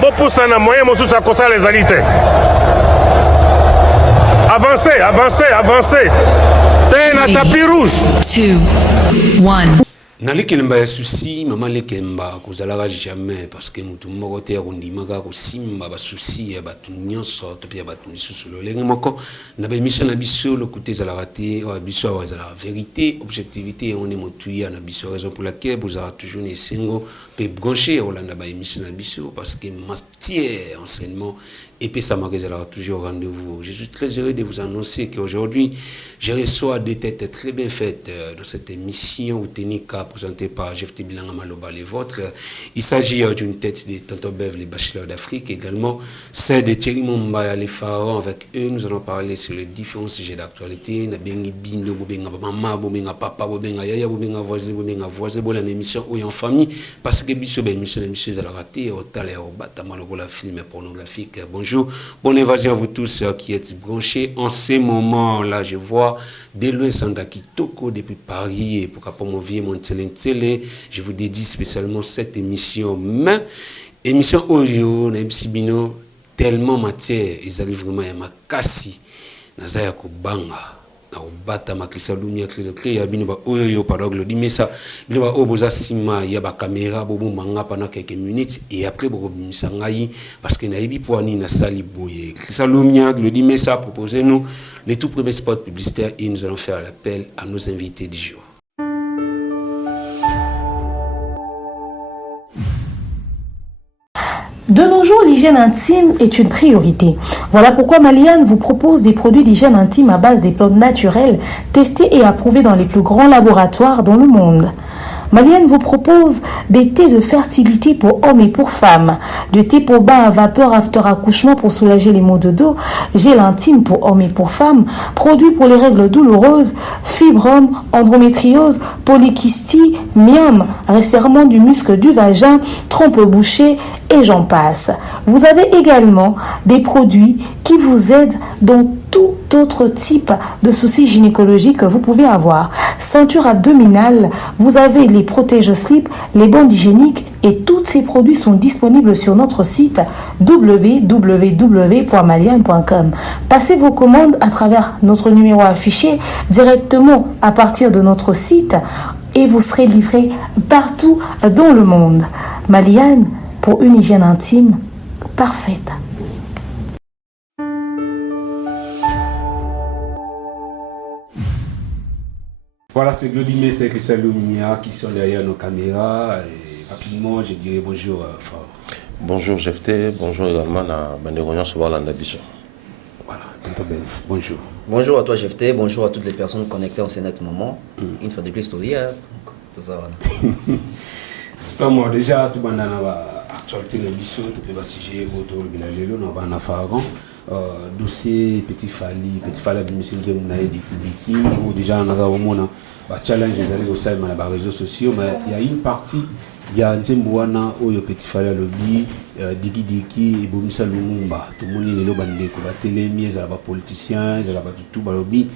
bopusana moyen mosusu akosala ezali te. Avancez, avancez, avancez. T'es na tapis rouge. 2, 1. Nali kelemba ya souci, maman le kelemba kozalaka jamais parce que mutu moko te akondimaka kosimba ba souci ya batu nyonso to pia batu misusu lolenge moko na ba émission na biso le côté zalaka te wa biso wa zala vérité objectivité on est motuya na biso raison pour laquelle vous avez toujours les single pe brancher olanda ba émission na biso parce que matière enseignement et puis ça m'a toujours rendez-vous. Je suis très heureux de vous annoncer qu'aujourd'hui, je reçois des têtes très bien faites dans cette émission ou Ténika présentée par Jeff Bilanga Maloba les vôtres. Il s'agit d'une tête de Tonton Bev, les bachelors d'Afrique, également celle de Thierry Mombaya, les pharaons. Avec eux, nous allons parler sur les différents sujets d'actualité. Nabengi bindo, bobenga maman, bobenga papa, bobenga yaya, bobenga voisin, bon émission ou en famille. Parce que biso ben émission à la raté, au talé, au batamalogo la film pornographique. Bonjour, bonne évasion à vous tous qui êtes branchés. En ces moments-là, je vois de loin Sanda Kitoko depuis Paris et pour qu'après mon vie, mon télé, je vous dédie spécialement cette émission. Mais, émission Oyo, Naibsibino, tellement matière, ils arrivent vraiment à ma kassi, Nazaya Kubanga. Bata makisa lumia clé ya bino ba oyo parole di mesa bino ba oboza sima ya ba caméra bobo manga pendant quelques minutes et après bobo misangai parce que na ibi poani na sali boye klisa lumia le di mesa proposer nous les tout premiers spots publicitaires et nous allons faire l'appel à nos invités du jour. De nos jours, l'hygiène intime est une priorité. Voilà pourquoi Maliane vous propose des produits d'hygiène intime à base des plantes naturelles testés et approuvés dans les plus grands laboratoires dans le monde. Maliane vous propose des thés de fertilité pour hommes et pour femmes, du thé pour bain à vapeur after accouchement pour soulager les maux de dos, gel intime pour hommes et pour femmes, produits pour les règles douloureuses, fibrome, endométriose, polykystie, myome, resserrement du muscle du vagin, trompe bouchée et j'en passe. Vous avez également des produits qui vous aident dans tout autre type de soucis gynécologiques que vous pouvez avoir. Ceinture abdominale, vous avez les protège-slip, les bandes hygiéniques et tous ces produits sont disponibles sur notre site www.maliane.com. Passez vos commandes à travers notre numéro affiché directement à partir de notre site et vous serez livré partout dans le monde. Maliane, pour une hygiène intime parfaite. Voilà, c'est Glody Messek et Salomia qui sont derrière nos caméras. Et rapidement, je dirais bonjour, frère. Bonjour, Jefté. Bonjour également à Banderognan Sobalanda Bichon. Voilà, Tonton Bev, bonjour. Bonjour à toi, Jefté. Bonjour à toutes les personnes connectées en ce moment. Une fois de plus, tout ça. Sans moi, déjà, tout le monde a actualité de l'émission, tout le sujet autour de la Lélo, nous avons un pharaon. Dossier Petit Fali Abimisinze Mounaï Diki, ou déjà on a un challenge des années au sein des réseaux sociaux, mais il y a une partie, il y a un Nzembouana où il y a Petit Fali Lobby, Diki et Bomisa Lumumba. Tout le monde est là, il y a télé, il y a des politiciens, il y a tout lobby.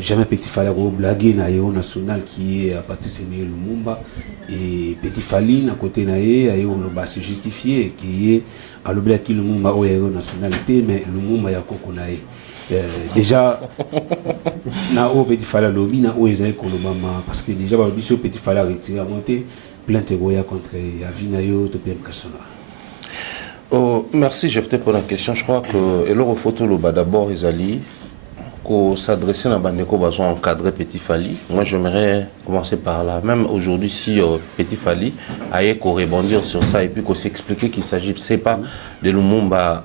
Jamais Petit Fali a blagué na héros national qui est à partir de Lumumba et Petit Fali à côté na héros se justifié qui est à l'objet qui Lumumba au héros nationalité mais Lumumba ya koko na déjà na au Petit Fali lobby na au ezali kolobama parce que déjà ba biso Petit Fali a retiré à monter plainte roya contre Avinayo to bien personnel. Oh, merci Jefté pour la question. Je crois que et le photo le bas d'abord Isali qu'on s'adresser à Bandeko besoin encadrer Petit Fali. Moi j'aimerais commencer par là. Même aujourd'hui si Petit Fali aille qu'on rebondir sur ça et puis qu'on s'expliquer qu'il s'agit c'est pas de Lumumba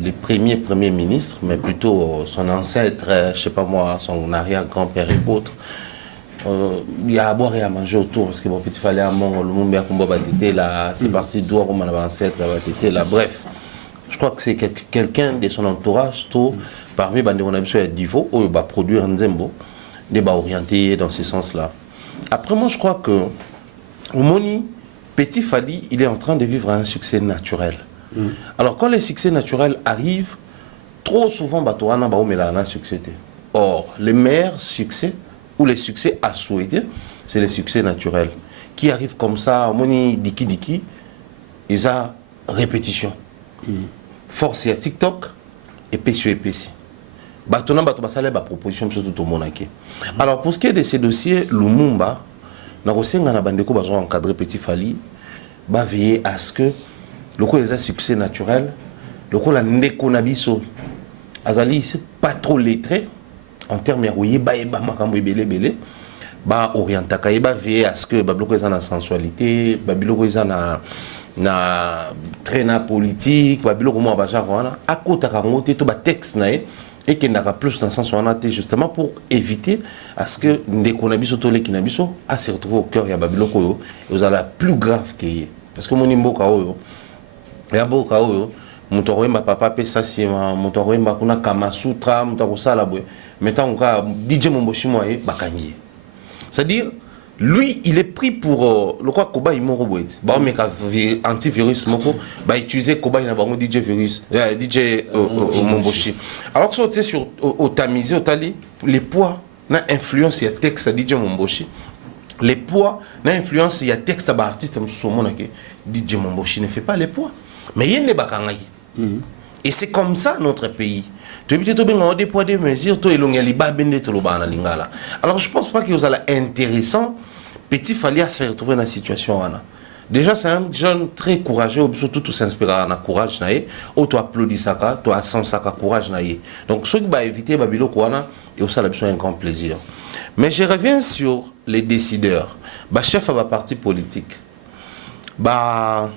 les premiers ministres mais plutôt son ancêtre je sais pas moi son arrière-grand-père et autres. Il y a à boire et à manger autour parce que bon Petit Fali à mon Lumumba combat batté là c'est parti d'où comme on avait ancêtre batté là bref. Je crois que c'est quelqu'un de son entourage tout parmi les gens à Divo, où il va produire un Nzembo, il va orienter dans ce sens-là. Après, moi, je crois que au Moni, Petit Fali, il est en train de vivre un succès naturel. Alors, quand les succès naturels arrivent, trop souvent, Batouana a un succès. Or, les meilleurs succès, ou les succès à souhaiter, c'est les succès naturels. Qui arrivent comme ça, Moni Diki, ils ont répétition. Force à TikTok et PCO et PC. Batona batobasale ba proposition de tout le monde. Alors pour ce qui est de ces dossiers, Lumumba, na kosenga na bandeko bazo encadrer Petit Fally, ba veiller à ce que le coup des succès naturel, le coup la ndeko na biso azali pas trop lettré en termes oui ba makambo belé ba orientaka ba veiller à ce que ba bloko na sensualité, ba bloko na traîna politique, ba bloko mo ba genre wana akota ka ngote to ba texte na et qu'il n'aura plus dans le sens où on a été justement pour éviter à ce que des konabiso tole kinabiso à se retrouver au cœur ya babiloko yo et vous avez la plus grave qui est parce que mon nimbo kaoyo ya bo kaoyo muto roemba papa pesa sima muto roemba kuna kama sutra muto ko sala boy mettons ka DJ Momboshi moi bakangi c'est-à-dire lui il est pris pour le quoi koba imoro boy ba mais ka antivirus moko ba utiliser koba ina bango DJ virus DJ Momboshi alors que c'est sur au tamisé au tali les poids na influence il y a texte à DJ Momboshi les poids na influence il y a texte à artiste msomona ke DJ Momboshi ne fait pas les poids mais il ne bakangai et c'est comme ça notre pays. Des poids des mesures, alors je pense pas qu'il y a intéressant Petit Fally à se retrouver dans la situation. Déjà c'est un jeune très courageux, surtout tout s'inspirer dans courage naé, ou toi applaudis ça, toi sens ça courage naé. Donc ceux qui va éviter babilo kwana et aussi la besoin un grand plaisir. Mais je reviens sur les décideurs. Bah chef à la parti politique. Bah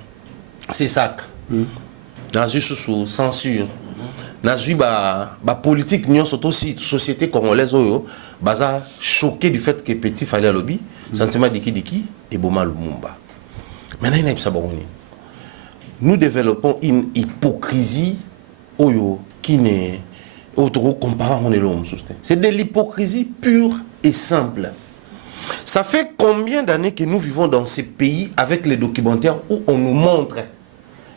c'est ça. Dans une sous censure. Dans une politique nous surtout si société congolaise oyo baza choqué du fait que Petit Fally à lobby sentiment diki et Boma Lumumba. Maintenant nous développons une hypocrisie oyo qui n'est autre comparant l'homme. C'est de l'hypocrisie pure et simple. Ça fait combien d'années que nous vivons dans ces pays avec les documentaires où on nous montre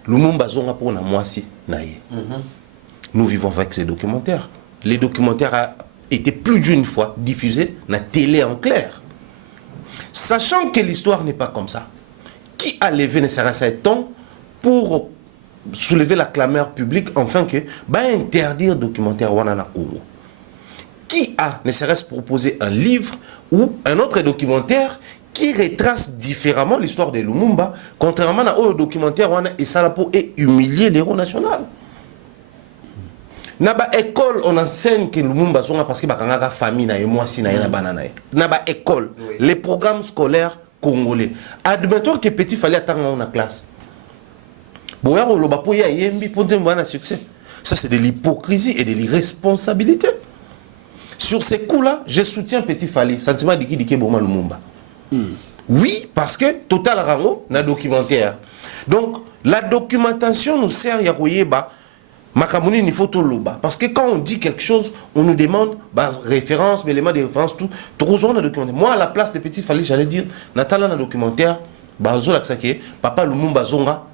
Lumumba zonga pour na moisi naie. Nous vivons avec ces documentaires. Les documentaires ont été plus d'une fois diffusés dans la télé en clair. Sachant que l'histoire n'est pas comme ça. Qui a levé nécessairement un temps pour soulever la clameur publique afin que interdire documentaire Wanana Congo? Qui a nécessairement proposé un livre ou un autre documentaire qui retrace différemment l'histoire de Lumumba, contrairement à un documentaire Wana et ça pour humilier l'héros national? Naba école on enseigne que Lumumba zonga parce que bakanga famille na moi si na banana. Naba école les programmes scolaires congolais. Admettons que Petit Fally attendre dans classe. Boya loba po ya yembi pour dire bon succès. Ça c'est de l'hypocrisie et de l'irresponsabilité. Sur ces coups-là, je soutiens Petit Fally, sentiment diki Boma Lumumba. Oui, parce que total rango na documentaire. Donc la documentation nous sert à koyeba Makamouni, il faut tout loba. Parce que quand on dit quelque chose, on nous demande référence, éléments de référence, tout. Moi, à la place de Petit Fally, j'allais dire, Natala, dans le documentaire, Papa Lumumba Zonga,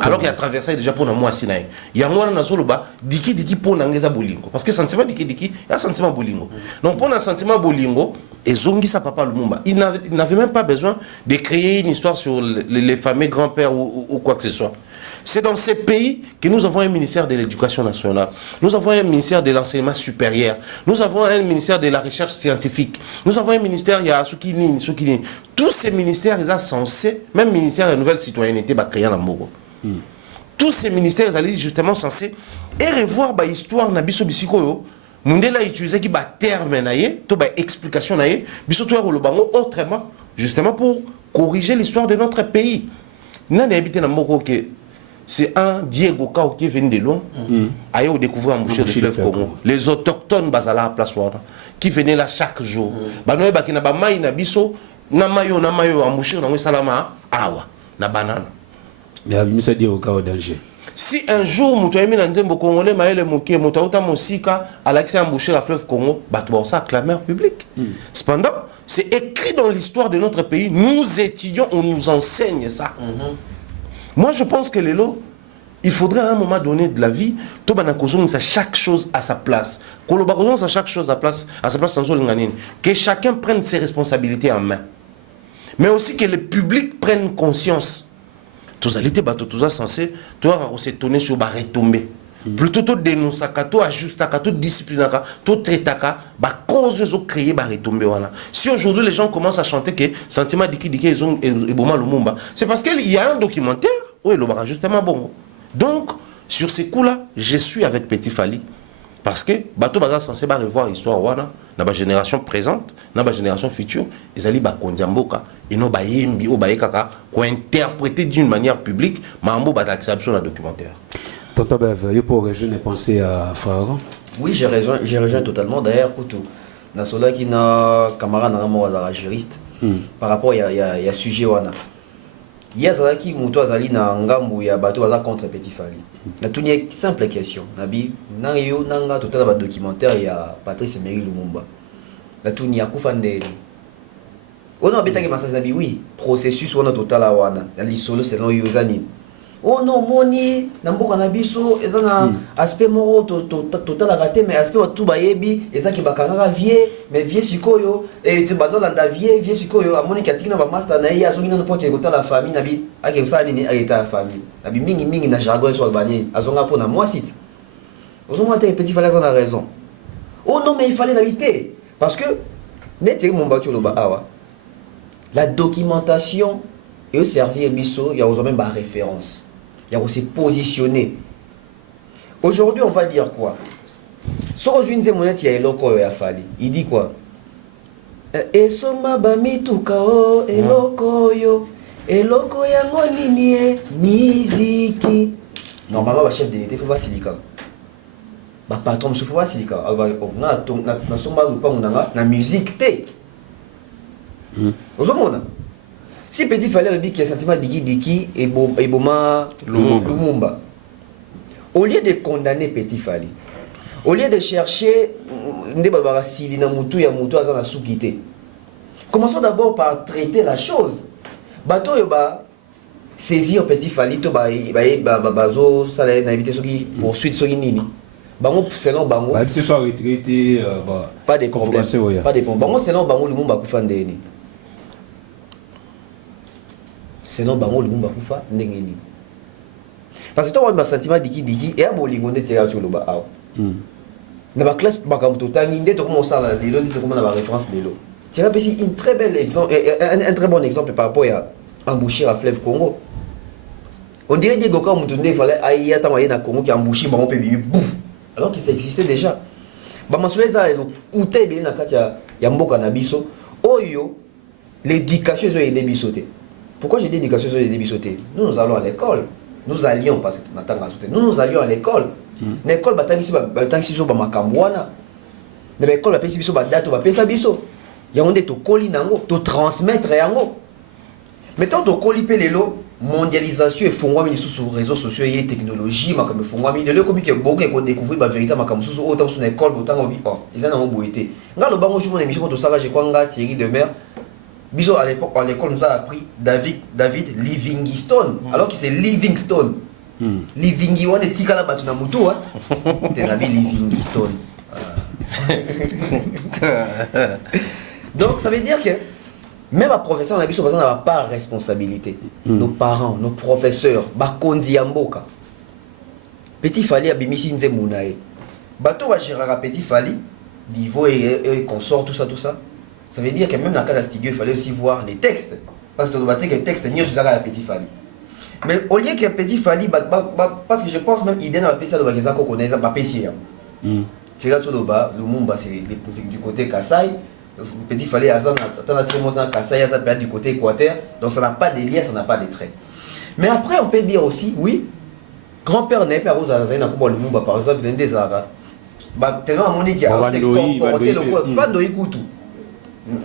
alors qu'il a traversé déjà pour moi Sinaï. Il y a moi dans Zoloba, diki pour Nangeza Bolingo. Parce que sentiment diki, il y a sentiment Bolingo. Donc pour un sentiment Bolingo, et Zongi sa Papa Lumumba, il n'avait même pas besoin de créer une histoire sur les fameux grands-pères ou quoi que ce soit. C'est dans ces pays que nous avons un ministère de l'éducation nationale, nous avons un ministère de l'enseignement supérieur, nous avons un ministère de la recherche scientifique, nous avons un ministère, il y a Soukini. Tous ces ministères, ils sont censés, même le ministère de la nouvelle citoyenneté, créer la Mogo. Tous ces ministères, ils sont justement censés revoir l'histoire de Biso Bisikoyo. Mundela utilisé qui terme naie, to explication naie, Biso to Bango autrement, justement pour corriger l'histoire de notre pays. Nous avons habité dans Mogo que c'est un Diego Kao qui est venu de loin, aille au découvrir embouchure du fleuve Congo. Les autochtones basala à place qui venaient là chaque jour. Banoé bakina ba mai na biso na mayo embouchure na salama awa na banana. Mais ça dit au cas au danger. Si un jour muto emi na nzembo congolais maele moké mutauta mosika à l'accès embouchure à fleuve Congo, batwa ça clameur public. Cependant, c'est écrit dans l'histoire de notre pays, nous étudions, on nous enseigne ça. Moi, je pense que les lots, il faudrait à un moment donné de la vie, chaque chose à sa place. Chaque chose à sa place, que chacun prenne ses responsabilités en main. Mais aussi que le public prenne conscience tous allés bateau tous censé toi on s'est tourné sur ba retomber plutôt tout dénoncer tout ajuster tout discipliner tout traiter ba cause ils ont créé ba retomber voilà. Si aujourd'hui les gens commencent à chanter que sentiment diki ils ont Eboma Lumumba, c'est parce qu'il y a un documentaire où il aura justement bon. Donc sur ces coups-là, je suis avec Petit Fally. Parce que bateau baza censé revoir l'histoire wana na ba génération présente na ba génération future ils allaient ba kondiamboka et non ba yembi o ba kaka ko interpréter d'une manière publique mambo ba d'acception dans documentaire. Tonton Bev, il pour rejoindre penser à Pharaon. Oui, j'ai rejoint totalement. D'ailleurs, Koutou, na sola qui na camarade na mo za juriste par rapport il y a sujet wana. Yaza qui muto azali na ngambu ya bateau baza contre Petit Fally. Na tout une simple question. Nabi na yo nanga total ba documentaire ya Patrice Emery Lumumba. Na tout ni akufande. Ono abeta ke masasa nabi oui, processus wana total wana. Na li solo selon yozani. Oh non, moni, namboka na biso, ezana aspect moro total raté mais aspect tout bayebi, ezaki bakanga vie, mais vie sikoyo et tu bando landa vie sikoyo amoni katina ba master na ya azongi no pote kota la famille nabi ake usani ni ayeta la famille. Nabi mingi na jargon sur albani, azonga po na moi site. Ozonga te Petit Fally a raison. Oh non, mais il fallait l'habiter parce que net mon batu lo ba awa. La documentation et servir biso, il y a même ba référence. Il y a aussi positionné. Aujourd'hui, on va dire quoi? Aujourd'hui, il dit quoi? Esoma bamituka o eloko yo eloko yango nini miziki. Normalement, le chef de l'État faut pas silika. Ba patron il faut pas silika. Na somba lupa munanga na musique té. Ozomona. Si Petit Fally le dit qu'il y a sentiment diki et Eboma Lumumba, au lieu de condamner Petit Fally, au lieu de chercher commençons d'abord par traiter la chose. Bato yoba saisir Petit Fally to bazo ça la éviter ce qui poursuite ce qui nini. Bango selon bango. Ba c'est soit retraité pas de problème. Pas de problème. Bango selon bango Lumumba kufandeni. Sinon bango Lumumba kufa ndengeni parce que toi on a sentiment diki et a bolingo ndeti ya choloba aw na ba classe bakamto totangi ndeto comment ça la lelo ndeto comment na ba référence lelo tu as ici une très belle exemple un très bon exemple par rapport à emboucher à fleuve Congo. On dirait des goka mutunde fallait aïe ata moyen na Congo qui emboucher bango pe bibi bouf alors que ça existait déjà ba masoleza elo ute be na kati ya mboka na biso oyo l'éducation zo yede bisoté. Pourquoi j'ai dit éducation sur les débisotés? Nous allons à l'école. Nous allions parce que nous allions à l'école. L'école batangi sur Bamakambouana. L'école va payer sur Badato, va payer ça biso. Il y a un des colis nango, to transmettre yango. Mettons to colis pelelo, mondialisation et fongwa mi sur réseaux sociaux et technologie, ma comme fongwa mi. Le comme que beaucoup qu'on découvrir la vérité ma comme sous autant sur l'école autant on vit pas. Ils en ont boité. Nga le bango joue mon émission to ça je crois nga Thierry Demer. Biso à l'époque, à l'école, nous a appris David Livingstone, alors que c'est Livingstone. Livingstone est tika la batuna mutu, hein. T'es David Livingstone. Donc ça veut dire que même à professeur, on a besoin d'avoir pas responsabilité. Nos parents, nos professeurs, Bakondi Amboka. Petit Fally a bimisi nze munae. Bato va gérer Petit Fally, niveau et consort, tout ça. Ça veut dire que même dans le cas d'Astigueux, il fallait aussi voir les textes. Parce que les textes, il y a Petit Fally. Mais au lieu que Petit Fally, parce que je pense même qu'il y a un peu ça qu'on connaît, ça c'est là tout le bas, Lumumba, c'est du côté Kassai. Petit Fally, il a très longtemps Kassai, ça peut être du côté Équateur. Donc ça n'a pas de lien, ça n'a pas de trait. Mais après, on peut dire aussi, oui, grand-père n'est pas à Lumumba, par exemple, il y a des Arabes. Tellement à Monique, il a comporté le corps, pas de Ikutu.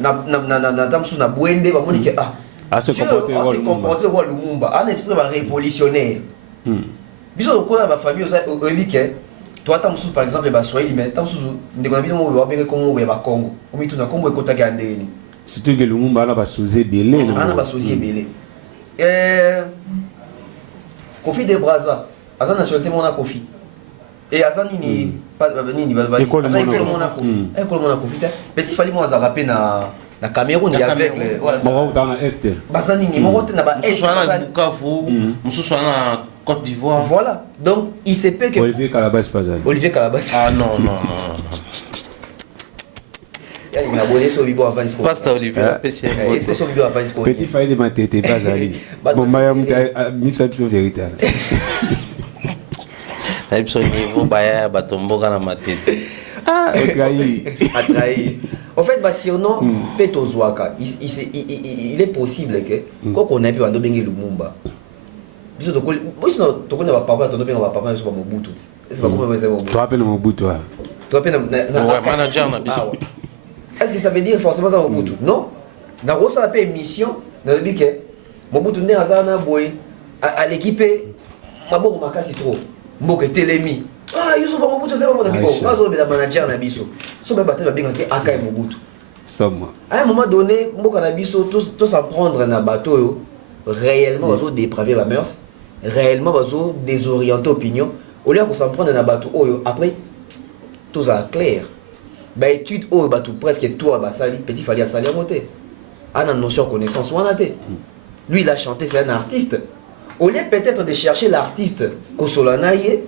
Na Bouende va monique se comporter le roi Lumumba un esprit révolutionnaire biso le kola ba famille au que toi tam sous par exemple ba Swahili mais tam sous ndeko bino mo ba benga comme ba Congo o mitu na Congo ekota gandeni surtout que Lumumba na ba souzé belé na ba souzé belé Kofi de Brazza azan nationalité mona Kofi et azani ni pas nini ba école mona Kofi Petit Fally mo azarapé na na Cameroun il y avait Bon, dans l'Est. Bazani ni moko te na ba Est Bukavu, Moussou na Côte d'Ivoire. Voilà. Donc il se peut que Olivier Calabas Pazali. Olivier Calabas. Ah non. Il m'a abonné sur Bibo avant Isco. Pasteur Olivier, spécial. Espèce Bibo avant Isco. Petit faille de ma tête Pazali. Bon, Mayam Mipsa vérité. Son niveau baya batomboka na matete. Ah, trahi. A trahi. En fait, surnom Peto Zwaka, il est possible que quand on a pu ando bengi Lumumba. Biso to ko na ba papa to bengi ba papa so ba Mobutu. C'est pas comment vous avez Mobutu. Tu rappelles Mobutu. Tu rappelles Ouais, manager na biso. Est-ce que ça veut dire forcément ça Mobutu? Non. Dans Rosa la émission, dans le bique Mobutu ne azana boy à l'équipe maboko makasi trop. Mboke telemi. Ah, yo so ba Mobutu c'est pas mon ami. Moi zo be la manager na biso. So ba batel ba benga ke akai Mobutu. Somme. À un moment donné, mboka na biso tous s'en prendre na bateau yo réellement bazo dépraver la mœurs, réellement bazo désorienter opinion. Au lieu de s'en prendre na bateau yo après tout ça clair. Bah étude oh bah tout presque toi bah sali petit fallait sali à côté. A une notion connaissance ou anaté. Lui il a chanté c'est un artiste. Au lieu peut-être de chercher l'artiste ko solanaye,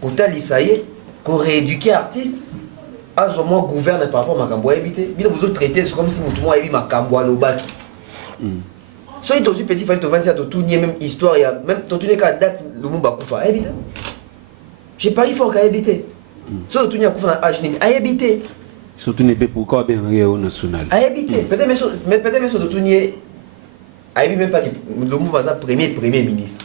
ko talisaye, ko rééduquer artiste, az au moins gouverne par rapport à makambo habité. Bien vous autres traiter comme si tout moi ebi makambo lobaki. Soit il petit fallait te vendre tout nier même histoire même tout n'est qu'à date Lumumba kufa habité. J'ai pas il faut qu'à habiter. Soit tout n'y a kufa na âge ni habiter. Surtout ne peut pourquoi bien au national. À habiter. Peut-être mais peut-être de tout nier. Aïe même pas que Lumumba va premier ministre.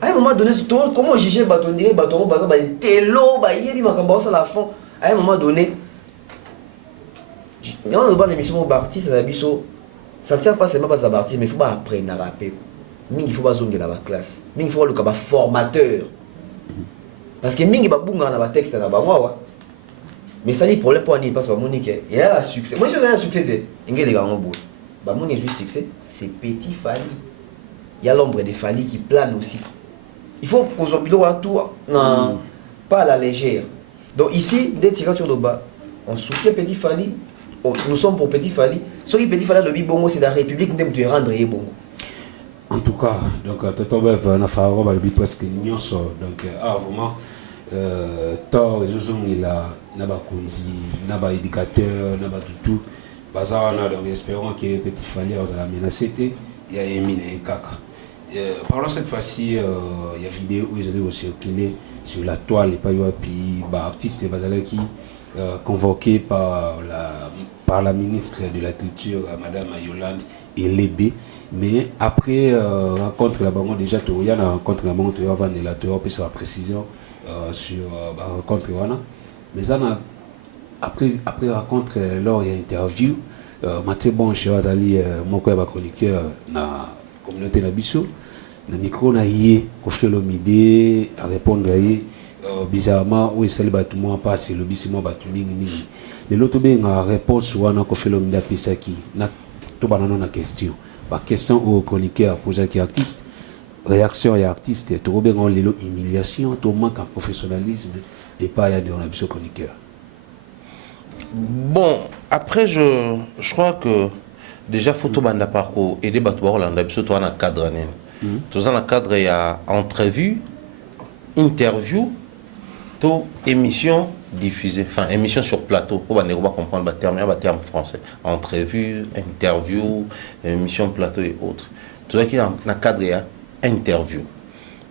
À un moment donné, comment juger bâton dire bâton bazar ba telo ba yebi makambo ça la fond. À un moment donné, dans le ban émission au artiste na biso, ça ne sert pas seulement pas à artiste mais il faut pas apprendre à rapper. Il faut pas zonger dans la classe. Il faut le comme formateur. Parce que mingi ba bunga na ba texte na ba wa. Mais ça les problème pour ni parce que Monique il y a un succès. Moi je veux un succès de ngé les gars en bout. Bah mon succès, c'est Petit Fally. Il y a l'ombre de Fally qui plane aussi. Il faut qu'on soit plutôt un tour, non, pas à la légère. Donc ici, des tiratures de bas, on soutient Petit Fally, nous sommes pour Petit Fally. Ce qui Petit Fally le Bongo, c'est la République de rendre Bongo. En tout cas, donc Toto Bev, on a fait un presque nyonso, donc vraiment. Tort, les gens il a naba konzi, naba éducateur, naba tout. Bazana, donc espérons que Petit Fally va menacer. Il y a Emine et Kaka. Parlons cette fois-ci, il y a une vidéo où ils allaient circuler sur la toile et pas eu puis artiste qui convoqué par la ministre de la Culture, Madame Yolande Elébé. Mais après rencontre la banque déjà il y a une rencontre la banque de Van et la Tour puis la précision sur la rencontre mais ça après rencontre lors il y a interview Mathieu Bonche azali moko ya chroniqueur na communauté na biso na micro na yé Koffi Olomide à répondre bizarrement oui c'est le bâtiment pas c'est le bisimo batu mingi mais l'autre benga réponse wana Koffi Olomide pesaki na to banana na question ba question au chroniqueur poser qui artiste réaction et artiste to benga lelo humiliation to manque en professionnalisme et pas ya de on a biso chroniqueur. Bon, après, je crois que déjà, il faut tout banda parcours aider Batouar Hollande, surtout dans le cadre. Tout dans le cadre, il y a entrevue, interview, tout émission diffusée, enfin émission sur plateau, pour ne pas comprendre le terme français. Entrevue, interview, émission plateau et autres. Tout ça qui est dans le cadre, il y a interview.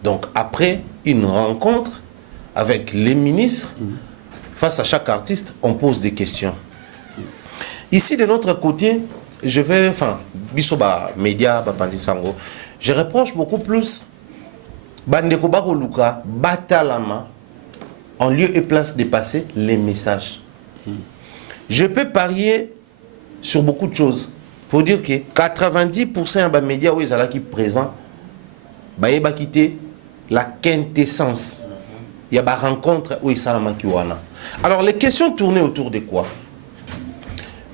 Donc après une rencontre avec les ministres, face à chaque artiste, on pose des questions. Ici, de notre côté, je vais, enfin, Bisoba, Média, Bapandisango, je reproche beaucoup plus Bandeko Luka, Batalama, en lieu et place de passer les messages. Je peux parier sur beaucoup de choses pour dire que 90% des médias où ils sont là qui présents, ils vont quitter la quintessence. Il y a des rencontres où ils sont là. Alors, les questions tournaient autour de quoi?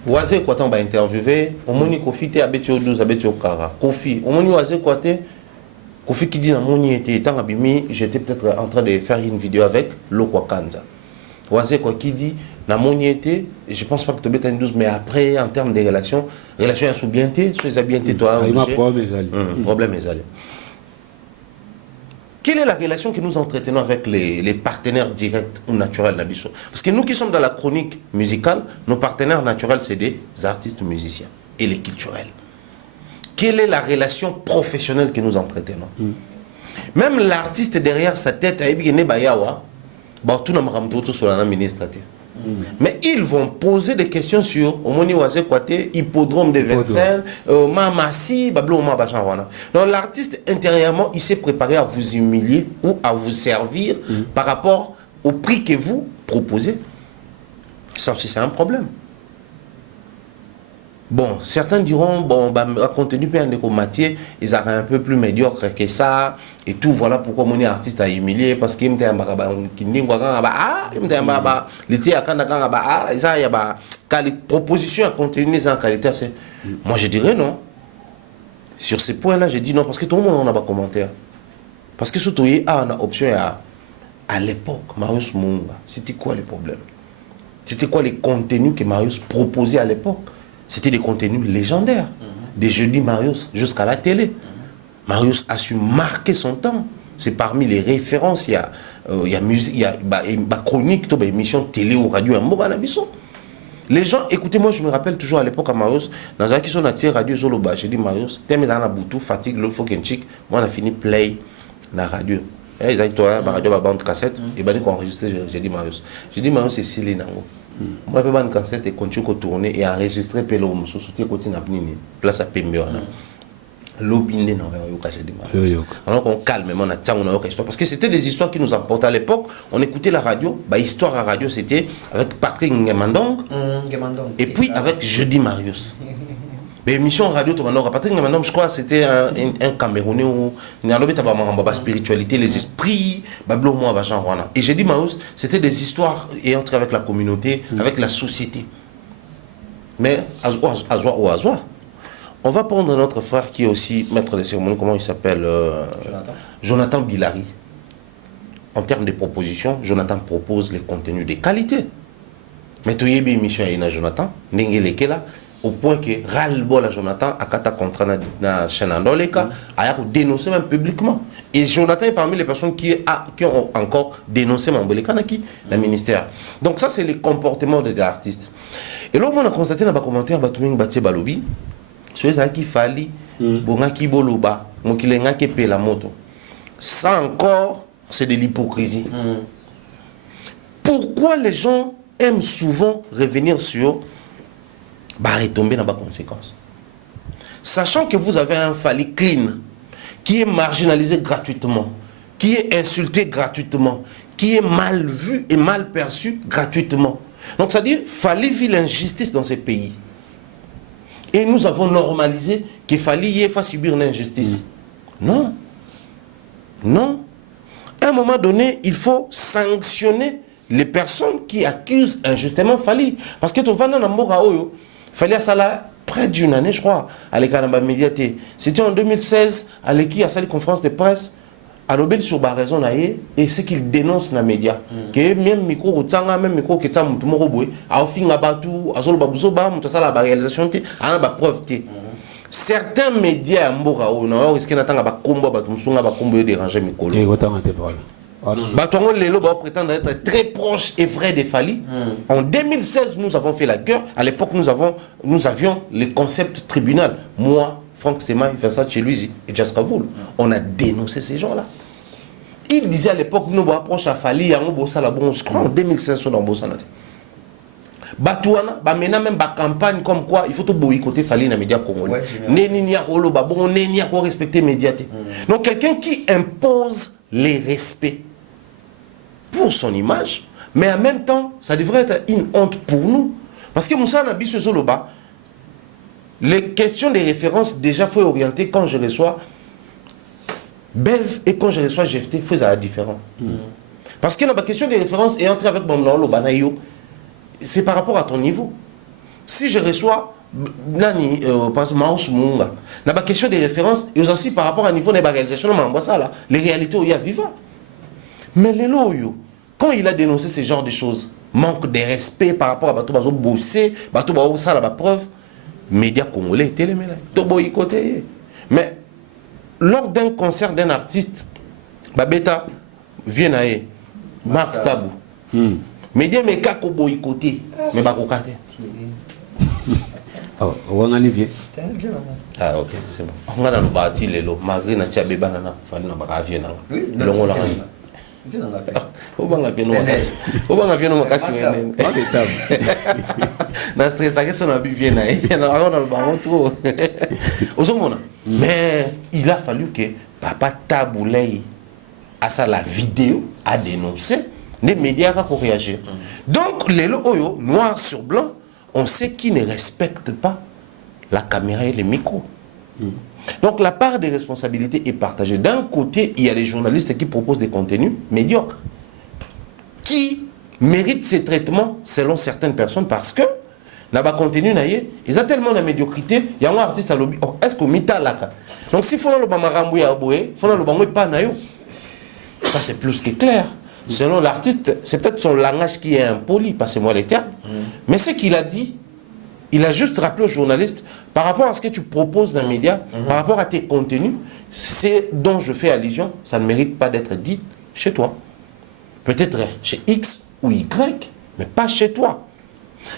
Oazé Kwate, on va interviewer. On m'a dit Kofi était à Betio 12, à Betio Kara. Kofi, on m'a dit Oazé Kwate, Kofi qui dit dans mon était, j'étais peut-être en train de faire une vidéo avec Lokwakanza. Oazé quoi qui dit na moniété, je pense pas que tu bêtes une 12 mais après en termes de relations elles sont bien été, soit les bien été toi. Problème est allé. Quelle est la relation que nous entretenons avec les partenaires directs ou naturels d'Abisso? Parce que nous qui sommes dans la chronique musicale, nos partenaires naturels, c'est des artistes musiciens et les culturels. Quelle est la relation professionnelle que nous entretenons? Même l'artiste derrière sa tête, mais ils vont poser des questions sur hippodrome de Vincennes, Mamassi, donc l'artiste intérieurement il s'est préparé à vous humilier ou à vous servir par rapport au prix que vous proposez. Ça aussi c'est un problème. Bon, certains diront, bon, bah, contenu de Mathieu, ils sont un peu plus médiocres que ça, et tout, voilà pourquoi mon artiste a humilié, parce qu'il me les propositions à contenu en qualité, c'est... Moi, je dirais non. Sur ces points-là, je dis non, parce que tout le monde n'a pas commentaire. Parce que surtout, il y a une option à l'époque, Marius Munga, c'était quoi les problèmes? C'était quoi les contenus que Marius proposait à l'époque? C'était des contenus légendaires. Des jeudis Marius jusqu'à la télé. Marius a su marquer son temps. C'est parmi les références. Il y a musique, il y a chronique, il y a émission télé ou radio. Les gens, écoutez, moi je me rappelle toujours à l'époque à Marius, dans un qui sont attirés radio Zoloba, j'ai dit Marius, t'es mis à la boutou, fatigue, l'autre faut qu'un chic. Moi on a fini play la radio. Ils ont dit toi, la radio va bande cassette, et ben qu'on enregistre, j'ai dit Marius. J'ai dit Marius c'est Céline. Moi, je vais une cassette et continuer à tourner et enregistrer Pelo Moussou, soutien continue à venir. Place à Pembeona. L'opinion alors qu'on calme, on a une histoire. Parce que c'était des histoires qui nous apportaient à l'époque. On écoutait la radio. Bah, histoire à radio, c'était avec Patrick Ngemandong. Et puis avec Jeudi Marius. Mais émission radio, Patrick Ngemandong, je crois que c'était un Camerounais où il y a la spiritualité, les esprits, et Jeudi Marius, c'était des histoires et entrer avec la communauté, avec la société. Mais Azoua. On va prendre notre frère qui est aussi maître de cérémonie, comment il s'appelle Jonathan Bilari. En termes de propositions, Jonathan propose les contenus de qualité. Mais tu y es émission à Jonathan, là, au point que ras-le-bol à Jonathan a kata contrat dans la chaîne en Doleka, a dénoncé même publiquement. Et Jonathan est parmi les personnes qui ont encore dénoncé Mamboleka dans le ministère. Donc ça c'est le comportement des artistes. Et là on a constaté dans les commentaires Batuming Batie Balobi. Ça qui fallait, qui boloba, qui paye la moto. Ça encore, c'est de l'hypocrisie. Pourquoi les gens aiment souvent revenir sur retomber dans les conséquences? Sachant que vous avez un Fally clean, qui est marginalisé gratuitement, qui est insulté gratuitement, qui est mal vu et mal perçu gratuitement. Donc c'est-à-dire, Fally vit l'injustice dans ces pays. Et nous avons normalisé qu'il fallait subir une injustice. Non. Non. À un moment donné, il faut sanctionner les personnes qui accusent injustement Fally. Parce que tu vas dans le Oyo, Fally a ça près d'une année, je crois, à l'écran médiaté. C'était en 2016, à l'équipe, à sa conférence de presse, à l'obél sur la raison, et c'est qu'il dénonce dans les médias. Que même micro, même micro, que ça, tout le monde a offert un bateau, à la réalisation, à la preuve. Certains médias, on risque d'attendre un combat, un déranger mes collègues. Lelo prétendre être très proche et vrai des Fally. En 2016, nous avons fait la guerre. À l'époque, nous avions le concept tribunal. Moi, Franck Sema, Vincent Chelouzi et Jaska Voul. On a dénoncé ces gens-là. Il disait à l'époque, nous approchons à Fally, je crois en 2016, on a bossé. Batouana, maintenant même la campagne comme quoi il faut tout boycotter Fally dans les médias congolais. N'est respecter les médias. Donc quelqu'un qui impose les respects pour son image, mais en même temps, ça devrait être une honte pour nous. Parce que Moussa Nabi Soloba, les questions de référence déjà faut orienter quand je reçois Bev et quand je reçois GFT, il faut ça différent. Parce que la question de référence est entrée avec mon nom, c'est par rapport à ton niveau. Si je reçois Nani, par exemple, Maus Munga, la question de référence est aussi par rapport au niveau de la réalisation, les réalités où il y a vivant. Mais les loyaux, quand il a dénoncé ce genre de choses, manque de respect par rapport à Bato Bazo Bossé, Bato Bazo ça la preuve, médias congolais étaient les mêlés, tout boycotté. Mais lors d'un concert d'un artiste, Babeta vient à Marc Tabou. Médias mais kako boycotté, mais bakokate. Oh, on a Olivier. Ah ok, c'est bon. On a bâti les lots, malgré na tia beba nana, fani na baka vient na. Longo la ngani. Obanga peno makasi. Obanga peno makasi wene. Na stress à que son abi vient na. On a le baron trop. Ozomona. Mais il a fallu que Papa Taboulay à ça la vidéo a dénoncé, les médias vont réagir. Donc les lots oyo noir sur blanc, on sait qui ne respecte pas la caméra et les micros. Donc la part des responsabilités est partagée. D'un côté, il y a les journalistes qui proposent des contenus médiocres, qui méritent ces traitements selon certaines personnes parce que là-bas contenu ils ont tellement de médiocrité, il y a un artiste à lobby. Oh, est-ce qu'on mita là? Donc si faut le bamarambo ya boé, faut le bango pas nayo. Ça c'est plus que clair. Selon l'artiste, c'est peut-être son langage qui est impoli, passez-moi les termes. Mais ce qu'il a dit, il a juste rappelé aux journalistes, par rapport à ce que tu proposes dans les médias, par rapport à tes contenus, c'est dont je fais allusion, ça ne mérite pas d'être dit chez toi. Peut-être chez X ou Y, mais pas chez toi.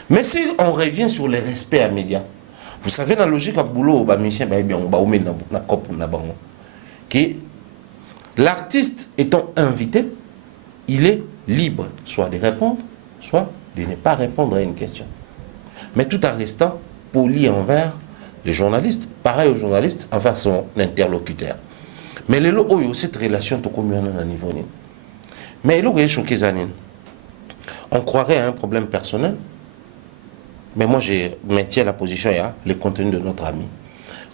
Mais si on revient sur le respect à médias, vous savez, dans la logique à boulot, que l'artiste étant invité, il est libre soit de répondre, soit de ne pas répondre à une question. Mais tout en restant poli envers les journalistes, pareil aux journalistes envers son interlocuteur. Mais les lots ont cette relation tout comme à un niveau. Mais il est choqué Zanine. On croirait à un problème personnel, mais moi je maintiens la position il y a le contenu de notre ami.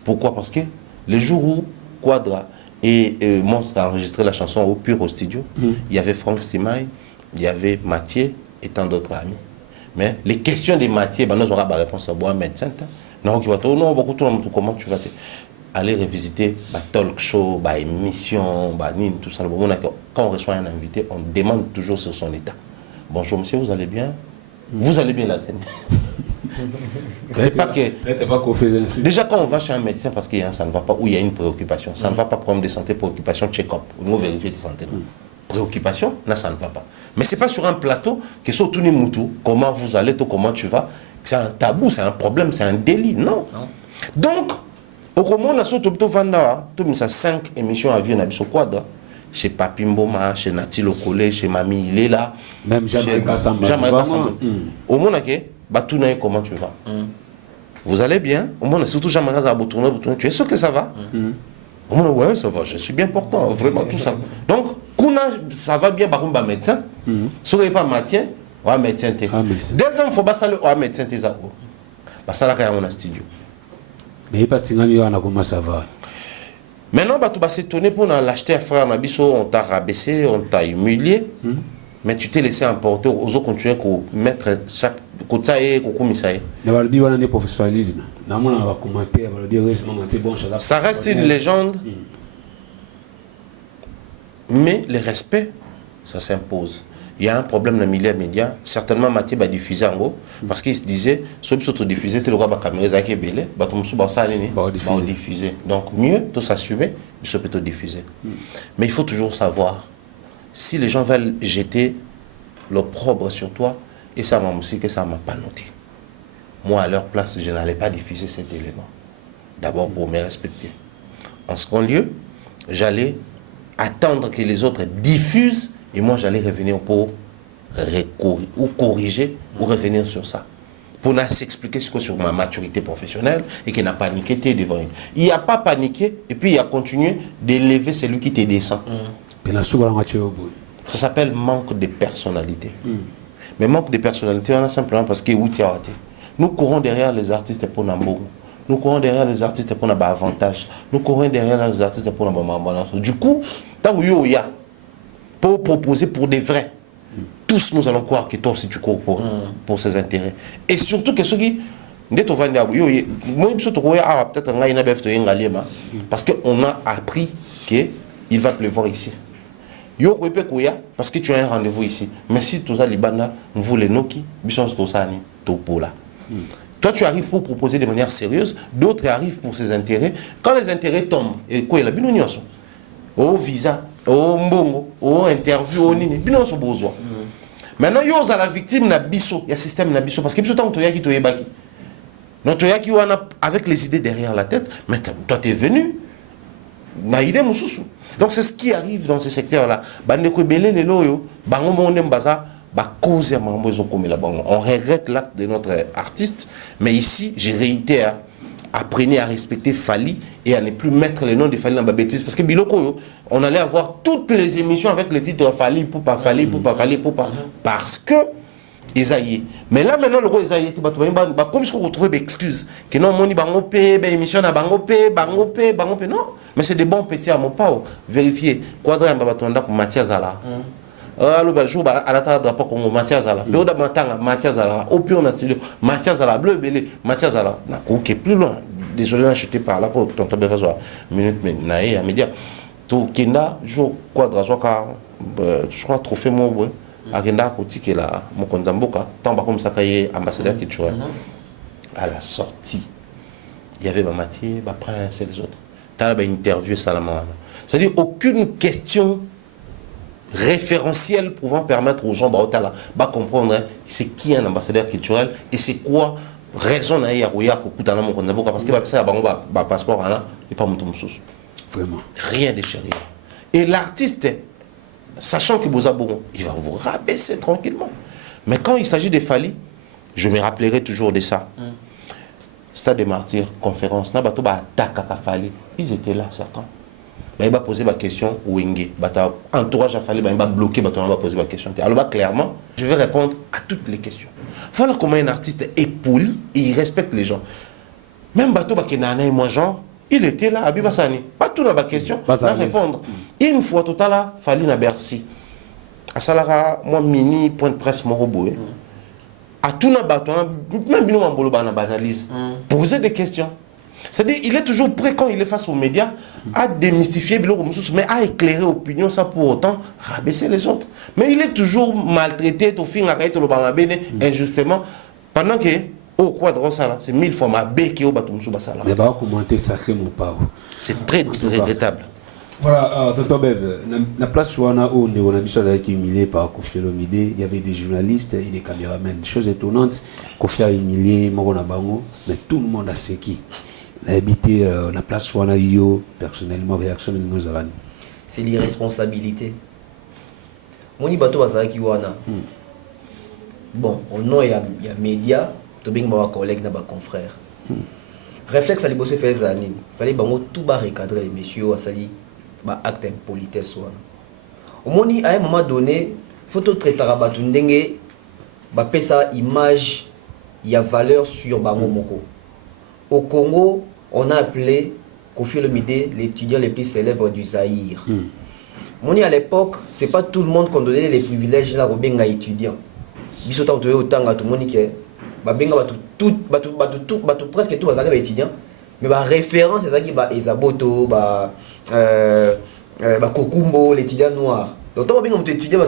Pourquoi? Parce que le jour où Quadra et Monstre a enregistré la chanson au Pur au studio, il y avait Franck Stimaï, il y avait Mathieu et tant d'autres amis. Mais les questions de Mathieu, nous aurons la réponse à boire médecin. Non, beaucoup de comment tu vas aller revisiter le talk show, l'émission, tout ça. Quand on reçoit un invité, on demande toujours sur son état. Bonjour monsieur, vous allez bien? Vous allez bien la tête. C'est pas que. Déjà, quand on va chez un médecin parce que ça ne va pas, ou il y a une préoccupation, ça ne va pas, problème de santé, préoccupation, check-up, nous vérifier de santé. Préoccupation, là, ça ne va pas. Mais ce n'est pas sur un plateau que sur tout le monde, comment vous allez, comment tu vas. C'est un tabou, c'est un problème, c'est un délit. Non. Donc, au moment où on a surtout Vanda, tout ça 5 émissions à vie, on a sur Quadra. Chez Papi Mboma, chez Nati Le Collège, chez Mamie, il est là. Même Jean-Marie Kassamba. Au moment où comment tu vas? Vous allez bien? Au moment où surtout Jean-Marie Kassamba, tu es sûr que ça va? Au moment où ouais, ça va, je suis bien portant, vraiment tout ça. Donc, ça va bien, par contre, médecin. Si vous n'avez pas médecin, ouais, médecin. Deuxième, il faut pas saluer, ouais, médecin, t'es à où? Ça là, quand on a studio. Mais il n'y a pas de tingani, comment ça va? Maintenant, tu vas s'étonner pour l'acheter à frère Nabiso, on t'a rabaissé, on t'a humilié, mais tu t'es laissé emporter aux autres continuer à mettre chaque côté et commissaire. Professionnalisme. Ça reste une légende, mais le respect, ça s'impose. Il y a un problème dans le milieu média. Certainement, Mathieu va diffuser en gros. Parce qu'il se disait, si tu diffuser, tu le caméra qui est belle, tu diffuser. Donc, mieux, tu s'assumer, tu peux te diffuser. Mais il faut toujours savoir, si les gens veulent jeter l'opprobre sur toi, et ça m'a aussi que ça ne m'a pas noté. Moi, à leur place, je n'allais pas diffuser cet élément. D'abord pour me respecter. En second lieu, j'allais attendre que les autres diffusent. Et moi, j'allais revenir pour ou corriger ou revenir sur ça. Pour s'expliquer sur ma maturité professionnelle et qu'il n'a pas paniqué devant lui. Il n'a pas paniqué et puis il a continué d'élever celui qui te descend. Ça s'appelle manque de personnalité. Mais manque de personnalité, on a simplement parce que nous courons derrière les artistes pour Nambogo. Nous courons derrière les artistes pour avoir avantage. Nous courons derrière les artistes pour avoir balance. Du coup, tant que il y a pour proposer pour des vrais. Tous nous allons croire que toi aussi tu cours pour ses intérêts. Et surtout que ceux qui parce qu'on a appris qu'il va pleuvoir ici. Yo kwepe koya parce que tu as un rendez-vous ici. Mais si tu as libana, vous les noki, bison stosani, topola. Toi tu arrives pour proposer de manière sérieuse, d'autres arrivent pour ses intérêts. Quand les intérêts tombent, et quoi la bino nyonso. Au visa, au mbongo, au interview, au nini, bino so besoin. Maintenant yo za la victime na biso, il y a système na biso parce que biso tant to yaki to yebaki. Notre yaki wana avec les idées derrière la tête, mais toi tu es venu. Donc c'est ce qui arrive dans ces secteurs-là. On regrette l'acte de notre artiste, mais ici, je réitère, apprenez à respecter Fali et à ne plus mettre le nom de Fali dans la bêtise. Parce que Biloko, on allait avoir toutes les émissions avec le titre Fali, Poupa, Fali, Poupa, Fali, Poupa. Parce que Isaïe. Mais là maintenant le roi Isaïe comme si on retrouve des excuses que non moni bango pe émission na bango pe non mais c'est des bons petits à mon pas vérifier quadra ba batonda ko Mathias Zala alors ba jour ba ala ta drapeau ko Mathias Zala pe oda matanga Mathias Zala au pion na studio Mathias Zala bleu belé Mathias Zala na ko qui est plus loin désolé acheté par là pour tonton besoin minute mais na ya média to kenda jour quadra soka je crois trophée mon ouais agenda politique là Mokonzamboka tant comme ça cahier ambassadeur culturel à la sortie il y avait ma Mathieu ma prince et les autres t'as la interview Salamana c'est-à-dire aucune question référentielle pouvant permettre aux gens de comprendre c'est qui un ambassadeur culturel et c'est quoi raison na ya kokutana Mokonzamboka parce que ça ba passeport là et pas mutu mususu vraiment rien de sérieux et l'artiste sachant que Bozabouron, il va vous rabaisser tranquillement. Mais quand il s'agit de Fali, je me rappellerai toujours de ça. Stade des Martyrs, conférence, Fali, ils étaient là, certains. Il va poser ma question, Wenge, entourage à Fali, il va bloquer, il va poser ma question. Alors clairement, je vais répondre à toutes les questions. Voilà comment un artiste est poli et il respecte les gens. Même Bato Bakenana et moi, genre, il était là, Abiba Sani. Pas tout dans ma question, à répondre. Une fois tout à l'heure, Fali na Bercy. À Salara, moi, mini, point de presse, mon robot. À tout na bateau, même Bino Mambolo analyse. Poser des questions. C'est-à-dire, il est toujours prêt quand il est face aux médias à démystifier Bilo Moussous, mais à éclairer l'opinion, ça pour autant rabaisser les autres. Mais il est toujours maltraité, au fin, arrête le Banabene, injustement, pendant que. Oh, quoi de ça là, c'est 1000 fois ma béque au bateau sous Bassala. Mais va commenter sacré mon pao. C'est très regrettable. Voilà, tonton Bev, la place où on a vu ça qui humilié par Kofi Olomide, il y avait des journalistes et des caméramans. Chose étonnante, Kofi a humilié Morona Bango, mais tout le monde a séqué. Il a habité la place où on a eu personnellement réaction de nos arènes. C'est l'irresponsabilité. Moni bateau à qui wana. Bon, au nom il y a médias. To bing ba collègue na ba confrère réflexe ali bosser faire zanine fallait bango tout ba recadrer les messieurs asali ba acte impolitesse wana omoni à un moment donné photo traiter rabatu ndenge ba pesa image il y a valeur sur bango moko au Congo on a appelé Kofi Olomide l'étudiant le plus célèbre du Zaïre. Moni à l'époque c'est pas tout le monde qu'on donnait les privilèges là au benga étudiant biso tant autant à tout le monde qui presque tous les étudiants mais la référence c'est ça qui va Ezaboto Kokumbo l'étudiant noir donc tant que étudiant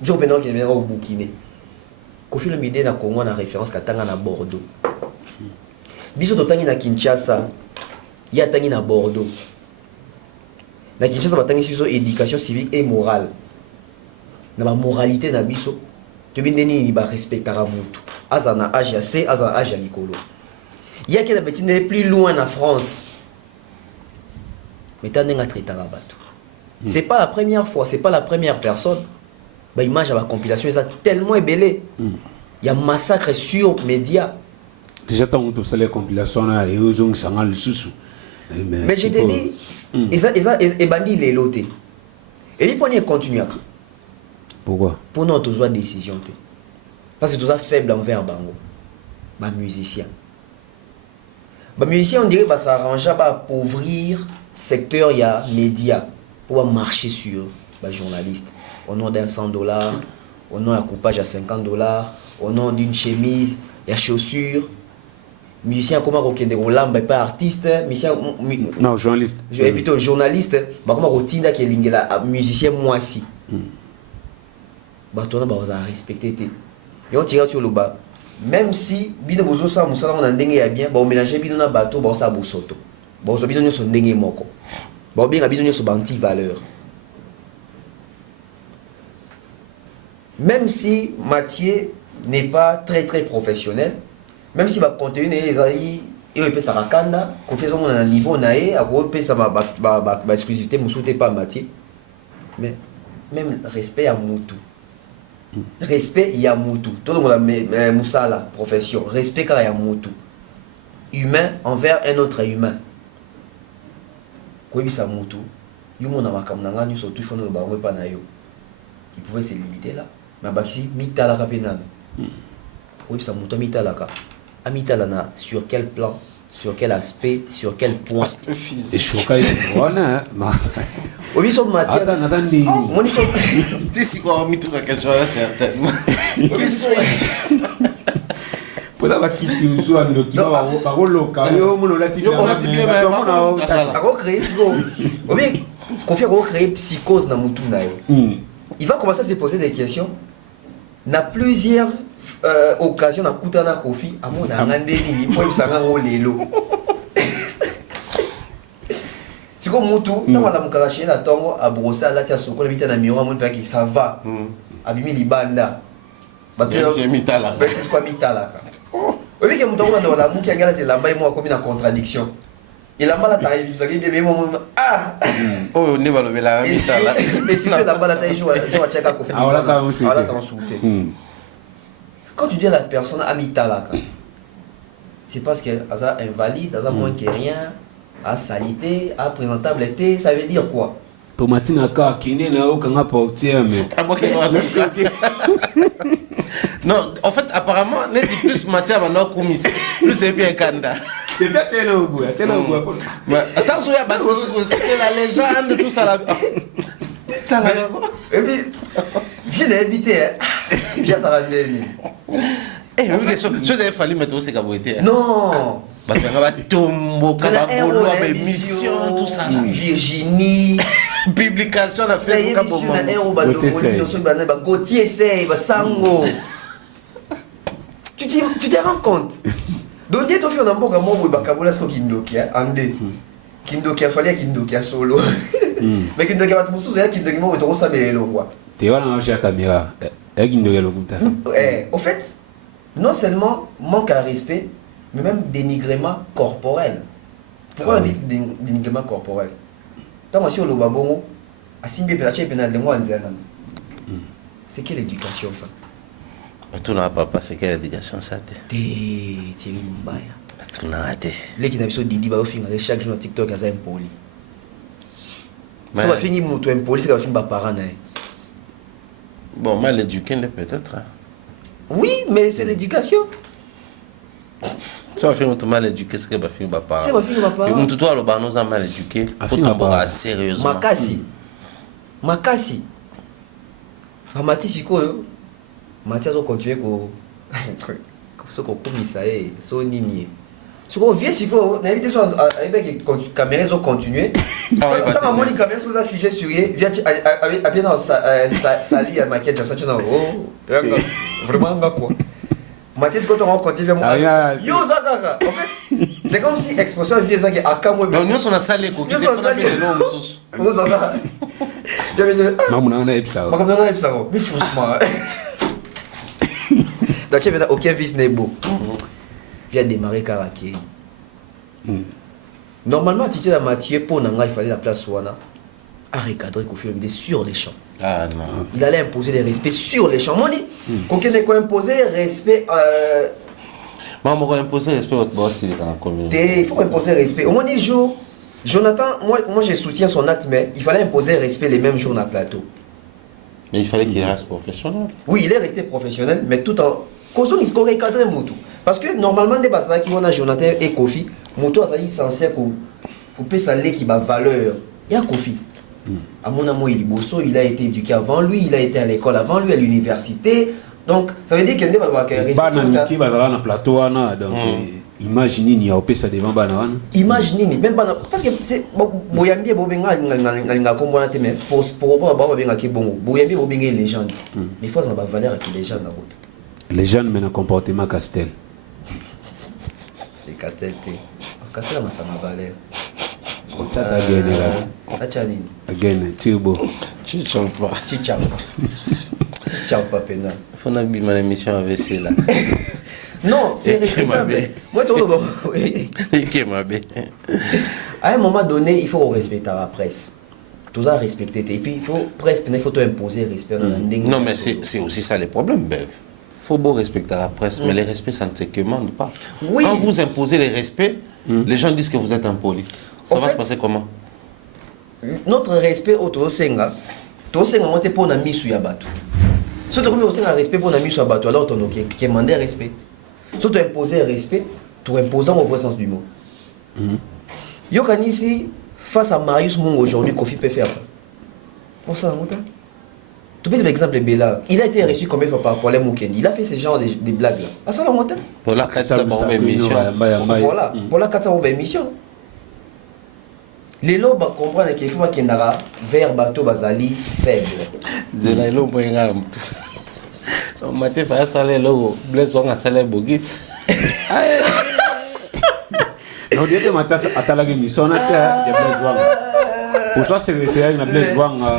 Joe Benoît qui vient au Burkina Kofi Olomide na Congo na référence katanga na Bordeaux biso totangi na Kinshasa ya tangi na Bordeaux na Kinshasa batangi biso éducation civique et morale na ba moralité na biso tu bindeni ni ba respectera mutu azana âge ya C azana âge ya likolo il y a qui la betine plus loin en France mais t'as n'enga traiter bateau c'est pas la première fois c'est pas la première personne ba image à la compilation ça tellement ébélé il y a massacre sur médias déjà tant que ça les compilations là et eux ont sangal le sous mais je te dis et bandi les lotés et il prenait continuer. Pourquoi? Pour notre décision. Parce que tout ça faible envers Bango. Les musiciens. Les musiciens, on dirait que ça arrange à appauvrir le secteur, il y a médias, pour marcher sur les journalistes. Au nom d'un $100, au nom d'un coupage à $50, au nom d'une chemise, il y a chaussures. Musicien, comment on ne pas artiste, non, journaliste. Et plutôt journaliste, comment on qui est musicien moi aussi. bato wana baza respecté te yo tira tu loba même si bino bozo sa musala on ndenge ya bien ba mélanger bino na bato ba sa bosoto ba zo bino nyoso ndenge moko ba bien bino nyoso banti valeur même si Mathieu n'est pas très professionnel même si va contenu ezali et peut ça rakanda qu'on fait on un niveau naé à peut ça ba exclusivité musoute pas Mathieu mais même respect à mutu respect ya mutu tout le monde a musala profession respect car ya mutu humain envers un autre humain quoi bisa mutu yo mona makamna ngani surtout il faut ne ba pas na yo il pouvait se limiter là mais bakisi mitala ka penana quoi bisa mutu mitala ka amitalana sur quel plan sur quel aspect sur quel point Aspect physique. Et je crois que voilà. oui sur matière Attendez. mon sur C'était si quoi mis toute la question là certainement. oui sur Poda bakisi musu anoki ba loka yo mono lati bien ako créer sigo oui confier ako créer psychose na mutu na yo il va commencer à se poser des questions na plusieurs occasions na kutana kofi amona ngandeli ni po bisanga ngolelo siko mutu tango la mukarashi na tongo abrosa la tia soko na bita na miroir mon paki ça va abimi libanda J'ai mis ta là. c'est quoi mitala oui que mutu na la muki ngala te lamba mo comme na contradiction il a mal à taille vous savez bien moi ah Oh ne va lever la mis ta là. mais si tu la balle à taille je vais checker kofi voilà t'en souter quand tu dis à la personne amitala c'est parce que ça invalide ça moins que rien à salité à présentabilité ça veut dire quoi pour matina ka kine na o kanga portier mais Ah bon non, en fait apparemment n'est plus matière maintenant commis. Plus c'est bien Kanda. c'est bien tena au bout. Mais attention à battre c'était la légende tout ça là. Ça là. et puis viens d'inviter bien ça va venir Eh oui, ce qu'il fallait mettre aussi caboité. non Parce que va tomber kabagolo émission tout ça. Virginie Publication la la fait émission na héros ba Gauthier Sey ba Sango tu te rends compte donc tu fais un mboka mo ba kabola sko kindokia ande kindokia fallait kindokia solo mais kindokia ba musuzu ya kindokia mo to sa melongwa te wana na cha caméra et ndo yelo kuta au fait non seulement manque à respect mais même dénigrement corporel pourquoi on dit dénigrement corporel tant sur le babongo asimbe pe achepe na lengo anzana c'est quelle éducation ça tout n'a pas passé quelle éducation ça te. t'es mbaya Tout n'a raté. les qui n'a biso didi ba ofinga chaque jour na TikTok aza impoli ça va finir mutu impoli ça va finir ba parents na Bon, mal éduqué peut-être. oui mais c'est l'éducation Ça va faire un mal éduqué, ce que va faire papa. ça va finir ba parents Et tout le nous a mal éduqué. Faut tomber sérieusement. makasi amati sikoyo mati azokontinue sokokumisa ye so nini siko vie sikoyo nayebi te so ayebeki caméra ezocontinue ntango amoni caméra soki eza fige sur ye apie na salut ya maquette ya sacho na vraiment nga quoi Mathis quand on continue vers yo zakaka en fait c'est comme si expression vie ezaki akamwe mais nous on a salé ko qui fait na bien non mususu yo zakaka mamuna na epsa makambo na epsa mais franchement donc il y a aucun vice n'est beau vient démarrer karaké normalement tu es à Mathieu pour nanga il fallait la place wana à recadrer qu'on fait sur les champs. Ah non. Il allait imposer des respects sur les champs. Moni, qu'on ait imposer respect. Maman, on imposer respect votre boss dans la communauté. Il faut imposer respect. Au moins des jours, Jonathan, moi je soutiens son acte, mais il fallait imposer respect les mêmes jours dans le plateau. Mais il fallait qu'il reste professionnel. Oui, il est resté professionnel, mais tout en causant il se recadrer Moutou. Parce que normalement des bases qui vont à Jonathan et Kofi, Moutou a dit censé couper sa lait qui va valeur. Il y a Kofi. À mon amour, il a été éduqué avant lui, il a été à l'école avant lui, à l'université. Donc, ça veut dire qu'il y a des respect. Qui va dans le plateau, donc image nini ya opesa devant bana wana image nini même pas parce que c'est boyambi bobenga ngalinga kombona te mais pour bobenga ki bongo boyambi bobenga légende mais faut ça va valeur qui légende na bout les jeunes mais na comportement Castel les Castel ma ça ma valeur otata gene ras acha nini again tibo Chichamba. Chichamba pena Faut na bima l'émission avec celle là. non c'est respectable moi tout Qui m'a bé. à un moment donné il faut respecter la presse tout ça respecter et puis il faut presse il faut imposer respect dans la Non mais c'est aussi ça le problème Bev. Faut beau respecter la presse mais le respect ça ne se commande pas. Oui. Quand vous imposez le respect, les gens disent que vous êtes impoli. Ça va se passer comment? Notre respect au Tosenga monte pour na misu ya bato. Si tu as un respect pour na misu ya bato, alors tu as demandé respect. Si tu as imposé respect, tu imposes au vrai sens du mot. Yokanisi, face à Marius Mung aujourd'hui, Kofi peut faire ça. Pour ça, tu peux par exemple Bella, il a été reçu combien de fois par problème Moukendi. Il a fait ce genre de blagues là. Ah ça la montagne. Pour la 400 émission. Voilà, pour la 400 émission. Les lots comprennent qu'il faut qu'il y ait vers bateau bazali faible. Zela ilo mwenga mtu. Mathieu fa sale lo Blaise wanga sale bogis. non diete matata atala ke misona ta ya Blaise wanga pour ça c'est référé na Blaise wanga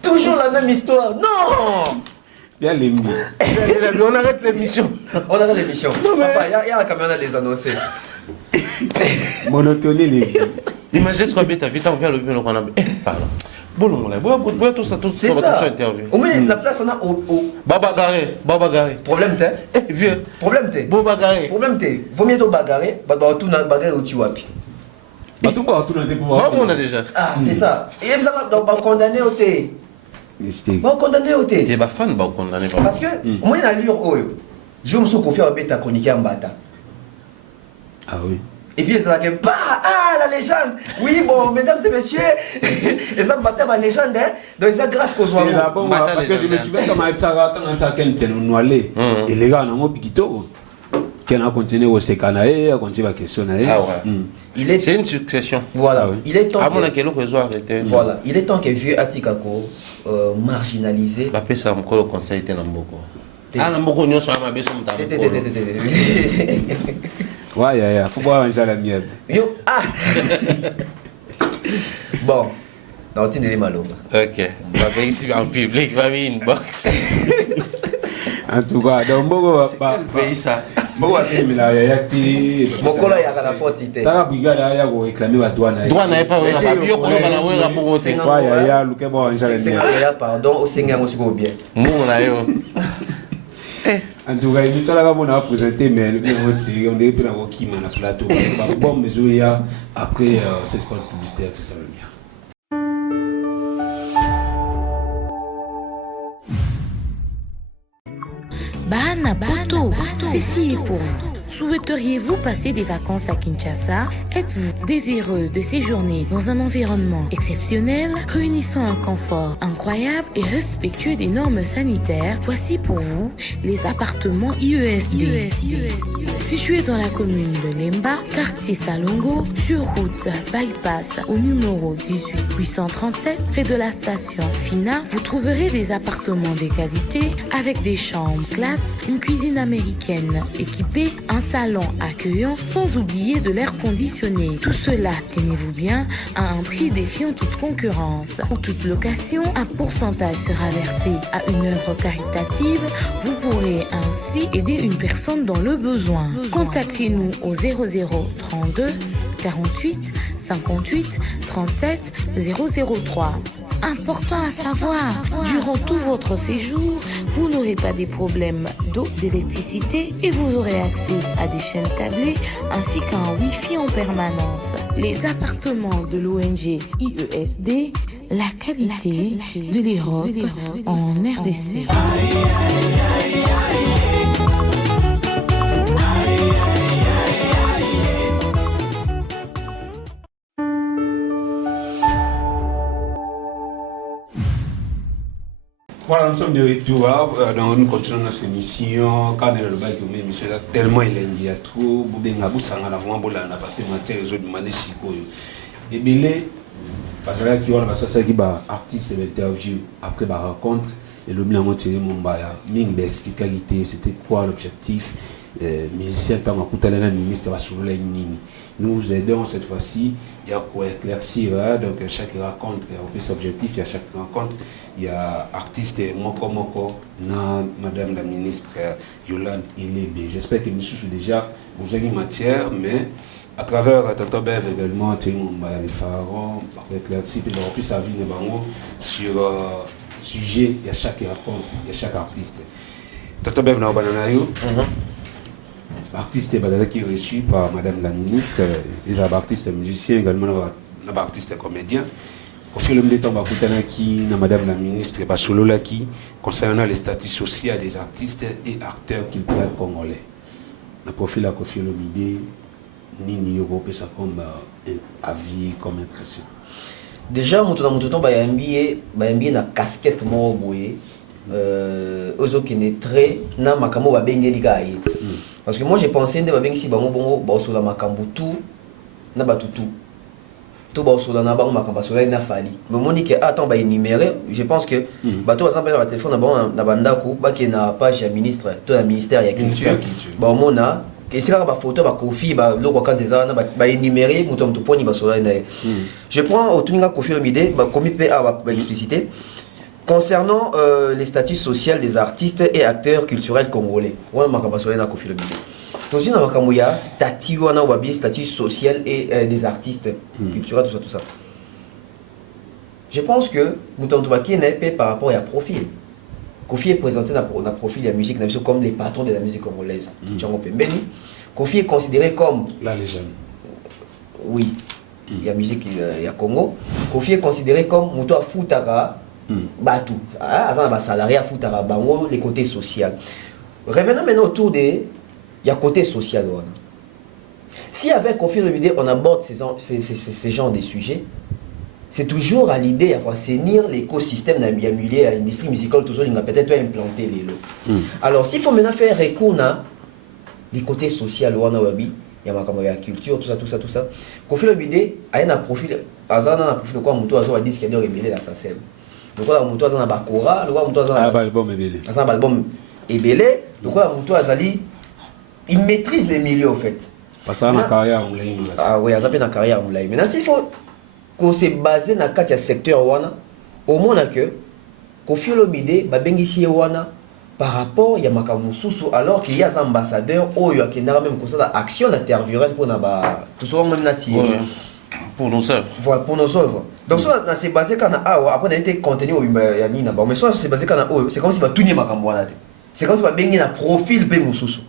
toujours la même histoire. Non. bien les On arrête l'émission. On arrête l'émission. Papa, il y a la caméra des annoncés. monotonie les Imagine ce qu'on a vu, on vient le bureau qu'on a. Pardon. Bon, tout ça, tout c'est ça. interview. Au moins, la place, on a au. Baba Garé. Problème, t'es. Vieux. Problème, t'es. Baba Garé. Problème, t'es. Vaut mieux te bagarrer, tout na bagarrer au tuapi. tout pas tout dans des pouvoirs On a déjà. Ah, c'est ça. Et ça va donc condamner au thé. Condamner au thé. T'es pas fan, bah condamné. Parce que, moi, il a lire Oyo. Je me suis confié à bêta chroniquer en bata. ah oui Et puis, ça que la légende. Oui, bon, mesdames et messieurs, et ça me battait ma légende, hein. Donc, ça grâce qu'au soir. Parce que je me souviens comme avec ça, quand ça qu'elle était noyée, et les gars, on a un piquito. Qui a continué au Sekanae, a continué à questionner. Ah ouais. C'est une succession. Voilà. Ah oui. Il est temps. À mon avis, que soit arrêté. Voilà. Il est temps que vieux Atikako marginalisé. Bah, ça encore le conseil était dans beaucoup. Ah, dans beaucoup, nous sommes à ma baisse, on t'a ouais, faut boire un jal à miel. Yo, ah! Bon, on tient les malheurs. Ok. On va ici en public, va venir inbox. En tout cas, donc, bon, ça. Bon, mais là, il y a qui. Mon collègue a la faute. T'as brigade à réclamer la douane. Douane n'est pas là. Bio qu'on a la ouera pour voter. Toi, il y a le bon un jal à miel. Pardon, au Seigneur, aussi bien. Nous, on a eu. En tout cas, il s'est là présenté, mais on est plus dans qui on a plateau. Bon, mais il y a après ce spot publicitaire qui s'est remis. Bana Poto, ceci est pour vous. Souhaiteriez-vous passer des vacances à Kinshasa? Êtes-vous désireux de séjourner dans un environnement exceptionnel, réunissant un confort incroyable et respectueux des normes sanitaires? Voici pour vous les appartements IESD. Situés dans la commune de Lemba, quartier Salongo, sur route Bypass au numéro 18837, près de la station Fina, vous trouverez des appartements de qualité avec des chambres classe, une cuisine américaine équipée, un salon accueillant, sans oublier de l'air conditionné. Tout cela, tenez-vous bien, à un prix défiant toute concurrence. Pour toute location, un pourcentage sera versé à une œuvre caritative. Vous pourrez ainsi aider une personne dans le besoin. Contactez-nous au 0032 48 58 37 003. Important à savoir, durant tout votre séjour, vous n'aurez pas des problèmes d'eau, d'électricité et vous aurez accès à des chaînes câblées ainsi qu'à un Wi-Fi en permanence. Les appartements de l'ONG IESD, la qualité de l'Europe en RDC. Voilà, nous sommes de retour. Donc, nous continuons notre émission. Quand on est le bail, l'émission là, tellement il y a trop. Parce que matière les autres demandent si quoi. Et bien, parce que là, qui ont ça, c'est qui artiste l'interview après la rencontre. Et le bien montré mon baya. Ming d'expliqualité, c'était quoi l'objectif. Musicien, tant que le ministre va sur la ligne. Nous vous aidons cette fois-ci. Il y a quoi éclaircir. Donc, chaque rencontre, il y a un objectif. Il y a chaque rencontre. Il y a artiste Moko na madame la ministre Yolande Elebe. J'espère que nous sommes déjà vous avez une matière, mais à travers Tonton Bev également, les pharaons, éclairci, puis on sa vie sur sujet, il y a chaque rencontre, il y a chaque artiste. Tonton Bev na bananayo. Artiste qui est reçu par madame la ministre, les artistes musiciens également, les artistes comédiens. Au fil du temps, madame la ministre, concernant les statuts sociaux des artistes et acteurs culturels congolais. Le profil à Kofi Olomide, Nini Yobo, ça comme avis, comme impression. Déjà, il y a casquette moboye. Ozo qui est très na makamo ba bengeli gaye. Parce que moi j'ai pensé de ba bengisi bango bongo ba osola makambu tout na batutu. Tout ba osola na bango makamba sola na fali. Mais monique attends ba énumérer, je pense que bato azamba ba téléphone na bango na bandako ba ki na page ya ministre, to na ministère ya culture. Ba mona que c'est ba photo ba Kofi ba loko kanzeza na ba énumérer muto muto poni ba sola na. Je prends au tuninga Kofi Olomide ba komi pe ba expliciter. Concernant les statuts sociaux des artistes et acteurs culturels congolais, on a aussi statut social et des artistes culturels, tout ça. Je pense que Moutantouaki n'est pas par rapport à profil. Kofi est présenté dans le profil de la musique comme les patrons de la musique congolaise. Kofi est considéré comme la légende. Oui, il y a musique, il y a Congo. Kofi est considéré comme Moutou Foutara. Batou, salarié à foutre à bango les côtés sociaux. Revenons maintenant autour des, il y a côté social. Si avec Kofi Olomide on aborde ces genres de sujets, c'est toujours à l'idée d'assainir l'écosystème de l'industrie musicale, toujours il va peut-être implanter les lots. Alors s'il faut maintenant faire recours à les côtés sociaux, il y a la culture, tout ça. Kofi Olomide a un profil, de quoi Moutou a dit qu'il y a des rebelles dans sa scène. Donc là, Moutou a un bakora, album Ebele. Un album Ebele, donc là, Moutou Azali, il maîtrise les milieux en fait. Parce que dans la carrière, ah oui, il a une carrière. Maintenant, s'il faut qu'on se base dans le secteur, au moins que Kofi Olomide, Babengisi Wana, par rapport à Makamoussousou, alors qu'il y a des ambassadeurs, il y a même comme ça d'action intervirelle pour tout ça, même natif. Pour nos œuvres. Voilà, pour nos œuvres. Donc, soit c'est basé quand après on a été contenu au Yanina, mais soit c'est basé quand c'est comme si on a tout nié Makamboana. C'est comme si on a baigné un profil de Moussoussou.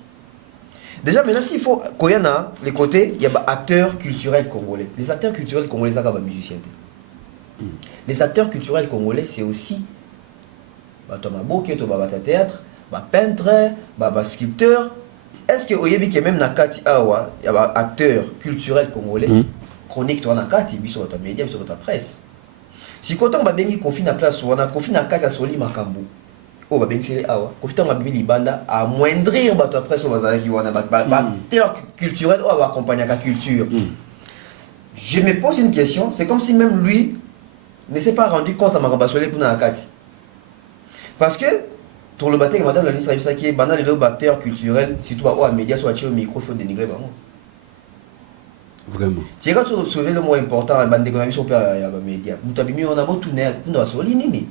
Déjà, maintenant, s'il faut qu'il y ait les côtés, il y a des acteurs culturels congolais. Les acteurs culturels congolais, c'est des musiciens. Les acteurs culturels congolais, c'est aussi Thomas Boké, Thomas théâtre, peintre, sculpteur. Est-ce que vous avez que même dans Kati Awa, il y a des acteurs culturels congolais? Chronique toi na kati biso votre média biso votre presse si quand on va bengi Kofi na place on a Kofi na kati soli makambu o ba bengi awa Kofi tanga bibi libanda à moindrir votre presse au bazar qui wana acteur culturel ou accompagner la culture. Je me pose une question, c'est comme si même lui ne s'est pas rendu compte à makamba soli pour na kati parce que pour le bataille madame la ministre qui est banal les acteurs culturels surtout à média soit au micro faut dénigrer vraiment. Vraiment. Si tu as soulevé le mot important, il y a des médias. On a beau tourner, on a solide.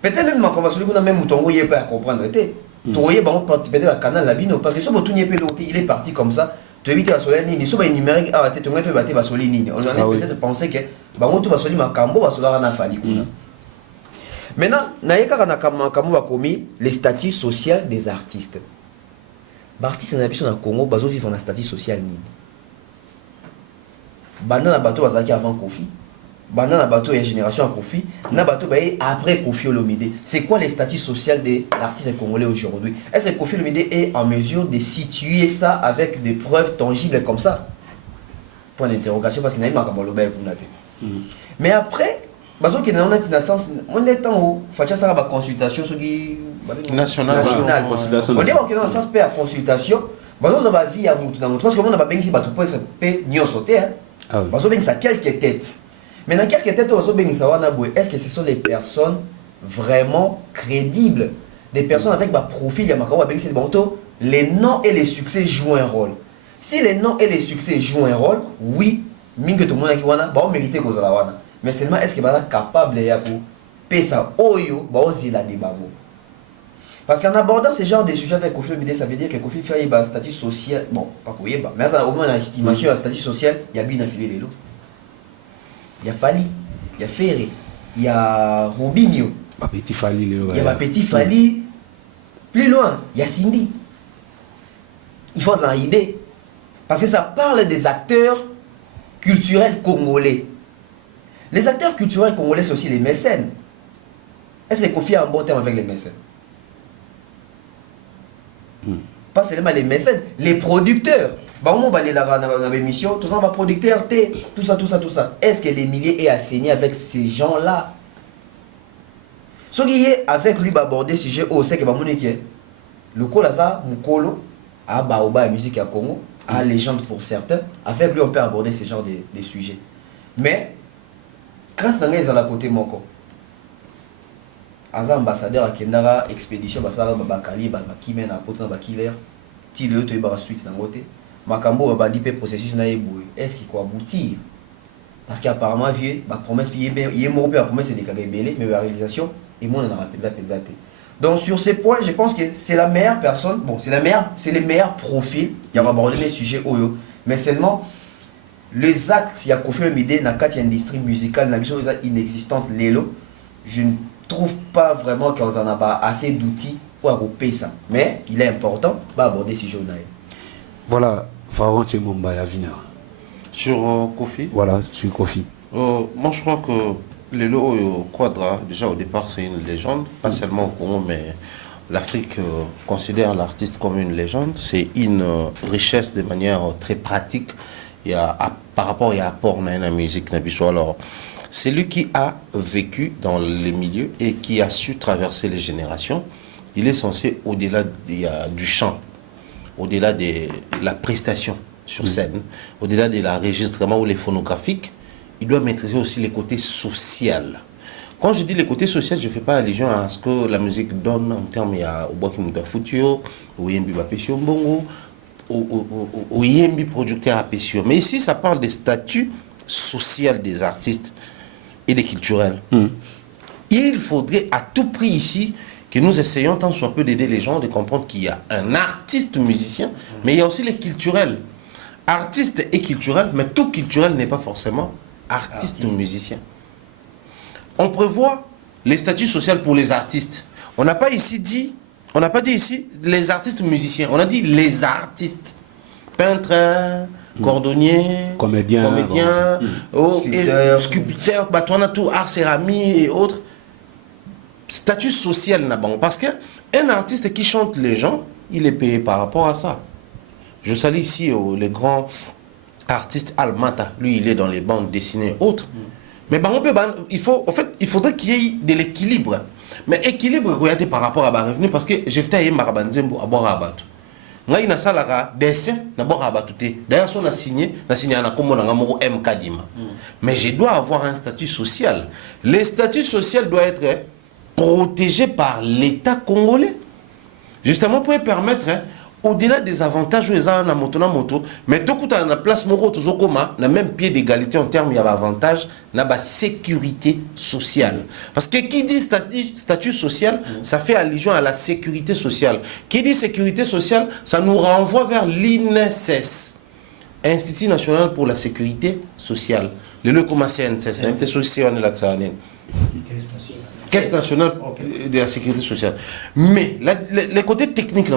Peut-être même quand on va solide, on a même mouton, il pas à comprendre. Tu voyais, peut-être la canal la bino, parce que si on tourne il est parti comme ça. Tu évites la solide, si on a une numérique, tu vas solide. On a peut-être pensé que tu vas solide, mais cambo va solide à fali. Maintenant, les statuts sociaux des artistes. Les artistes dans le Congo, ils vivent dans un statut social. Bandana bateau azaki avant Kofi, bandana bateau et génération à Kofi, na bateau après Kofi Olomide. C'est quoi les statuts sociaux de l'artiste congolais aujourd'hui? Est-ce que Kofi Olomide est en mesure de situer ça avec des preuves tangibles comme ça? Point d'interrogation parce qu'il n'a pas de. Mais après, bazo qui n'a pas sens on est temps facha ça ba consultation sur qui national on est dans le sens à consultation bazo ba vie à mutu na mutu parce que on a pas bien ici ba tout peut nyo sauter hein bazo bien ça quelques têtes mais dans quelques têtes bazo bien ça wana boy est-ce que ce sont des personnes vraiment crédibles, des personnes avec un profil les noms et les succès jouent un rôle. Si les noms et les succès jouent un rôle, oui, mingi tout le monde qui wana ba mériter cause la wana. Mais seulement est-ce qu'il va être capable ya pour pesa oyo ba ozila de babo. Parce qu'en abordant ce genre de sujets avec Kofi Olomide, ça veut dire que Kofi fait un statut social, bon, pas pour yeba, mais ça au moins l'estimation à statut social, il y a bien affilé les lots. Il y a Fali, il y a Ferré, il y a Robinho, Petit Fali, il y a Petit Fali, plus loin, il y a Cindy. Il faut une idée. Parce que ça parle des acteurs culturels congolais. Les acteurs culturels congolais, c'est aussi les mécènes. Est-ce que Kofi a un bon terme avec les mécènes? Pas seulement les mécènes, les producteurs. Bah, on va aller dans l'émission, tout ça va producteur, tout ça. Est-ce que les milliers est assigné avec ces gens-là? Ce qui est avec lui, aborder ce sujet, c'est que le Kolaza, Mukolo, à Baoba, la musique à Congo, à légende pour certains, avec lui, on peut aborder ce genre de sujets. Mais, quand ça est à la côté, mon corps, Aza ambassadeur à Kendara, expédition, Basara, Babakali, Bakimen, Apotan, Bakiler, Tileo, tu es la suite dans côté. Makambo, Babandi, processus n'a éboué. Est-ce qu'il faut aboutir? Parce qu'apparemment, vieux, la promesse, il est mort, la promesse est déclarée belé, mais la réalisation, et moi, on a rappelé ça. Donc, sur ces points, je pense que c'est la meilleure personne, bon, c'est les meilleurs profils, il y a abordé les sujets, mais seulement, les actes, il y a Kofi Olomide, dans la industrie musicale, la mission est inexistante, l'élo, je ne trouve pas vraiment qu'on en a pas assez d'outils pour agrouper ça. Mais il est important d'aborder ces journaux. Voilà, Pharaon Tchemomba Yavina. Sur Kofi. Voilà, sur Kofi. Moi, je crois que Lelo Quadra, déjà au départ, c'est une légende, pas seulement au Congo, mais l'Afrique considère l'artiste comme une légende. C'est une richesse de manière très pratique. Il y a, par rapport à l'apport dans la musique. Alors, c'est lui qui a vécu dans les milieux et qui a su traverser les générations. Il est censé, au-delà du chant, au-delà de la prestation sur scène, au-delà de l'enregistrement ou les phonographiques, il doit maîtriser aussi les côtés sociaux. Quand je dis les côtés sociaux, je ne fais pas allusion à ce que la musique donne en termes de Obokimuda Futio, ou Yembi Bapesio Mbongo, ou Yembi producteur à Pesio. Mais ici, ça parle des statuts sociaux des artistes et des culturels. Il faudrait à tout prix ici que nous essayons tant soit peu d'aider les gens de comprendre qu'il y a un artiste musicien, mais il y a aussi les culturels. Artiste et culturel, mais tout culturel n'est pas forcément artiste ou musicien. On prévoit les statuts sociaux pour les artistes. On n'a pas dit ici les artistes musiciens, on a dit les artistes. Peintres, cordonniers, comédiens, sculpteurs, tout, art céramique et autres. Statut social là-bas. Parce qu'un artiste qui chante les gens, il est payé par rapport à ça. Je salue ici les grands artistes Almata. Lui, il est dans les bandes dessinées et autres. Mais il faudrait qu'il y ait de l'équilibre. Mais équilibre, regardez par rapport à ma revenu, parce que j'ai fait un marabanzembo à boire à battre. Moi, il y a un dessin, d'ailleurs, on a signé un MK Dima. Mais je dois avoir un statut social. Le statut social doit être protégé par l'État congolais. Justement, pour permettre, au-delà des avantages où ils ont na moto, mais tout à la place moro tozokoma na même pied d'égalité en termes il y a avantage na ba sécurité sociale. Parce que qui dit statut social, ça fait allusion à la sécurité sociale. Qui dit sécurité sociale, ça nous renvoie vers l'INSS, Institut national pour la sécurité sociale. Le lieu comme CNSS, Caisse nationale de la sécurité sociale. Mais les côtés techniques,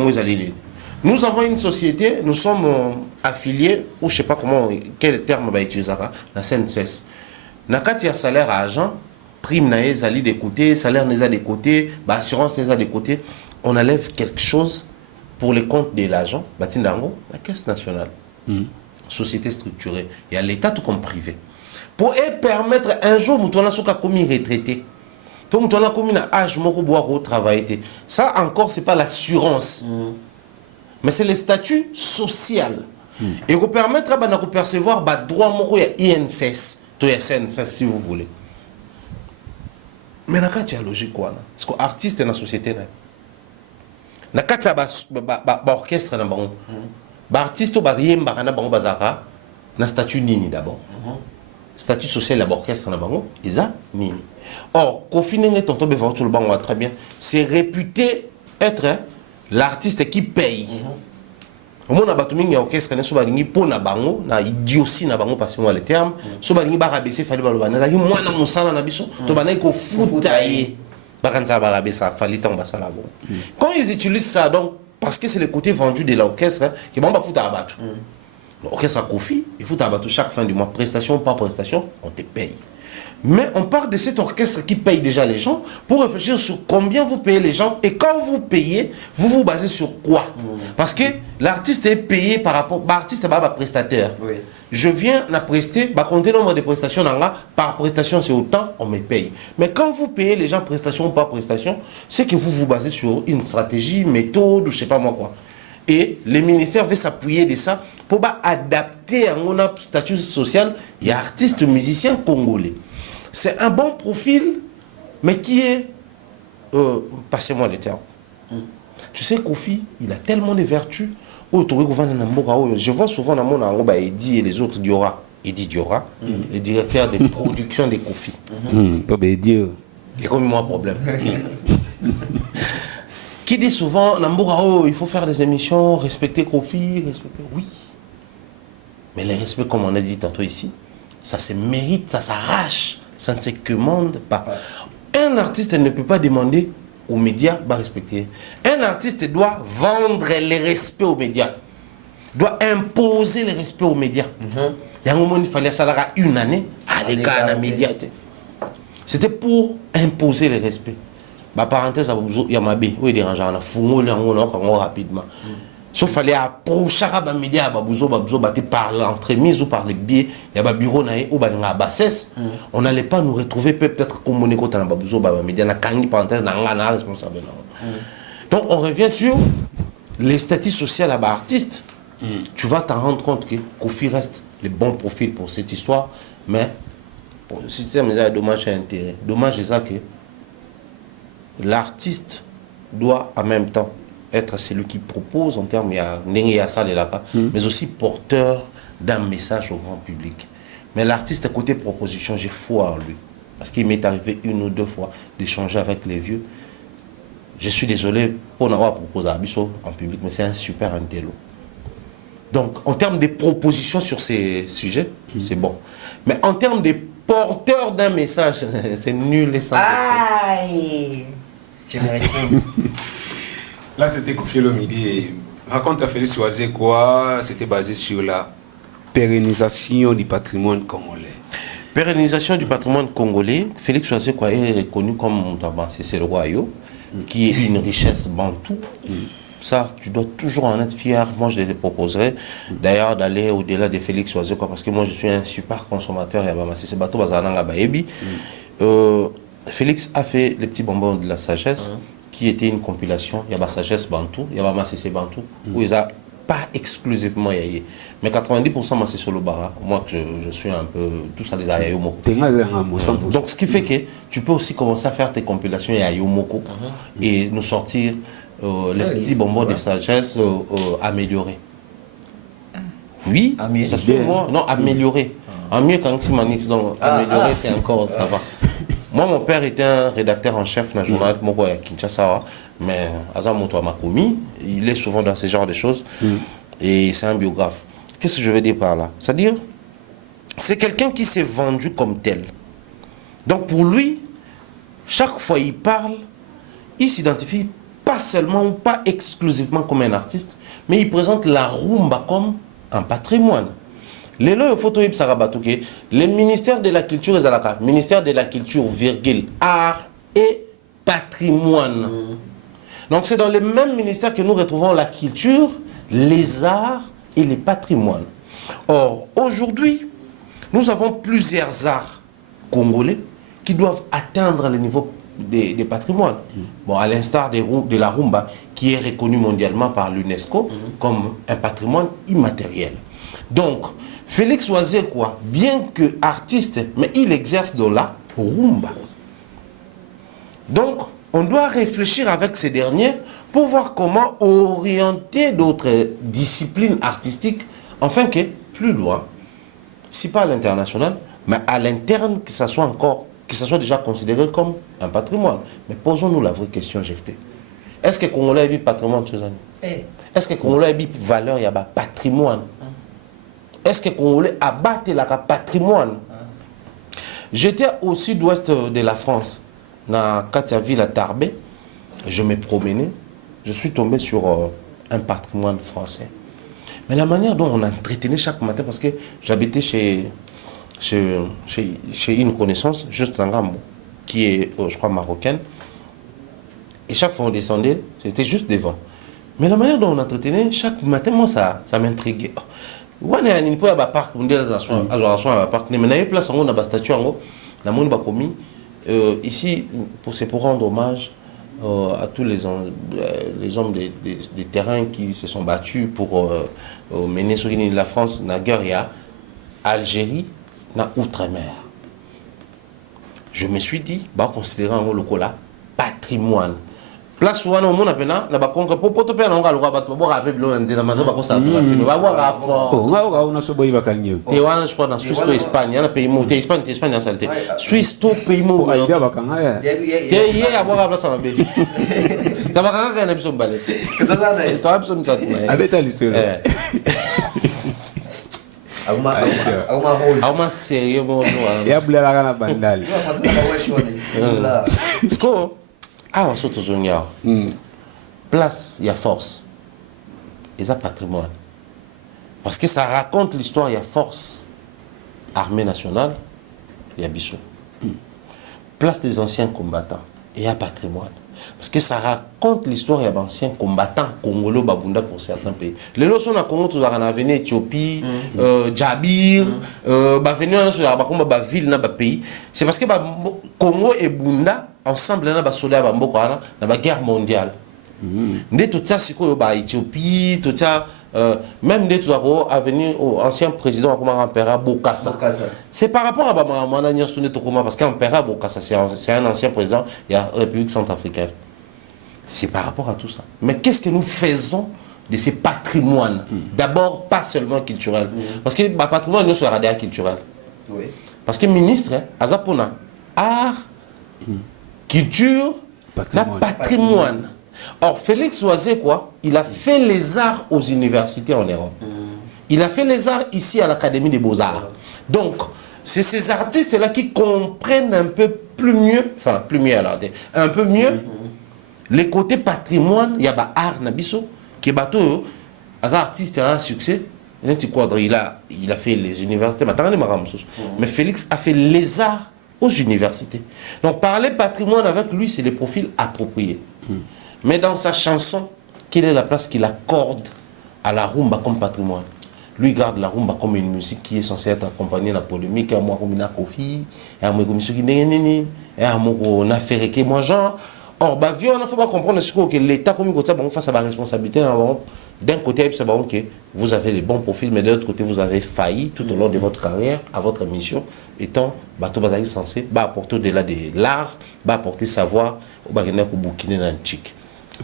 nous avons une société, nous sommes affiliés, ou je ne sais pas quel terme on va utiliser, la CNSS. Nous avons un salaire à agent, prime n'est de côté, salaire n'est de côté, assurance n'est de côté. On enlève quelque chose pour les comptes de l'agent, la Caisse nationale, société structurée. Il y a l'État tout comme privé. pour permettre un jour mutona soka komi retraité to mutona komi na âge moko boire au travail. Ça encore c'est pas l'assurance, mais c'est le statut social. Et vous permettre de percevoir bah droit moko ya INSS to ya SNSS si vous voulez. Mais na kati ya logique quoi na parce que artiste na société na kati ya ba orchestre na bango ba artiste ba yemba na bango bazaka na statut nini d'abord. Statut social à l'orchestre na bango isa nini. Or Kofi Ndenge tonton be le bango très bien, c'est réputé être l'artiste qui paye. Au moins na batu mingi orchestre na so balingi pona bango na idiotie na bango parce moi le terme so balingi ba rabaisser fali baloba na zaki mwana musala na biso to banai ko foutailler ba kanza ba rabaisser fali tant basala bon. Quand ils utilisent ça donc parce que c'est le côté vendu de l'orchestre qui bon ba fouta abatu. L'orchestre à Kofi, il faut abattre chaque fin du mois, prestation par prestation, on te paye. Mais on parle de cet orchestre qui paye déjà les gens pour réfléchir sur combien vous payez les gens et quand vous payez, vous vous basez sur quoi? Parce que l'artiste est payé par rapport à l'artiste prestataire. Oui. Je viens à prester, compter le nombre de prestations par prestation c'est autant, on me paye. Mais quand vous payez les gens prestation par prestation, c'est que vous vous basez sur une stratégie, méthode ou je sais pas moi quoi. Et le ministère veut s'appuyer de ça pour adapter à mon statut social. Il y a artistes musiciens congolais. C'est un bon profil, mais qui est... passez-moi le terme. Tu sais, Kofi, il a tellement de vertus. Je vois souvent dans mon angle, Eddie et les autres Diora. Eddie Diora, le directeur de production de Kofi. Pas Eddie. Il y a comme moi un problème. Qui dit souvent, il faut faire des émissions, respecter Kofi, respecter... Oui. Mais le respect, comme on a dit tantôt ici, ça se mérite, ça s'arrache, ça ne se commande pas. Un artiste ne peut pas demander aux médias de respecter. Un artiste doit vendre le respect aux médias, doit imposer le respect aux médias. Il y a un moment, il fallait ça une année à l'écart des médias. C'était pour imposer le respect. Bah parenthèse il y a ma bé oui dérangeant on a fumé rapidement sauf fallait approcher les médias par l'entremise ou par les biais il y a ba bureau na ou ba bassesse on n'allait pas nous retrouver peut-être comme on est quand on a babuzo ba médias na kangi parenthèse na ngana responsable donc on revient sur les statuts sociaux à artiste. Tu vas t'en rendre compte que Kofi reste le bon profil pour cette histoire, mais pour le système il y a dommage et intérêt. Dommage c'est ça que l'artiste doit en même temps être celui qui propose en termes mais aussi porteur d'un message au grand public. Mais l'artiste côté proposition, j'ai foi en lui. Parce qu'il m'est arrivé une ou deux fois d'échanger avec les vieux. Je suis désolé pour n'avoir proposé à Abisso en public, mais c'est un super intello. Donc, en termes de propositions sur ces sujets, c'est bon. Mais en termes de porteur d'un message, c'est nul et sans Aïe. Là, c'était Kofi Olomide. Raconte à Félix Oisé quoi? C'était basé sur la pérennisation du patrimoine congolais. Pérennisation du patrimoine congolais. Félix Oisé quoi est reconnu comme c'est le royaume, qui est une richesse bantou. Ça, tu dois toujours en être fier. Moi, je les proposerais d'ailleurs d'aller au-delà de Félix Oisé quoi, parce que moi, je suis un super consommateur. C'est bateau bazananga baebi. Félix a fait les petits bonbons de la sagesse, qui était une compilation. Il y a la sagesse bantou, il y a la CC bantou, où ils n'ont pas exclusivement yaye. Mais 90% c'est sur le bara. Moi, je suis un peu. Tout ça, les yaye moko. Donc, ce qui fait que tu peux aussi commencer à faire tes compilations yaye moko et nous sortir les petits bonbons de sagesse améliorés. Oui, ça se fait moi. Non, améliorés. En mieux qu'un petit manix, donc amélioré, c'est encore, ça va. Moi, mon père était un rédacteur en chef dans le journal Moko à Kinshasa, mais Azamoto Makomi, il est souvent dans ce genre de choses, et c'est un biographe. Qu'est-ce que je veux dire par là? C'est-à-dire, c'est quelqu'un qui s'est vendu comme tel. Donc pour lui, chaque fois qu'il parle, il s'identifie pas seulement ou pas exclusivement comme un artiste, mais il présente la rumba comme un patrimoine. Les lois photo le ministère de la culture est ministère de la culture virgule art et patrimoine. Donc c'est dans le même ministère que nous retrouvons la culture, les arts et les patrimoines. Or aujourd'hui Nous avons plusieurs arts congolais qui doivent atteindre le niveau des patrimoines. Bon, à l'instar de la rumba, qui est reconnue mondialement par l'UNESCO comme un patrimoine immatériel. Donc, Félix Wazekwa, bien que artiste, mais il exerce de la rumba. Donc, on doit réfléchir avec ces derniers pour voir comment orienter d'autres disciplines artistiques, afin que, plus loin, si pas à l'international, mais à l'interne, que ça soit déjà considéré comme un patrimoine. Mais posons-nous la vraie question, GFT. Est-ce que Congolais a patrimoine ces années? Est-ce que Congolais a valeur, il y a patrimoine? Est-ce que Congolais a battu la patrimoine? J'étais au sud-ouest de la France, dans la ville à Tarbé. Je me promenais, je suis tombé sur un patrimoine français. Mais la manière dont on entretenait chaque matin, parce que j'habitais chez une connaissance, juste en Gambo, qui est, je crois, marocaine. Et chaque fois on descendait, c'était juste devant. Mais la manière dont on entretenait, chaque matin, moi, ça m'intriguait. On a un parc, on a un parc, mais on a une place, on a une statue, on a commis. Ici, c'est pour rendre hommage à tous les hommes des terrains qui se sont battus pour mener sur la France, la guerre, il y a Algérie, na outre-mer. Je me suis dit, bah considérer un local patrimoine. Place où on a mon appena, na ba konka pour te faire un gars le roi bat bo rappeler le ndina mazo ba ko sa ba film ba voir à force. On a ce boy bakanyo. Te wana je crois dans Suisse ou Espagne, na pays monté Espagne en saleté. Suisse to pays monté. Oh ida bakanga ya. Te hier avoir à place en bé. Ta bakanga na biso balé. Que ça là, toi absolument ça. Abeta lisolo. Auma sérieux mon nom. Ya bula la na bandali. Sko ah, on saute aux place, il y a force. Et ça, patrimoine. Parce que ça raconte l'histoire, il y a force. Armée nationale, il y a Bissou. Place des anciens combattants, il y a patrimoine. Parce que ça raconte l'histoire, il y a d'anciens combattants congolais babunda pour certains pays. Les leçons à Congo, tu as venu Éthiopie, Djabir, venu dans ville, dans pays. C'est parce que Congo et Bunda, ensemble, dans les soldats, dans la guerre mondiale. Tout ça, c'est quoi Éthiopie, tout ça, même tout ça, a venu au ancien président, comme l'empereur Bokassa. C'est par rapport à Manania Souné Tokoma, parce qu'empereur Bokassa, c'est un ancien président, il y a la République centrafricaine. C'est par rapport à tout ça. Mais qu'est-ce que nous faisons de ces patrimoines? D'abord, pas seulement culturel. Parce que le patrimoine, nous, c'est la culturel. Oui. Parce que ministre, Azapona, art, culture, patrimoine. Or, Félix Wazekwa, il a fait les arts aux universités en Europe. Il a fait les arts ici à l'Académie des Beaux-Arts. Donc, c'est ces artistes-là qui comprennent un peu plus mieux, enfin, plus mieux alors, un peu mieux, les côtés patrimoine, il y a art nabiso, qui est bateau, un artiste a un succès. Il a fait les universités, mais Félix a fait les arts aux universités. Donc, parler patrimoine avec lui, c'est les profils appropriés. Mais dans sa chanson, quelle est la place qu'il accorde à la rumba comme patrimoine? Lui garde la rumba comme une musique qui est censée être accompagnée de la polémique, et à moi comme une kofi, et à moi comme une nini, et à moi comme une affaire qui moi genre. Or, il ne faut pas comprendre que l'État, comme il a face à la responsabilité, d'un côté, vous avez les bons profils, mais de l'autre côté, vous avez failli tout au long de votre carrière, à votre mission, étant censé apporter au-delà de l'art, apporter savoir au Burkina dans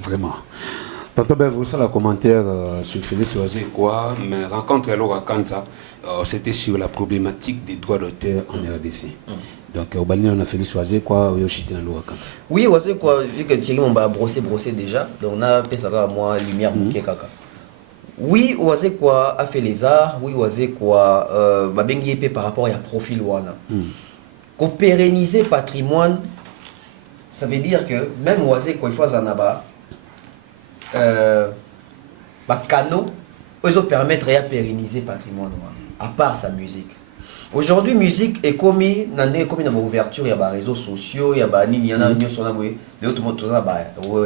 Vraiment. Tantôt, vous savez, le commentaire sur Félix Wazekwa, mais rencontre alors à Kansa, c'était sur la problématique des droits d'auteur en RDC. Donc, au Balini, on a Félix Wazekwa, Yoshiti dans l'eau à Kansa. Oui, Wazekwa, vu que Thierry m'a brossé déjà, donc on a fait ça à moi, lumière, bouquet, caca. Oui, Wazekwa a fait les arts, oui, Wazekwa m'a bien guépé par rapport à profil Wana. Qu'on pérenniser patrimoine, ça veut dire que même Wazekwa, il faut Zanaba. Canaux, ils permettre de pérenniser le patrimoine, à part sa musique. Aujourd'hui, musique est comme dans l'ouverture, il y a des réseaux sociaux, il y a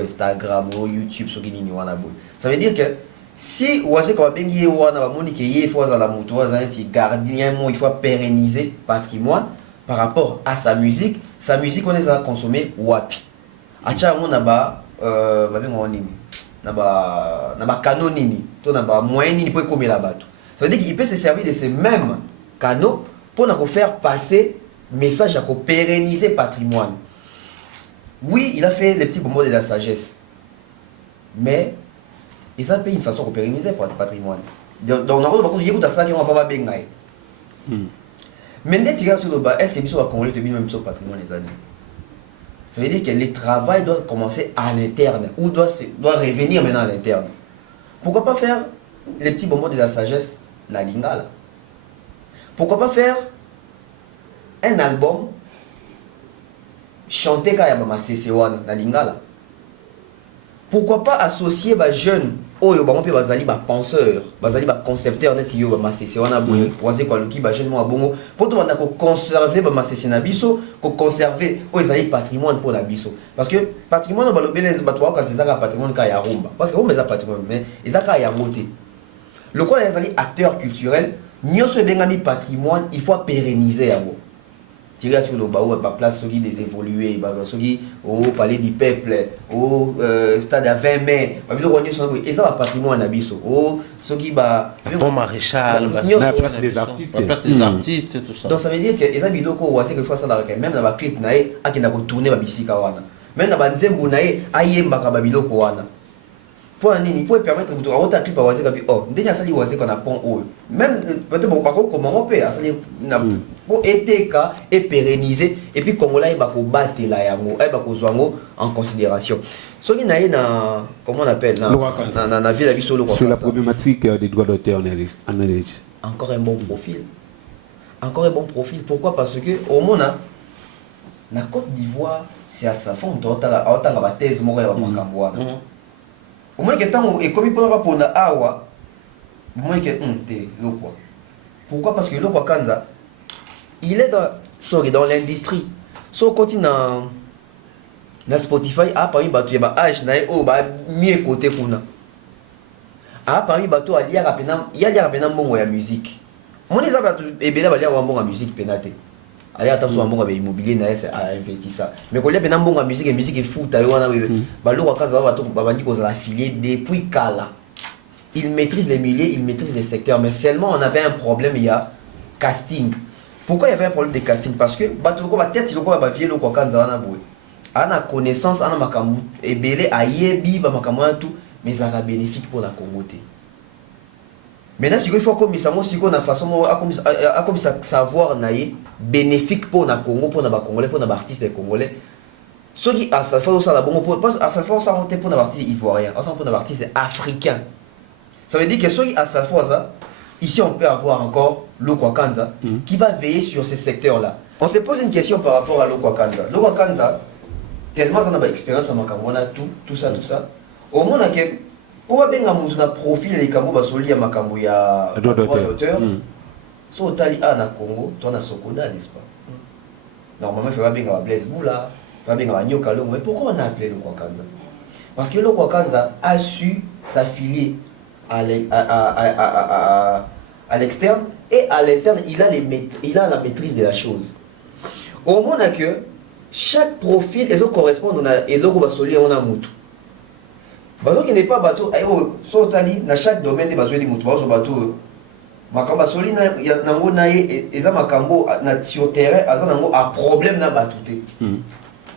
Instagram, YouTube, ça veut dire que si oise kwa bengi ye wana ba moni ke ye faut za la moto za un gardien mo il faut pérenniser patrimoine par rapport à sa musique on est à consommer wapi acha mo na ba bengo nini na ba canaux nini to na ba moyen nini pour comme la bateau ça veut dire qu'il peut se servir de ces mêmes canaux pour nous faire passer message à pérenniser patrimoine. Oui, il a fait les petits bonbons de la sagesse, mais ils ont une façon de pérenniser le patrimoine. Donc, on a dit que ça on va bien. Mais dès que sur le bas, est-ce que nous va contrôler même sur le patrimoine les années? Ça veut dire que le travail doit commencer à l'interne ou doit revenir maintenant à l'interne. Pourquoi pas faire les petits bonbons de la sagesse, la lingala? Pourquoi pas faire un album chanté quand il y a ma CC1 na lingala? Pourquoi pas associer les jeunes oyo bango pe bazali ba penseurs, bazali ba concepteurs net yo ba ma CC1 na boye, waze kwa luki ba jeune mo abongo pour to banda ko conserver ba ma CC na biso, ko conserver o ezali patrimoine pour la biso. Parce que patrimoine ba lobelez ba to ka zaka patrimoine ka ya rumba. Parce que rumba za patrimoine mais ezaka ya ngote. Le quoi les acteurs culturels, nyonso bengami patrimoine, il faut pérenniser yango. Tirer sur le bas ba place ceux qui des évoluer, ba ceux qui au palais du peuple, au stade à 20 mai, ba bilo nyonso ngo eza patrimoine na biso. Oh ceux qui ba bon maréchal, la place des artistes, la place des artistes tout ça. Donc ça veut dire que eza biloko wa c'est que fois ça dans même dans ba clip nae akenda ko tourner ba bisika wana. Même dans ba nzembo nae ayemba ka ba biloko wana. Pour permettre de faire un clip à Wazé comme oh, ndenya sali Wazé qu'on a pont haut. Même peut-être bon, comment on peut sali pour être et pérenniser et puis Congolais il va battre la yango, il va ko en considération. Ce qui n'a comment on appelle na vie la sur la problématique des droits d'auteur en analyse. Encore un bon profil. Encore un bon profil. Pourquoi? Parce que au monde na Côte d'Ivoire, c'est à sa forme autant la thèse moko ya makambo. Au moins que tant et comme il peut pas pour na awa, au moins que te lokwa. Pourquoi? Parce que lokwa kanza il est dans l'industrie. So continue na Spotify a parmi batu ya ba âge na o ba mieux côté kuna. A parmi batu alia rapena, il y a rapena mbongo ya musique. Mon les abatu ebela balia wa mbongo ya musique penate. Allez attention à mon immobilier na à investir ça mais quand il y a bien bon musique et musique est fou tayo wana ba lo ka za ba to ba bandi ko za affilié depuis kala il maîtrise les milieux il maîtrise les secteurs mais seulement on avait un problème il y a casting. Pourquoi il y avait un problème de casting? Parce que ba to ko ba tête ko ba vie lo ko kanza wana boy ana connaissance ana makambu ebele ayebi ba makambu tout mais ça sera bénéfique pour la Congoté. Maintenant, si il faut comme ça, moi, si on a façon comme ça savoir naïe bénéfique pour na Congo, pour na Congolais, pour na artistes congolais. Ceux qui à ça fait ça la bon pour à ça fait ça monter pour na artistes ivoiriens, à ça pour na artistes africains. Ça veut dire que ceux qui à ça fois ça, ici on peut avoir encore Lokwakanza qui va veiller sur ces secteurs-là. On se pose une question par rapport à Lokwakanza. Lokwakanza tellement ça n'a pas d'expérience en Makambo, on a tout ça. Au moins on a que pour bien un profil les Kambo basoli ya makambo ya droit d'auteur. So tali na Congo, toi na Sokoda n'est-ce pas? Normalement il faut bien un Blaise Boula, il faut bien un Nyoka Longo, mais pourquoi on a appelé le Kwakanza? Parce que le Kwakanza a su s'affilier à l'externe et à l'interne, il a la maîtrise de la chose. Au moins que chaque profil et correspond à et logo basoli on a mutu. Bateau qui n'est pas bateau, so tali na chaque domaine de bateau di mutu, bateau makamba soli na nango nae eza makambo na sur terrain aza nango a problème na batouté.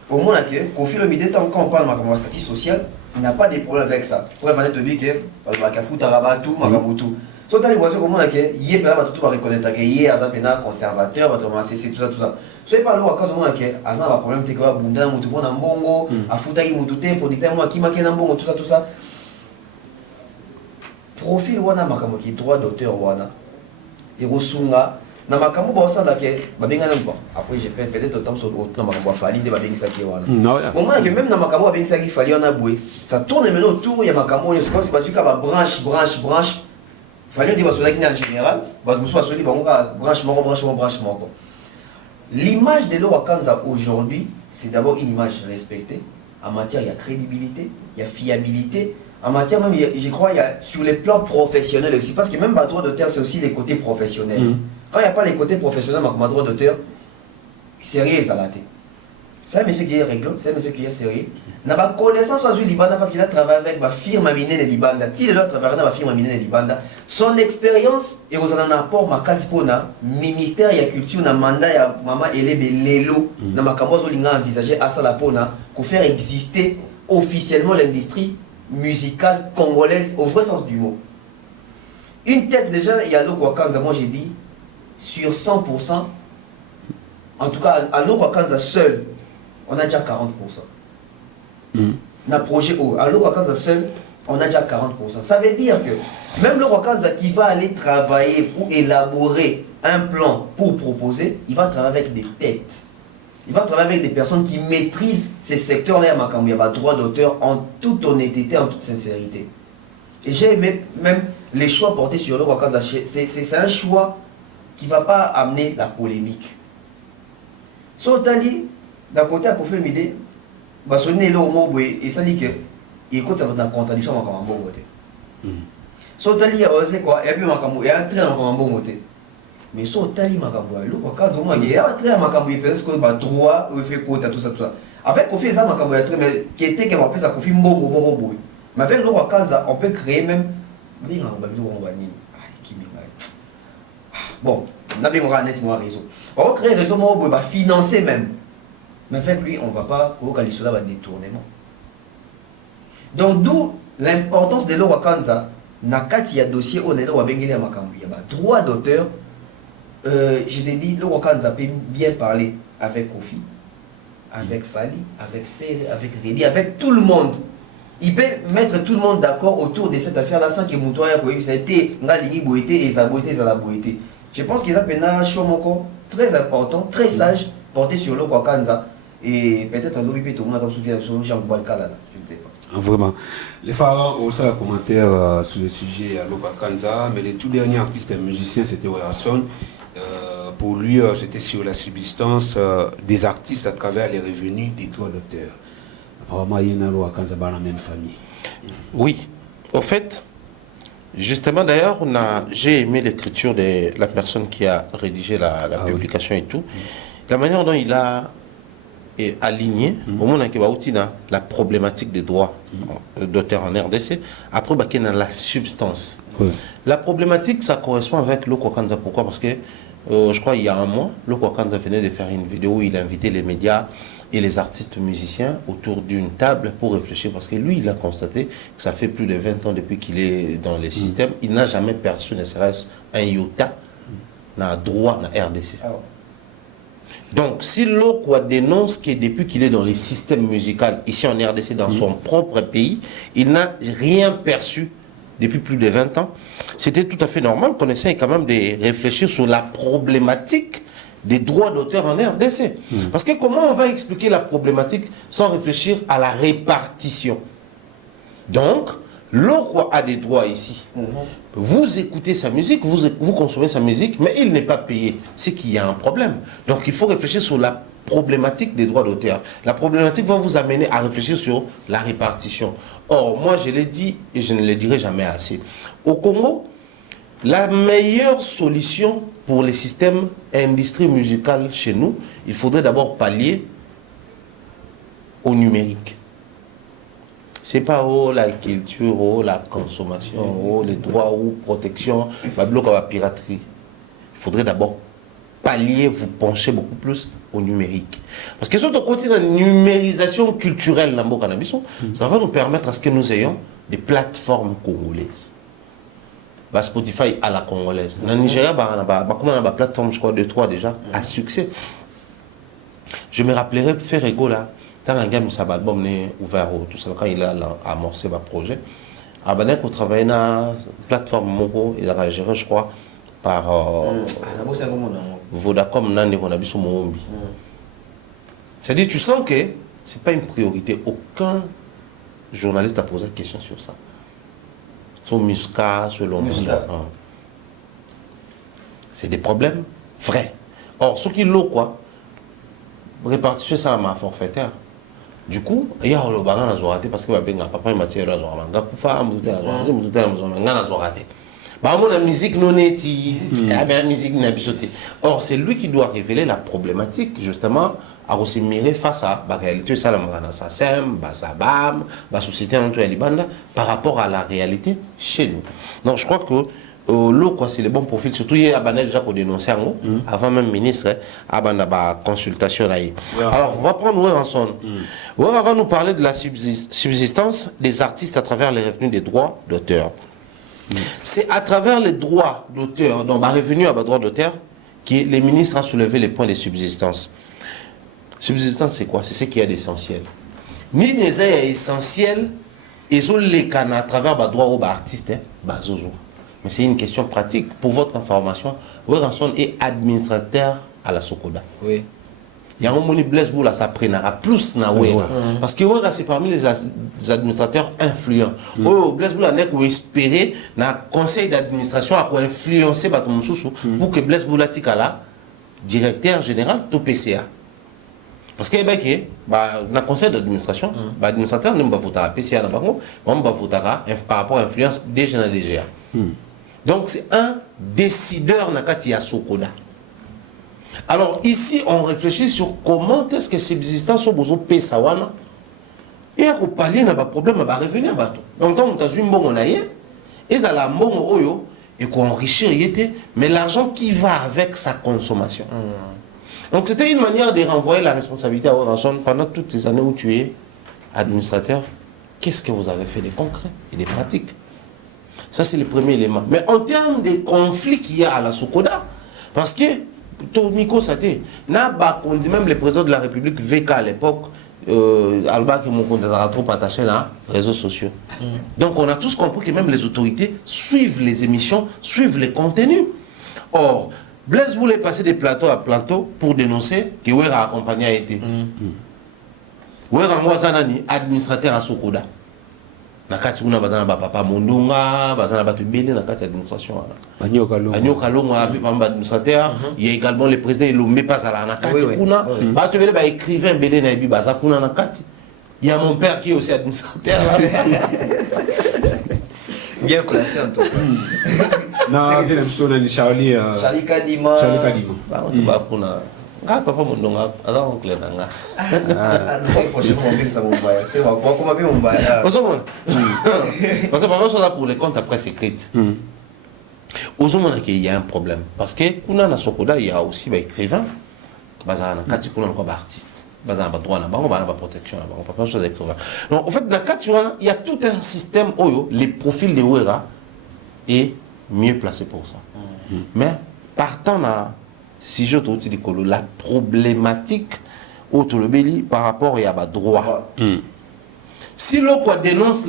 Au moins que Kofi Olomide tant quand on parle makambo statut social, il n'a pas de problème avec ça. Pour venir te dire que bakafuta rabatu makambo tout. So tali voisin au moins que yé pena bateau ba reconnaître que yé aza pena conservateur, bateau c'est tout ça. Soyez pas là à cause de que azan va problème te ka bunda mutu bona mbongo afuta ki mutu te pour dire moi qui m'a kena mbongo tout ça profil wana makambo ki droit d'auteur wana et rosunga na makambo ba osala ke babenga namba après j'ai peut-être autant sur autant makambo fali de babenga ça ki wana au moins que même na makambo babenga ça ki fali wana boué ça tourne maintenant autour il y a makambo je pense parce que ba branche fali de basola ki en général ba muso basoli ba ngoka branche moko. L'image de l'Owakanza aujourd'hui, c'est d'abord une image respectée. En matière, il y a crédibilité, il y a fiabilité. En matière même, je crois, il y a sur les plans professionnels aussi, parce que même le droit d'auteur, c'est aussi les côtés professionnels. Quand il n'y a pas les côtés professionnels, comme le droit d'auteur, sérieux, ça l'a été. C'est un monsieur qui est réglo, c'est un monsieur qui est sérieux. N'a pas connaissance du Libanda parce qu'il a travaillé avec ma firme Mine de Libanda. S'il a travaillé avec ma firme Mine de Libanda, son expérience et vous en avez un apport ma quasi pour na ministère de la culture na mandat ya maman Elebe Lelo na makambo zolinga envisager à ça la pona pour faire exister officiellement l'industrie musicale congolaise au vrai sens du mot. Une tête déjà, il y a l'Okwakanza, moi j'ai dit sur 100%, en tout cas à l'Okwakanza seul, on a déjà 40%. Dans le projet O, à l'Okwakanza seul, on a déjà 40%. Ça veut dire que même l'Okwakanza qui va aller travailler ou élaborer un plan pour proposer, il va travailler avec des têtes. Il va travailler avec des personnes qui maîtrisent ces secteurs-là, il y a droit d'auteur en toute honnêteté, en toute sincérité. Et j'ai aimé même les choix portés sur l'Okwakanza. C'est un choix qui ne va pas amener la polémique. Sotali, d'un côté, à Kofi Mide, bah sonner le mot et ça dit que il écoute ça va dans contradiction avec un bon côté. Sotali a osé quoi et puis makambo et entré dans un bon côté. Mais Sotali makambo lo quoi quand moi il a entré dans makambo il pense que bah droit il fait quoi tout ça. Avec Kofi ça makambo est très mais qui était que on peut ça Kofi bon. Mais avec le Wakanza on peut créer même bien on va qui bon, on a bien un réseau. On va créer un réseau on va financer même. Mais avec lui, on ne va pas au détournement. Donc, d'où l'importance de l'Owakanza, il y a dossier où on est droit d'auteur. Je t'ai dit, l'Owakanza peut bien parler avec Kofi, avec Fali, avec Ferre, avec Rédi, avec tout le monde. Il peut mettre tout le monde d'accord autour de cette affaire-là sans que Moutoya ça a été Ngalini Boété et Zaboété Zalaboété. Je pense qu'ils ont un choix très important, très sage, porté sur l'Owakanza. Et peut-être l'OBP, tout le monde a souffert de Jean Boualkala, je ne sais pas. Vraiment. Les pharaons ont aussi un commentaire sur le sujet à l'Owakanza, mais les tout derniers artistes et musiciens, c'était Werason. Pour lui, c'était sur la subsistance des artistes à travers les revenus des droits d'auteur. Apparemment, il y a un l'Owakanza dans la même famille. Oui, au fait, justement d'ailleurs, j'ai aimé l'écriture de la personne qui a rédigé la publication et tout. La manière dont il a aligné au moment où la problématique des droits d'auteur en RDC, après il y a la substance. La problématique, ça correspond avec l'Okwakanza. Pourquoi? Parce que je crois il y a un mois, l'Okwakanza venait de faire une vidéo où il a invité les médias et les artistes musiciens autour d'une table pour réfléchir. Parce que lui, il a constaté que ça fait plus de 20 ans depuis qu'il est dans les systèmes. Il n'a jamais perçu, ne serait-ce un iota, n'a droit dans RDC. Donc, si l'Okwa dénonce que depuis qu'il est dans les systèmes musicaux, ici en RDC, dans son propre pays, il n'a rien perçu depuis plus de 20 ans, c'était tout à fait normal qu'on essaye quand même de réfléchir sur la problématique des droits d'auteur en RDC. Parce que comment on va expliquer la problématique sans réfléchir à la répartition? Donc, l'Okwa a des droits ici. Vous écoutez sa musique, vous consommez sa musique, mais il n'est pas payé. C'est qu'il y a un problème. Donc il faut réfléchir sur la problématique des droits d'auteur. La problématique va vous amener à réfléchir sur la répartition. Or, moi je l'ai dit et je ne le dirai jamais assez. Au Congo, la meilleure solution pour les systèmes industrie musicale chez nous, il faudrait d'abord pallier au numérique. C'est pas la culture, la consommation, les droits ou protection, la piraterie. Il faudrait d'abord pallier, vous pencher beaucoup plus au numérique. Parce que si on continue la numérisation culturelle dans le cannabis, ça va nous permettre à ce que nous ayons des plateformes congolaises. Spotify à la congolaise. Dans le Nigeria, on a une plateforme, je crois, 2-3 déjà, à succès. Je me rappellerai Ferrego là. Quand l'album est ouvert, tout ça, quand il a amorcé ma projet, il travaille dans la plateforme Mogo, il a géré, je crois, par Vodacom, c'est-à-dire, tu sens que ce n'est pas une priorité. Aucun journaliste a posé la question sur ça. Sur Muscat, sur l'Ombia. C'est des problèmes vrais. Or, ce qui l'ont, quoi, répartition, ça m'a forfaitaire. Du coup, il y a le baran à Zoraté parce que papa m'a dit à Zoraté. Kufa, la musique non est la musique n'a bisoté. Or, c'est lui qui doit révéler la problématique, justement, à se mirer face à la réalité, ça, la marana, ça sème, ça bam, la société en tout par rapport à la réalité chez nous. Donc, je crois que l'eau, c'est le bon profil. Surtout, il y a Banel déjà qu'on dénonçait avant même ministre, à consultation. Alors, on va prendre Oueranson. Oueranson va nous parler de la subsistance des artistes à travers les revenus des droits d'auteur. C'est à travers les droits d'auteur, donc revenu à droits d'auteur, que les ministres ont soulevé les points de subsistance. Subsistance, c'est quoi? C'est ce qui est d'essentiel. Ni des essentiels, ils ont les canaux à travers les droits aux artistes, mais c'est une question pratique. Pour votre information, Oueranson est administrateur à la Sokoda. Oui. Il y a un moment Blaise Boula, ça prendra plus na Ouera. Parce que Ouera, c'est parmi les administrateurs influents. Blaise Boula n'est qu'à espérer dans le conseil d'administration à influencer pour que Blaise Boula tika directeur général de PCA. Parce que dans le conseil d'administration, l'administrateur ne va pas voter à PCA, on va voter par rapport à l'influence des gens de DGA. Donc c'est un décideur Nakati à Sokoda. Alors ici, on réfléchit sur comment est-ce que ces existences sont besoin de payer ça. Et à parler d'un problème, à revenir à bateau. Donc quand on a vu un bon et ça la bon oyo et qu'on enrichit, mais l'argent qui va avec sa consommation. Donc c'était une manière de renvoyer la responsabilité à Oueranson pendant toutes ces années où tu es administrateur. Qu'est-ce que vous avez fait de concret et de pratique? Ça c'est le premier élément. Mais en termes de conflits qu'il y a à la Sokoda, parce que Nico Saté, on dit même le président de la République VK à l'époque, Alba qui m'ont trop attaché là, réseaux sociaux. Donc on a tous compris que même les autorités suivent les émissions, suivent les contenus. Or, Blaise voulait passer de plateau à plateau pour dénoncer que Ouera accompagné a été. Ouera Mwazanani, administrateur à Sokoda. Nakati kuna bazana ba papa Mondonga, bazana ba tubeli nakati administration là. Agno Kalonga administrateur, il y a également le président Elomé Pasala nakati kuna, ba tubeli ba écrivain belé na bi bazakuna nakati. Il y a mon père qui est aussi administrateur là. Bien placé en tout cas. Non, bien sûr, Charlie Kadima. Charlie Kadima. Ba on va pour na papa Mondonga, alors oncle nanga. Prochainement, ça mon bail. C'est moi, comment bien mon bail. Parce que papa sont là pour les comptes à presse écrite. Aujourd'hui, il y a un problème. Parce que kuna na Sokoda, il y a aussi des écrivains. Bazana kati kuna ko ba artiste. Bazana ba droit na bango ba protection na bango. Papa sont écrivains. Donc en fait, dans kati il y a tout un système oyo, les profils de Ouera est mieux placé pour ça. Mais partant à si je te dis que la problématique autolobéli par rapport à droit. Si l'on dénonce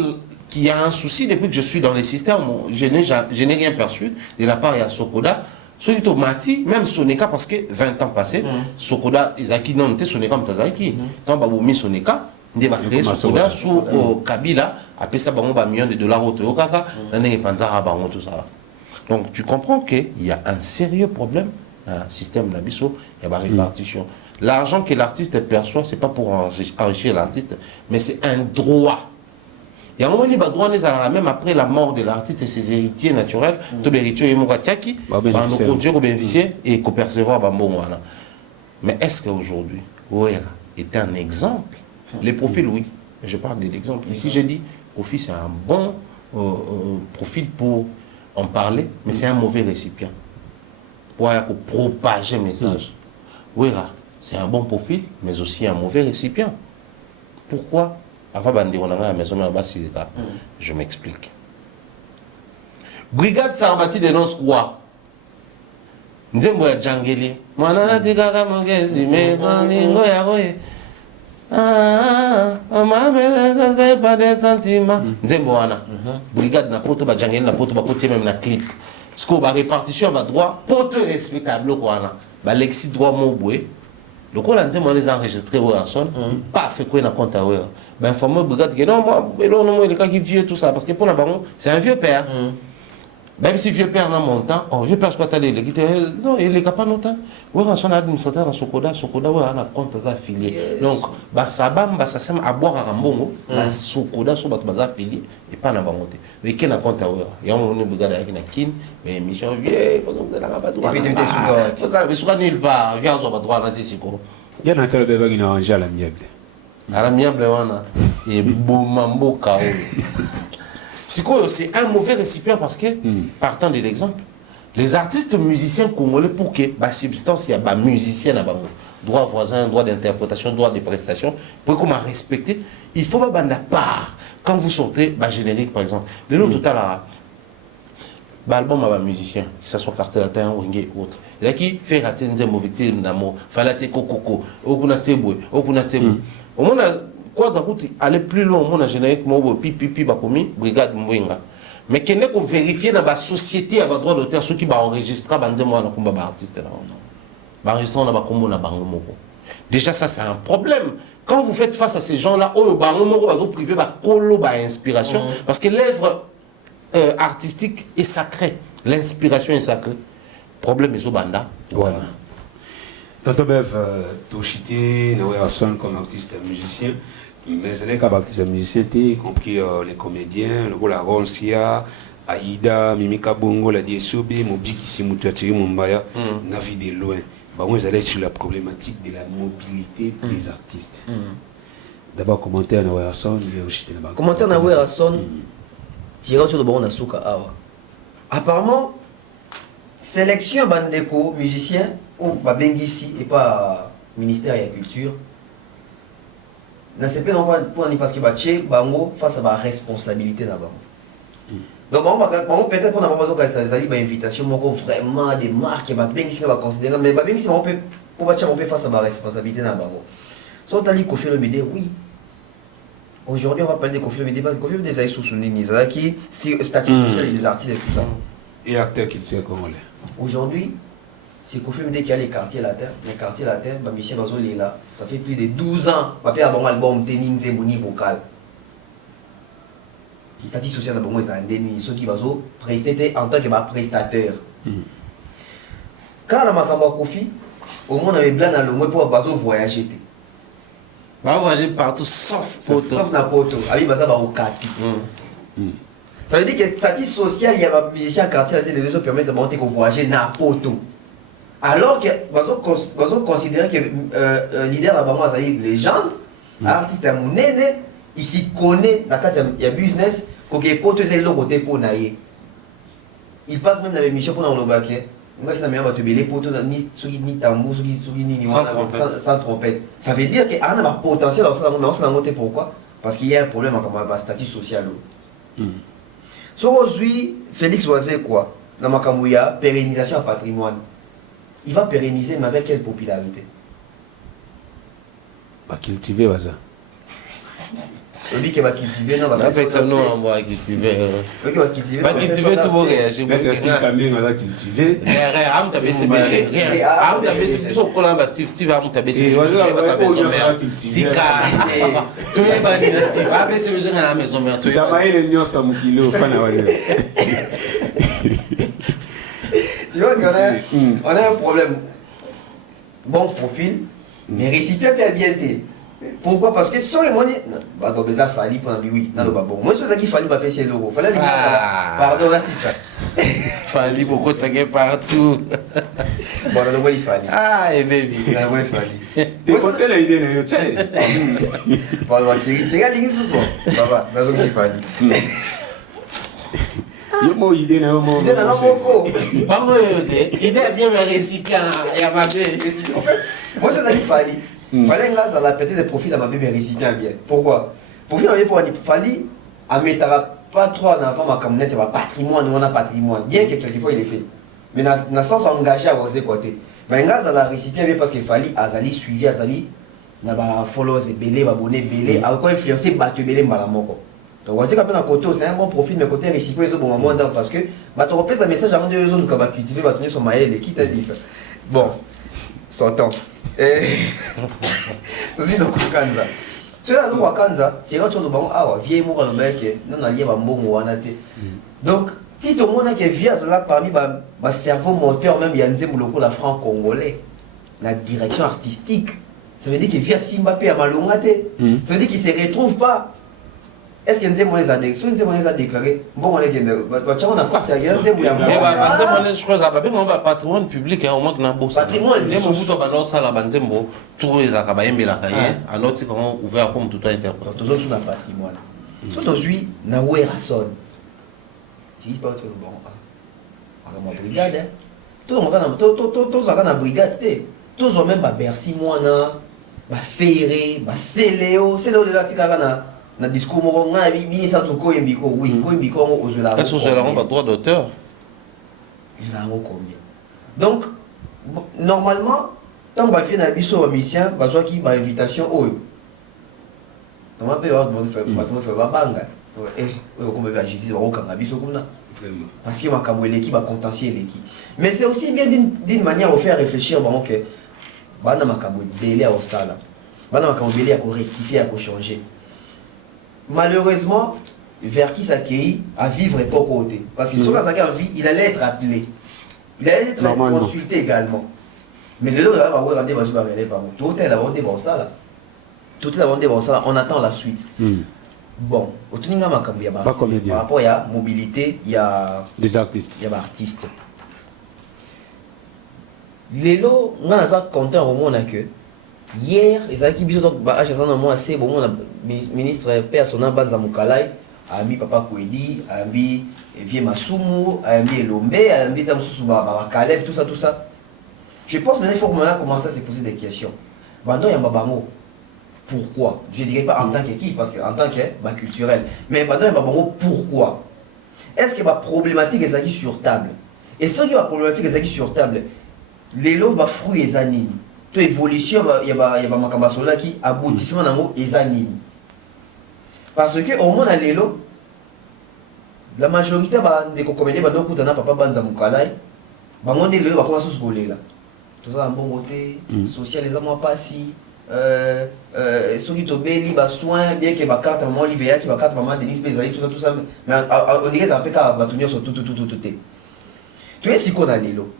qu'il y a un souci depuis que je suis dans les systèmes, je n'ai rien perçu de la part de Sokoda. Celui qui Mati, même Soneka, parce que 20 ans passés, Sokoda, Izaki non était Soneka Mtazaki. Quand Baboumi Soneka, il a créé Sokoda sous Kabila, après ça, il y a $1 million au Toyokaka, tout ça. Donc tu comprends qu'il y a un sérieux problème. Un système d'abisso, il y a une répartition. L'argent que l'artiste perçoit, ce n'est pas pour enrichir l'artiste, mais c'est un droit. Il y a un moment où il y a un droit, même après la mort de l'artiste et ses héritiers naturels, tous les héritiers vont bénéficier et percevoir. Mais est-ce qu'aujourd'hui, Ouera est un exemple? Les profils, oui. Je parle d'exemple. Ici, j'ai dit, Kofi, c'est un bon profil pour en parler, mais c'est un mauvais récipient. Pour propager le message. Oui, c'est un bon profil, mais aussi un mauvais récipient. Pourquoi? Je m'explique. Brigade Sarbati dénonce quoi? Nzembo ya Djangeli. Mwana tika mangezi mekoningo ya goye. Pas de sentiments. Nzembo wana. Brigade na poto ba Djangeli na poto ba poto même na clip. Ce qu'on va répartition à droit, pour te respectable, quoi, Lexi droit mon boué. Le coup, on les a enregistrés au rançon, pas fait quoi, compte à eux. Ben, faut me brigade que non, moi, il est qui vieux tout ça, parce que pour la baron, c'est un vieux père. Même si vieux père n'a montant, oh vieux père, je crois que non, il n'est pas longtemps. Oui, on son administrateur dans Sokoda, ouais, on a compte affilié. Donc, bah ça sert à boire à Rambongo, la Sokoda, sur votre affilié, et pas dans Bangote. Mais qui n'a compte à ouais, il y a un moment où vous regardez avec Kin, mais Michel vieux, faut que vous ayez pas droit. Et puis tu es ça, mais soit nulle part, viens sur votre droit, c'est quoi. Il y a un tel bébé qui n'a arrangé à l'amiable. À l'amiable, on a, et Boumambo Kao. C'est un mauvais récipient parce que, partant de l'exemple, les artistes musiciens congolais, pour que la substance, il y a des musiciens à Bango, droit voisin, droit d'interprétation, droit de prestation, pour qu'on m'a respecté, il faut pas bande à part. Quand vous sortez, générique par exemple, le lot tout à l'heure, l'album à musicien, que ce soit Cartel Latin ou autre, il y a qui fait rater une mauvais tir d'amour, falate coco, okunate boy, okunate boy. Au moins, quoi d'un coup aller plus loin, mon générique moi pipi bakomi brigade mwenga mais qu'il n'est qu'on vérifier dans la société à droit d'auteur ceux qui va enregistrer banze moi na komba ba artiste là ba enregistrer na ba kombo na bango moko. Déjà ça c'est un problème quand vous faites face à ces gens là au bango moko bazo privé ba kolo ba inspiration parce que l'œuvre artistique est sacrée, l'inspiration est sacrée. Problème est au banda voilà. Tonton Bev, Toshité, Nawe comme artiste musicien, mais ce n'est qu'un artiste musicien, y compris les comédiens, le rôle à Ronsia, Aïda, Mimika Bongo, la DSOB, Mobiki Simutouatiri Mumbaya, Navi de loin. Bon, vous allez sur la problématique de la mobilité des artistes. D'abord, commentaire Nawe Hasson, il y a aussi des commentaire Nawe Hasson, tirant sur le bon Nasuka Awa. Apparemment, sélection bandeko musicien ou Bengisi et pas ministère de la culture n'a pas non pas pour parce que Baché bango face à la responsabilité là-bas. Donc bon peut-être pour n'avoir besoin ça une invitation vraiment des marques qui Bengisi va considérer mais Bengisi on peut pour Baché on peut face à la responsabilité là-bas. Soit t'as dit Kofi Olomide oui. Aujourd'hui on va parler de Kofi Olomide parce que Kofi Olomide des sous-soulignés qui statut social des artistes et tout ça. Et acteurs culturels congolais. Aujourd'hui, c'est Kofi Olomide qui a les quartiers latins. Les quartiers latins, Michel Bazo est là. Ça fait plus de 12 ans. Papier a bon album, Tenin Zeboni vocal. Le statut social a bon indemnisé. Ceux qui Bazo presté en tant que prestataire. Quand on a Makamba Kofi, au moins on avait blanc dans le mois pour Bazo voyager. Voyager partout sauf Poto. Sauf na Poto. Abi Baza ba au Kapi. Ça veut dire que statut social, il y a des musiciens quartier, les deux permettent de monter qu'on voyager dans Poto. Alors que vous considérez que leader là-bas, c'est une légende, artiste est mon aîné, il s'y connaît, il y a business, que Poto est le côté pour naïe. Il passe même dans les missions pour dans le bac. Moi, je suis les Poto ni tambour, ni sans trompette. Ça veut dire qu'il y a un potentiel dans ce côté. Pourquoi? Parce qu'il y a un problème avec le statut social. So aujourd'hui, Félix Oisé quoi? Dans Makamouya, pérennisation à patrimoine. Il va pérenniser, mais avec quelle popularité? Pas cultiver, ça. Lui qui va cultiver, non, parce que ça, non, on va cultiver. Lui qui va cultiver, va cultiver tout va réagir. Mais est-ce qu'il camion va cultiver? Rien, t'as baissé, Steve a baissé. Tika, tu es banni, Steve. Ah, mais c'est le à la maison, mais tu es banni. Les lions sont kilo, fan à tu vois qu'on a un problème. Bon profil, mais récipient peut bien été. Pourquoi? Parce que sans les moyens, bah donc ça fallait pour un oui, non pas bon. Moi je sais qu'il fallait pas payer l'euro. Fallait les pardon là c'est ça. Fallait beaucoup de ça partout. Bon là le il fallait. Ah et baby. Là il fallait. Tu connais l'idée là, tu sais. Bon là c'est gars ligne sous. Baba, là il fallait. Yo mo idée na mo. Idée na moko. Pas moi idée bien le récipient et à ma bien. En fait, moi je sais qu'il fallait. Fallait grâce à la pété des profils à ma bébé récipient bien. Pourquoi? Profil bien pour fallait à mettre pas trop en avant ma communauté, ma patrimoine, on a patrimoine. Bien que quelquefois il est fait. Mais dans sens engagé à oser côté. Mais grâce à la récipient bien parce qu'il fallait azali suivi azali na ba followers belé ba abonnés belé a quoi influencer battu belé malamoko. Donc voici quand on côté c'est un bon profil mais côté récipient ils ont bon moment parce que bah tu repères un message avant de zones comme cultiver va tenir son maïl qui t'a dit ça. Bon, sortons. Tous donc Kanza. Cela nous Kanza, c'est quand on doit ah vieille mort le mec non allié ba mbongo wana te. Donc Si tout le monde a que via cela parmi ma cerveau moteur même il y a un la franc congolais la direction artistique ça veut dire que via Simbappé à Malongate ça veut dire qu'il se retrouve pas. Est-ce qu'il y a des adhésions qui ont déclaré bon on est on a quoi je crois que patrimoine public au moins que na bourse patrimoine les mots to ba ça la banzembo tout les akaba yembela kaye un autre comment ouvert comme tout interprète tous autres sur le patrimoine surtout aujourd'hui na Werason si pas tu bon ah ma brigade tout on a brigade tous ont même ba Bercy moi na ba Ferré ba Céléo de la tikana na discours mo nga bini sa to ko imbiko oui ko imbiko ngo ozela est-ce que vous avez un droit d'auteur je l'ai combien donc normalement tant ba fi na biso ba musicien ba zo ki ba invitation oyo on peut avoir de faire ba banga oyo comme ba justice ba okanga biso kuna parce que makambo l'équipe ba contentieux l'équipe mais c'est aussi bien d'une manière à faire réfléchir bon que bana makambo belé au sala bana makambo belé à ko rectifier à ko changer. Malheureusement, vers qui s'accueille à vivre pas côté. Parce que si on a en vie, il allait être appelé. Il allait être consulté également. Mais de l'autre, tout est là, tout est là, on attend la suite. Bon, au Tuninga Makambi, par rapport à la mobilité, il y a des artistes. Il y a des artistes. Les lots, on a content au monde que. Hier, les acquis bisous donc bah j'ai un moment assez bon ministre personnel Banza Mukalai a mis papa Kouedi a mis vieux Masumu a mis Lombe a mis Tamsusu ba Caleb tout ça je pense maintenant il faut maintenant commencer à se poser des questions bando ya babango pourquoi je dirais pas en tant qu'équipe parce que en tant que culturel mais bando ya babango pourquoi est-ce que ma problématique est acquis sur table et ce qui va problématique est acquis sur table les lots ba fruits et animi toute évolution il y a makambo sola qui aboutissement nango ezanini parce que au monde à l'élo la majorité ba ndeko comédie ba dokuta na papa Banza Mukalai bango ndé lelo ba commence à kolela tout ça en bon côté social les amours pas si soki to beli ba soin bien que ba carte maman Olivia qui ba carte maman Denise Bezali tout ça mais on dirait ça peut ka ba tenir sur tout tu es si qu'on a l'élo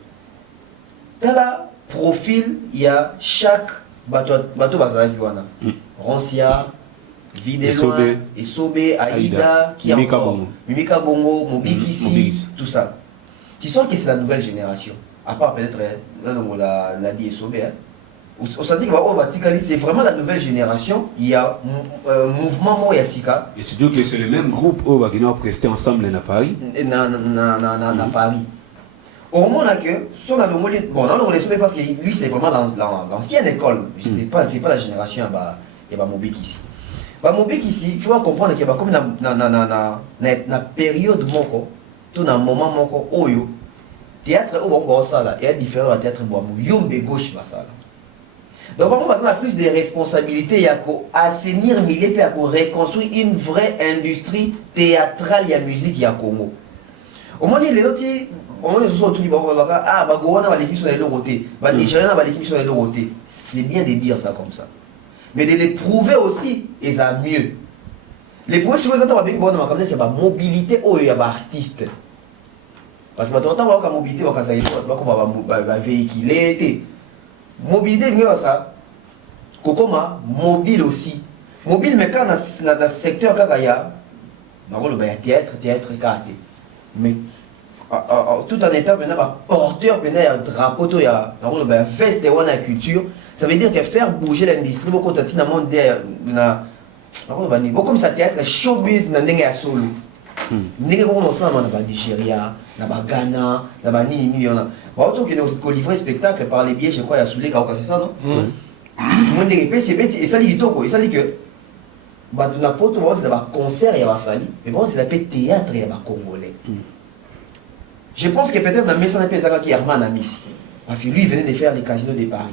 là profil, il y a chaque bateau bazalaki wana. Roncia, Videloin, Esobé, Aïda, qui encore Mimika Bongo, Mobikisi, tout ça. Tu sens que c'est la nouvelle génération. À part peut-être, on l'a dit Esobé. Au sens que c'est vraiment la nouvelle génération. Il y a mouvement Moyasika. Et surtout que c'est le même groupe qui ont resté ensemble à Paris. À Paris. Au moment que son anomalie, bon, non, on les parce que lui c'est vraiment l'ancienne école. C'est pas la génération il y a Mobik ici. Mobik ici, il faut comprendre que comme na période moko, tout dans moment moko oyo théâtre au ça là, il y a différent théâtre bois yombe gauche ça là. Donc on a plus de responsabilités, il y a qu'à assainir milieu et à reconstruire une vraie industrie théâtrale et musique il y a Congo. Au moment les autres on est sur tout ah Bagorana va l'équipe sur les côtés, va Nigérian va l'équipe sur les côtés. C'est bien de dire ça comme ça. Mais de les prouver aussi, et ça mieux. Les prouver sur les autres, c'est la mobilité où il y a des artistes. Parce que maintenant, on va avoir mobilité, on va véhiculer. Mobilité, c'est ça. Kokoma, mobile aussi. Mobile, mais quand dans le secteur, il y a théâtre, karaté. Mais tout en étant maintenant porteur de drapeau, il y a veste de la culture. Ça veut dire que faire bouger l'industrie, beaucoup de temps, comme ça, théâtre, showbiz, dans le solo. Nous avons au Nigeria, au Ghana, au Nini, on livrer spectacle par les biais, je crois, il y a Soulé, c'est ça, non? Et ça dit que dans la porte, c'est un concert, il y a Fali, mais bon, c'est un théâtre, il y a Congolais. Je pense que peut-être dans le message de qui Herman a mis ici. Parce que lui, il venait de faire les casinos de Paris.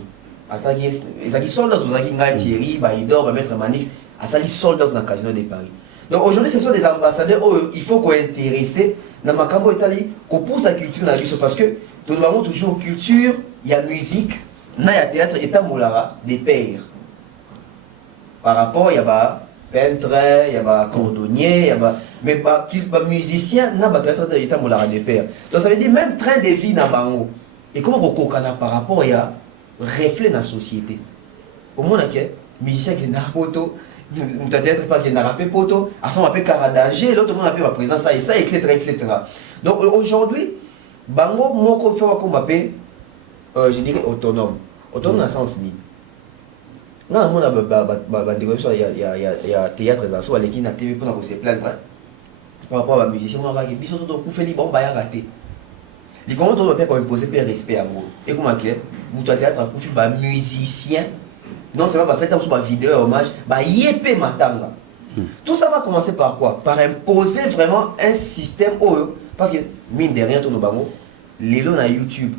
Il a dit soldats, il a dit Thierry, Baïdor, Maître Manix, il a dit soldats dans le casino de Paris. Donc aujourd'hui, ce sont des ambassadeurs où il faut qu'on intéresse dans ma cambo Italie, qu'on pousse la culture dans la vie. Parce que nous avons toujours culture, il y a musique, il y a théâtre, et il y a des pères. Par rapport, il y a peintre, il y a cordonnier, mais musicien, il y a des pères. Donc ça veut dire même train de vie na bango. Et comment on kokana par rapport à reflet dans la société. Au moins que musicien qui n'a pas poto, peut-être pas qui n'a pas poto, à son appel Caradanger, l'autre monde appelle président ça et ça, etc., etc. Donc aujourd'hui, bango moko fait comme appel, je dirais autonome. Autonome dans le sens ni. Non, mon il y a théâtre soit les qui n'a TV pour se plaindre par rapport à la musicien, on va dire biso surtout coup fait libre ba ya raté. Les comment on doit pas imposer plus respect à vous. Et comment que vous doit théâtre coup fait ba musicien. Non, c'est pas parce que tu as sur vidéo hommage, ba yépé matanga. Tout ça va commencer par quoi? Par imposer vraiment un système parce que mine de rien tout le bango, les lots na YouTube.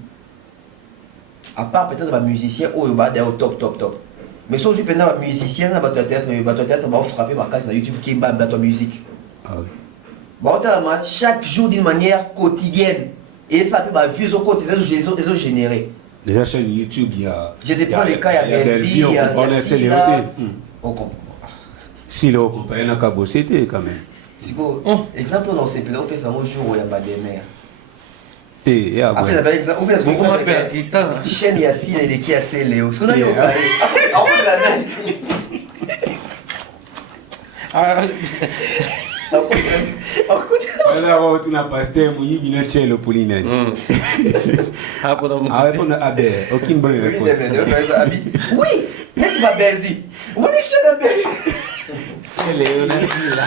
À part peut-être les musiciens au top. Mais si je prends un musicien, théâtre va frapper ma case sur YouTube qui est ta musique. Chaque jour d'une manière quotidienne. Et ça peut être vu au quotidien, ils ont généré. Déjà sur YouTube, il y a. Je te prends les cas, il y a Belvi, il y a Sila. On comprend. Si là, on comprend, il y a un cabo, c'était quand même. Si vous, exemple, dans ces pays, on fait ça au jour où il n'y a pas de mer. Après, ça exemple, on appelle chaîne Yassine et les qui a ces Léo. Ce qu'on a eu au Paris. Ah, on l'a alors, on a pasteur, il y a un le pouline. Ah, aucune bonne réponse. Oui, mais tu vas belle vie. On est chez la belle vie. C'est Léo Nassi là.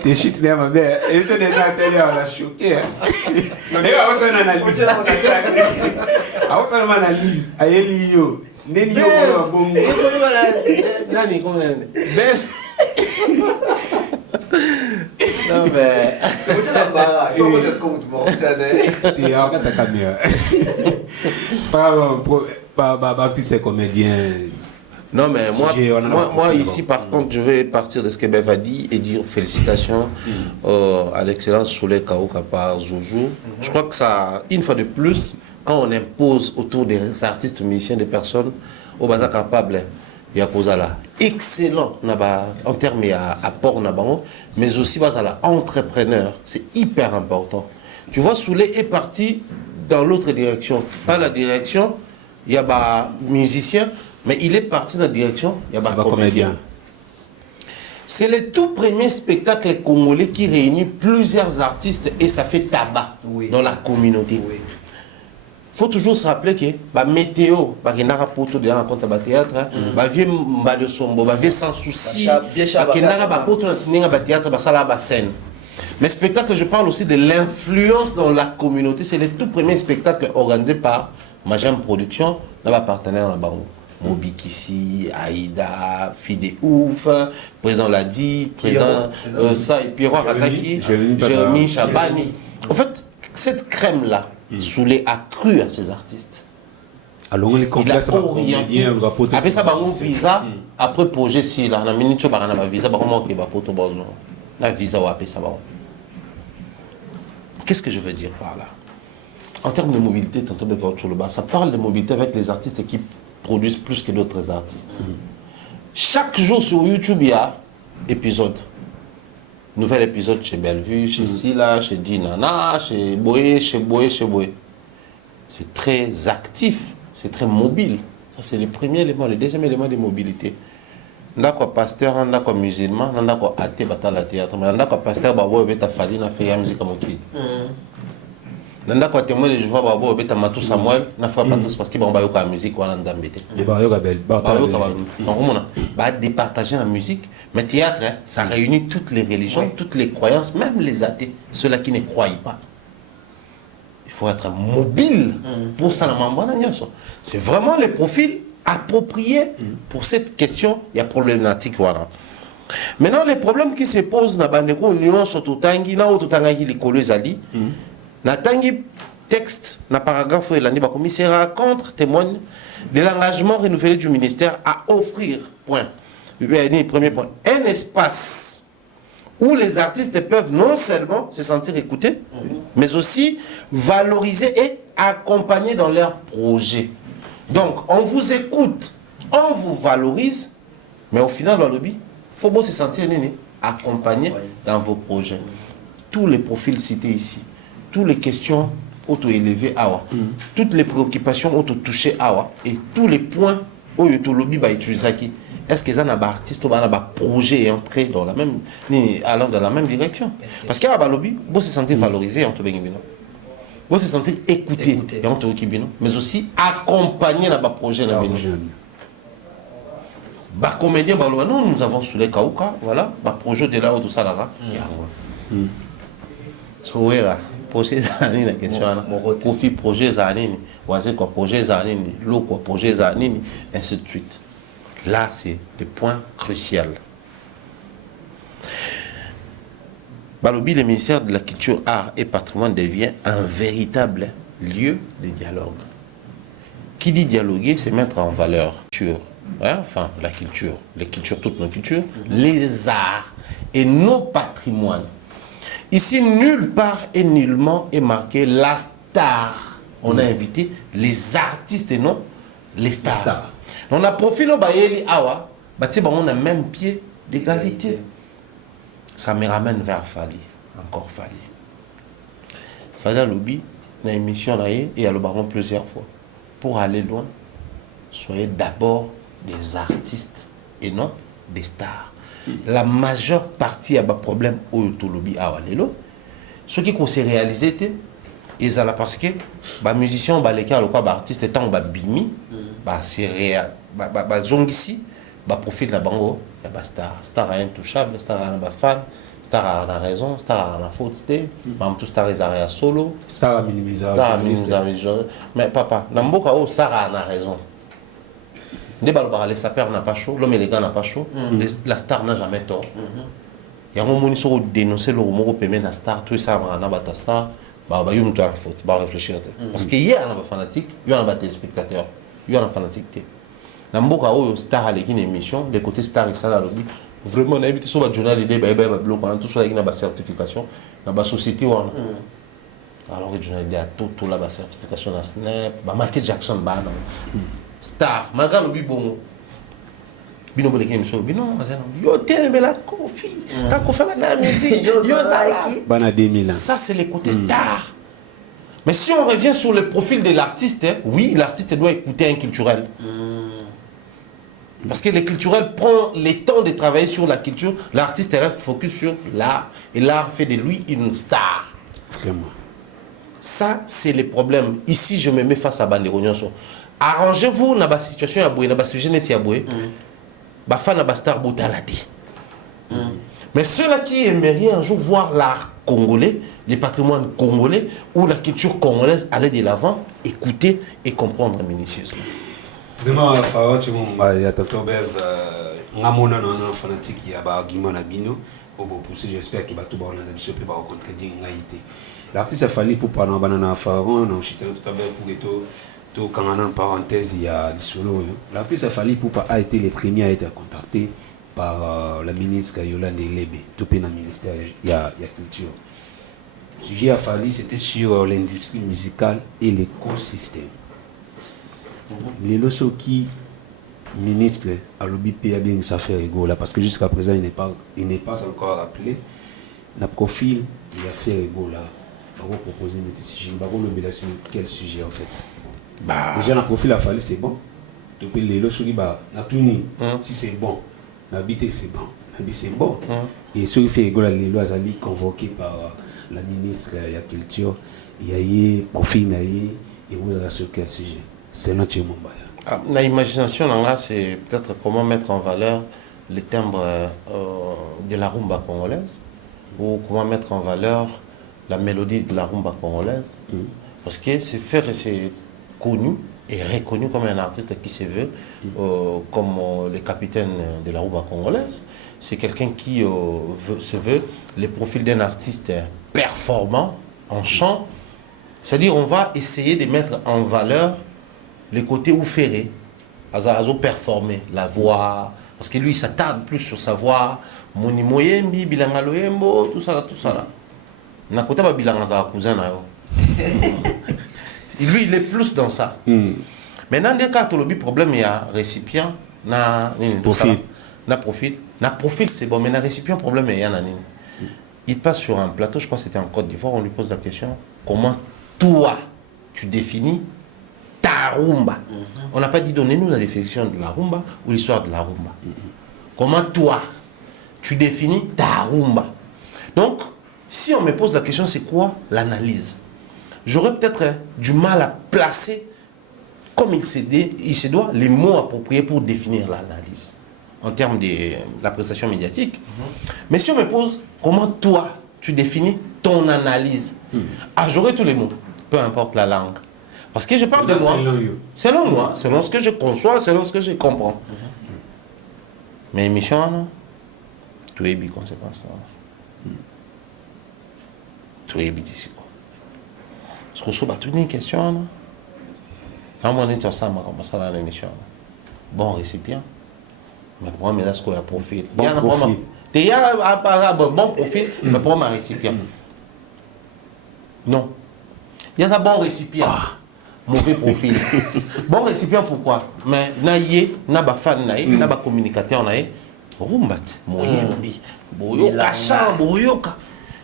T'es chute de ma mère. Et je n'ai pas télé, on a choqué. Et on s'en analyse. On s'en analyse. Aïe, yo. Nenio, bon. Nani, comment belle. Non mais. Il faut que tu comptes. Et alors, quand ta caméra. Pas Baptiste comédien. Non mais moi ici par contre je vais partir de ce que Bev a dit et dire félicitations à l'excellence Soleil Kaoka par Zouzou. Je crois que ça, une fois de plus, quand on impose autour des artistes musiciens des personnes au bazar capable, il y a cause là excellent en termes d'apport mais aussi bazar entrepreneur, c'est hyper important. Tu vois, Soleil est parti dans l'autre direction, pas la direction, il y a musicien. Mais il est parti dans la direction, il y a un comédien. C'est le tout premier spectacle congolais qui réunit plusieurs artistes et ça fait tabac dans la communauté. Il faut toujours se rappeler que la météo, il y a un poto de la théâtre, il y a sans souci, il y a un théâtre, il scène. Mais spectacle, je parle aussi de l'influence dans la communauté. C'est le tout premier spectacle organisé par Majam Production, là, partenaire dans la Bango. Mobikissi, Aïda, Fide Ouf, président l'a dit, président ça et Pierrot Rataki, Jérémy Chabani. En fait, cette crème-là, Soulé a cru à ces artistes. Alors, il a orienté. Après ça, on visa, après projet, si là, on a minute, on a visa, on a visa, on a ça. Qu'est-ce que je veux dire par là? En termes de mobilité, ça parle de mobilité avec les artistes qui produisent plus que d'autres artistes. Chaque jour sur YouTube, il y a épisode. Nouvel épisode chez Bellevue, chez Sila, chez Dinana, chez Boé, chez Boé. C'est très actif, c'est très mobile. Ça, c'est le premier élément. Le deuxième élément de mobilité. On a quoi pasteur, on a quoi musulman, on a quoi athée, la théâtre. Mais on a quoi pasteur, on a fallu, on a fait la musique comme qui. Nanda kwa témoin de Jéhovah babo beta Matou Samuel na fa pas parce que ba yoka musique wana nzambete ba yoka belle ba départager la musique mais théâtre ça réunit toutes les religions, toutes les croyances, même les athées, ceux-là qui ne croient pas. Il faut être mobile pour ça. C'est vraiment le profil approprié pour cette question. Il y a problématique voilà. Maintenant les problèmes qui se posent na bandeko union surtout tangi na ototangi likolo ezali na tangi texte na paragraphe et l'année commissaire contre témoigne de l'engagement renouvelé du ministère à offrir premier point un espace où les artistes peuvent non seulement se sentir écoutés mais aussi valoriser et accompagner dans leurs projets. Donc, on vous écoute, on vous valorise, mais au final, dans le lobby, il faut bien se sentir accompagné dans vos projets. Tous les profils cités ici, toutes les questions auto-élevées, toutes les préoccupations auto-touchées, et tous les points où le lobby va utiliser. Est-ce que ça n'a pas artiste ou un projet et entrer dans la même, allant dans la même direction? Parce qu'il y a un lobby, vous se sentir valorisé, vous se sentir écouté, mais aussi accompagner dans le projet. Comédien, nous avons sous les Kauka, voilà, projet de là où tout ça là. Projet zanini la question profit projet zanini waze quoi projet zanini l'eau quoi projet zanini ainsi de suite. Là c'est des points cruciaux. Balobi, le ministère de la Culture, Art et Patrimoine devient un véritable lieu de dialogue. Qui dit dialoguer, c'est mettre en valeur enfin la culture, les cultures, toutes nos cultures, les arts et nos patrimoines. Ici, nulle part et nullement est marqué la star. On a invité les artistes et non les stars. On a profilé au Bayeli Awa, on a même pied d'égalité. Ça me ramène vers Fali, encore Fali. Fali a lobby, dans l'émission et à le baron plusieurs fois. Pour aller loin, soyez d'abord des artistes et non des stars. La majeure partie a des problèmes au lobby à Walelo. Ce qui s'est réalisé, c'est parce que les musiciens, les artistes, les bimi, les zongisi, les profils de la bango, il y a des stars. Star intouchable, star a des fans, star a raison, star a faute, tout star est solo, star a minimisé. Mais papa, dans star a raison. Les sapeurs n'ont pas chaud, l'homme élégant n'a pas chaud, la star n'a jamais tort. Il y a un moment où il dénoncer le rumeur au la star, tout ça, il y a une star, il y a une faute, il faut réfléchir. Parce qu'il y a un fanatique, il y a un téléspectateur, il y a un fanatique. Dans le star a une émission, des côtés star et ça, vraiment, on a évité sur le journal, il y a tout ça, il y a une certification, dans la société. Alors, le journal, il y a tout la certification dans Snap, Michael Jackson, star, malgré le bon. Bino boleki émission, bino yo tellement la Kofi, quand Kofi va la musique, yo bana 2000. Ça c'est le côté star. Mais si on revient sur le profil de l'artiste, oui, l'artiste doit écouter un culturel. Parce que le culturel prend le temps de travailler sur la culture, l'artiste reste focus sur l'art et l'art fait de lui une star. Vraiment. Ça c'est le problème. Ici je me mets face à Banderognon. Arrangez-vous dans la situation à Boué, dans la sujet net à Boué. Bafa na bastar botaladi. Mais ceux-là qui aimeraient un jour voir l'art congolais, les patrimoines congolais ou la culture congolaise aller de l'avant, écouter et comprendre minutieusement. Vraiment, il y a Tonton Bev, ngamona na fanatique il y a ba argument na bino, bobo pousser, j'espère qu'il va tout bon dans le pas rencontrer des ngaïté. L'artiste a fallu pour parler banana faron, na chité tout Bev pour eto tout quand on a une parenthèse il y a des solo. L'artiste a fallu pour a été les premiers à être contactés par la ministre Yolande Lebe, tout le ministère il y a culture. Le sujet a fallu c'était sur l'industrie musicale et l'écosystème. Les losos qui ministre à l'OBP a bien ça fait égaux là parce que jusqu'à présent il n'est pas encore appelé. Na profil il a fait égaux là. On va proposer des sujets. On va sur quel sujet en fait. Déjà na profil a fallu c'est bon. Depuis les losos qui ba na tourné si c'est bon. N'habiter c'est bon. N'habiter c'est bon. Et ceux qui fait égaux là les lois ali convoqués par la ministre de la culture. Il y a eu profil na et vous allez sur quel sujet. C'est notre Mombaya. L'imagination, c'est peut-être comment mettre en valeur le timbre de la rumba congolaise ou comment mettre en valeur la mélodie de la rumba congolaise. Parce que c'est fait et c'est connu et reconnu comme un artiste qui se veut, comme le capitaine de la rumba congolaise. C'est quelqu'un qui se veut le profil d'un artiste performant en chant. C'est-à-dire on va essayer de mettre en valeur le côté où ferré, Azo performer, la voix, parce que lui il s'attarde plus sur sa voix, Moni Moyembi, Bilangaloyembo, tout ça là. Na côté ba bilanga za cousin na yo. Lui, il est plus dans ça. Maintenant, dès qu'il y a le problème, il y a récipient, Profil. Na profil, c'est bon, mais le récipient, problème, il y a il passe sur un plateau, je crois que c'était en Côte d'Ivoire, on lui pose la question, comment toi, tu définis ta rumba? On n'a pas dit donnez-nous la définition de la rumba ou l'histoire de la rumba. Comment toi, tu définis ta rumba? Donc, si on me pose la question, c'est quoi l'analyse? J'aurais peut-être du mal à placer, comme il se doit, les mots appropriés pour définir l'analyse en termes de la prestation médiatique. Mais si on me pose comment toi, tu définis ton analyse, j'aurai tous les mots, peu importe la langue. Parce que je parle de moi, selon moi, selon ce que je conçois, selon ce que je comprends. Mais émission, non, tu es bi conséquence. Tu es bi ici. Est-ce que tu as une question? Non, on est ensemble comme ça dans l'émission. Bon récipient. Mais pour moi, c'est un profil. Bon profil. Il y a un bon profil, mais pour moi, récipient. Non. Il y a un bon récipient. Mauvais profil. Bon récipient, pourquoi? Mais il y a un fan, il y a un communicateur, rumbat, moyembi, boyoka, chant, boyoka.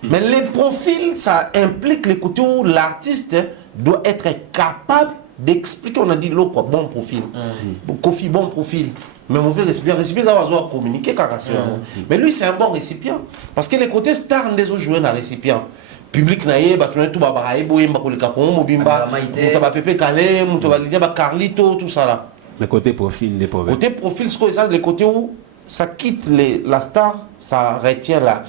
Mais les profils, ça implique les côtés où l'artiste doit être capable d'expliquer. On a dit l'eau, quoi, bon profil. Kofi, bon profil. Mais mauvais récipient, ça va communiquer, mais lui, c'est un bon récipient. Parce que les côtés stars des autres joueurs dans le récipient. Public naïe, tout Carlito, tout ça là. Le côté profil des problèmes. Côté profil, c'est ça, les côtés où ça quitte la star, ça retient la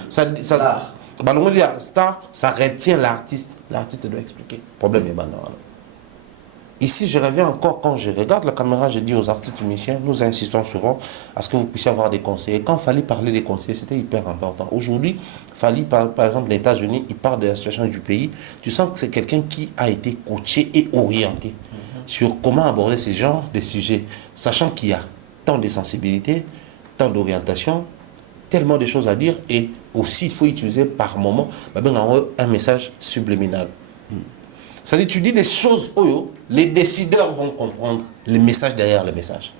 star, ça retient l'artiste. L'artiste doit expliquer. Problème est banal. Ici, je reviens encore, quand je regarde la caméra, je dis aux artistes musiciens, nous insistons souvent à ce que vous puissiez avoir des conseillers. Quand Fally parlait des conseillers, c'était hyper important. Aujourd'hui, Fally, par exemple, les États-Unis, il parle de la situation du pays. Tu sens que c'est quelqu'un qui a été coaché et orienté sur comment aborder ce genre de sujets, sachant qu'il y a tant de sensibilité, tant d'orientation, tellement de choses à dire, et aussi il faut utiliser par moment un message subliminal. C'est-à-dire, tu dis des choses, les décideurs vont comprendre le message derrière le message.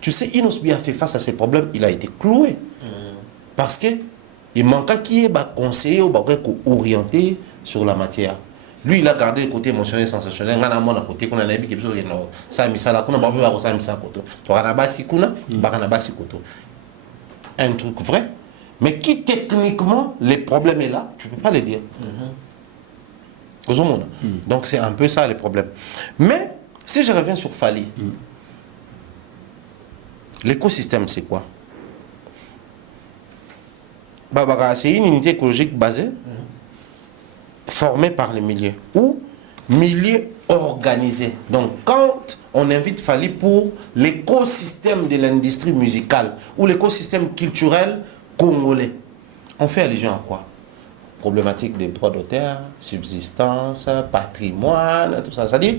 Tu sais, Inosbi a fait face à ces problèmes, il a été cloué. Parce qu'il manquait qui est conseiller ou orienté sur la matière. Lui, il a gardé le côté émotionnel, sensationnel. Il a un côté qu'on a dit que ça a mis ça là, qu'on a pas ça a mis ça un truc vrai, mais qui techniquement, les problèmes est là, tu ne peux pas le dire. Donc c'est un peu ça le problème. Mais si je reviens sur Fally, l'écosystème c'est quoi? C'est une unité écologique basée, formée par les milieux, ou milieux organisés. Donc quand on invite Fally pour l'écosystème de l'industrie musicale ou l'écosystème culturel congolais, on fait allusion à quoi? Problématique des droits d'auteur, subsistance, patrimoine, tout ça. C'est-à-dire,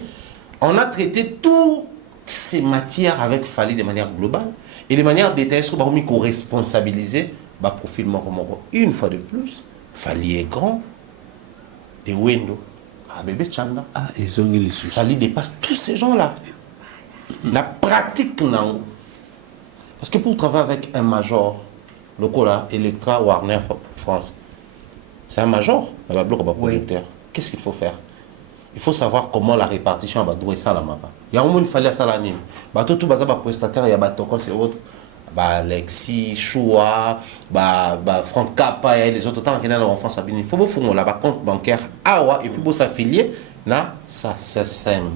on a traité toutes ces matières avec Fally de manière globale et de manière détaillée, ce qu'on va responsabiliser, profil Moko. Une fois de plus, Fally est grand, des Wendo, bébé Chanda. Ils ont les soucis. Fally dépasse tous ces gens-là. La pratique, non. Parce que pour travailler avec un major, le Cola, Electra, Warner, France, c'est un major, un producteur. Qu'est-ce qu'il faut faire? Il faut savoir comment la répartition va jouer ça là bas. Il y a un moment il fallait ça l'année. Tout bazar prestataire, il y a Tokos et autres. Alexis, Choua, Franck Kappa et les autres temps qui sont en France. Il faut faire là compte bancaire Awa et puis pour s'affilier na ça sème.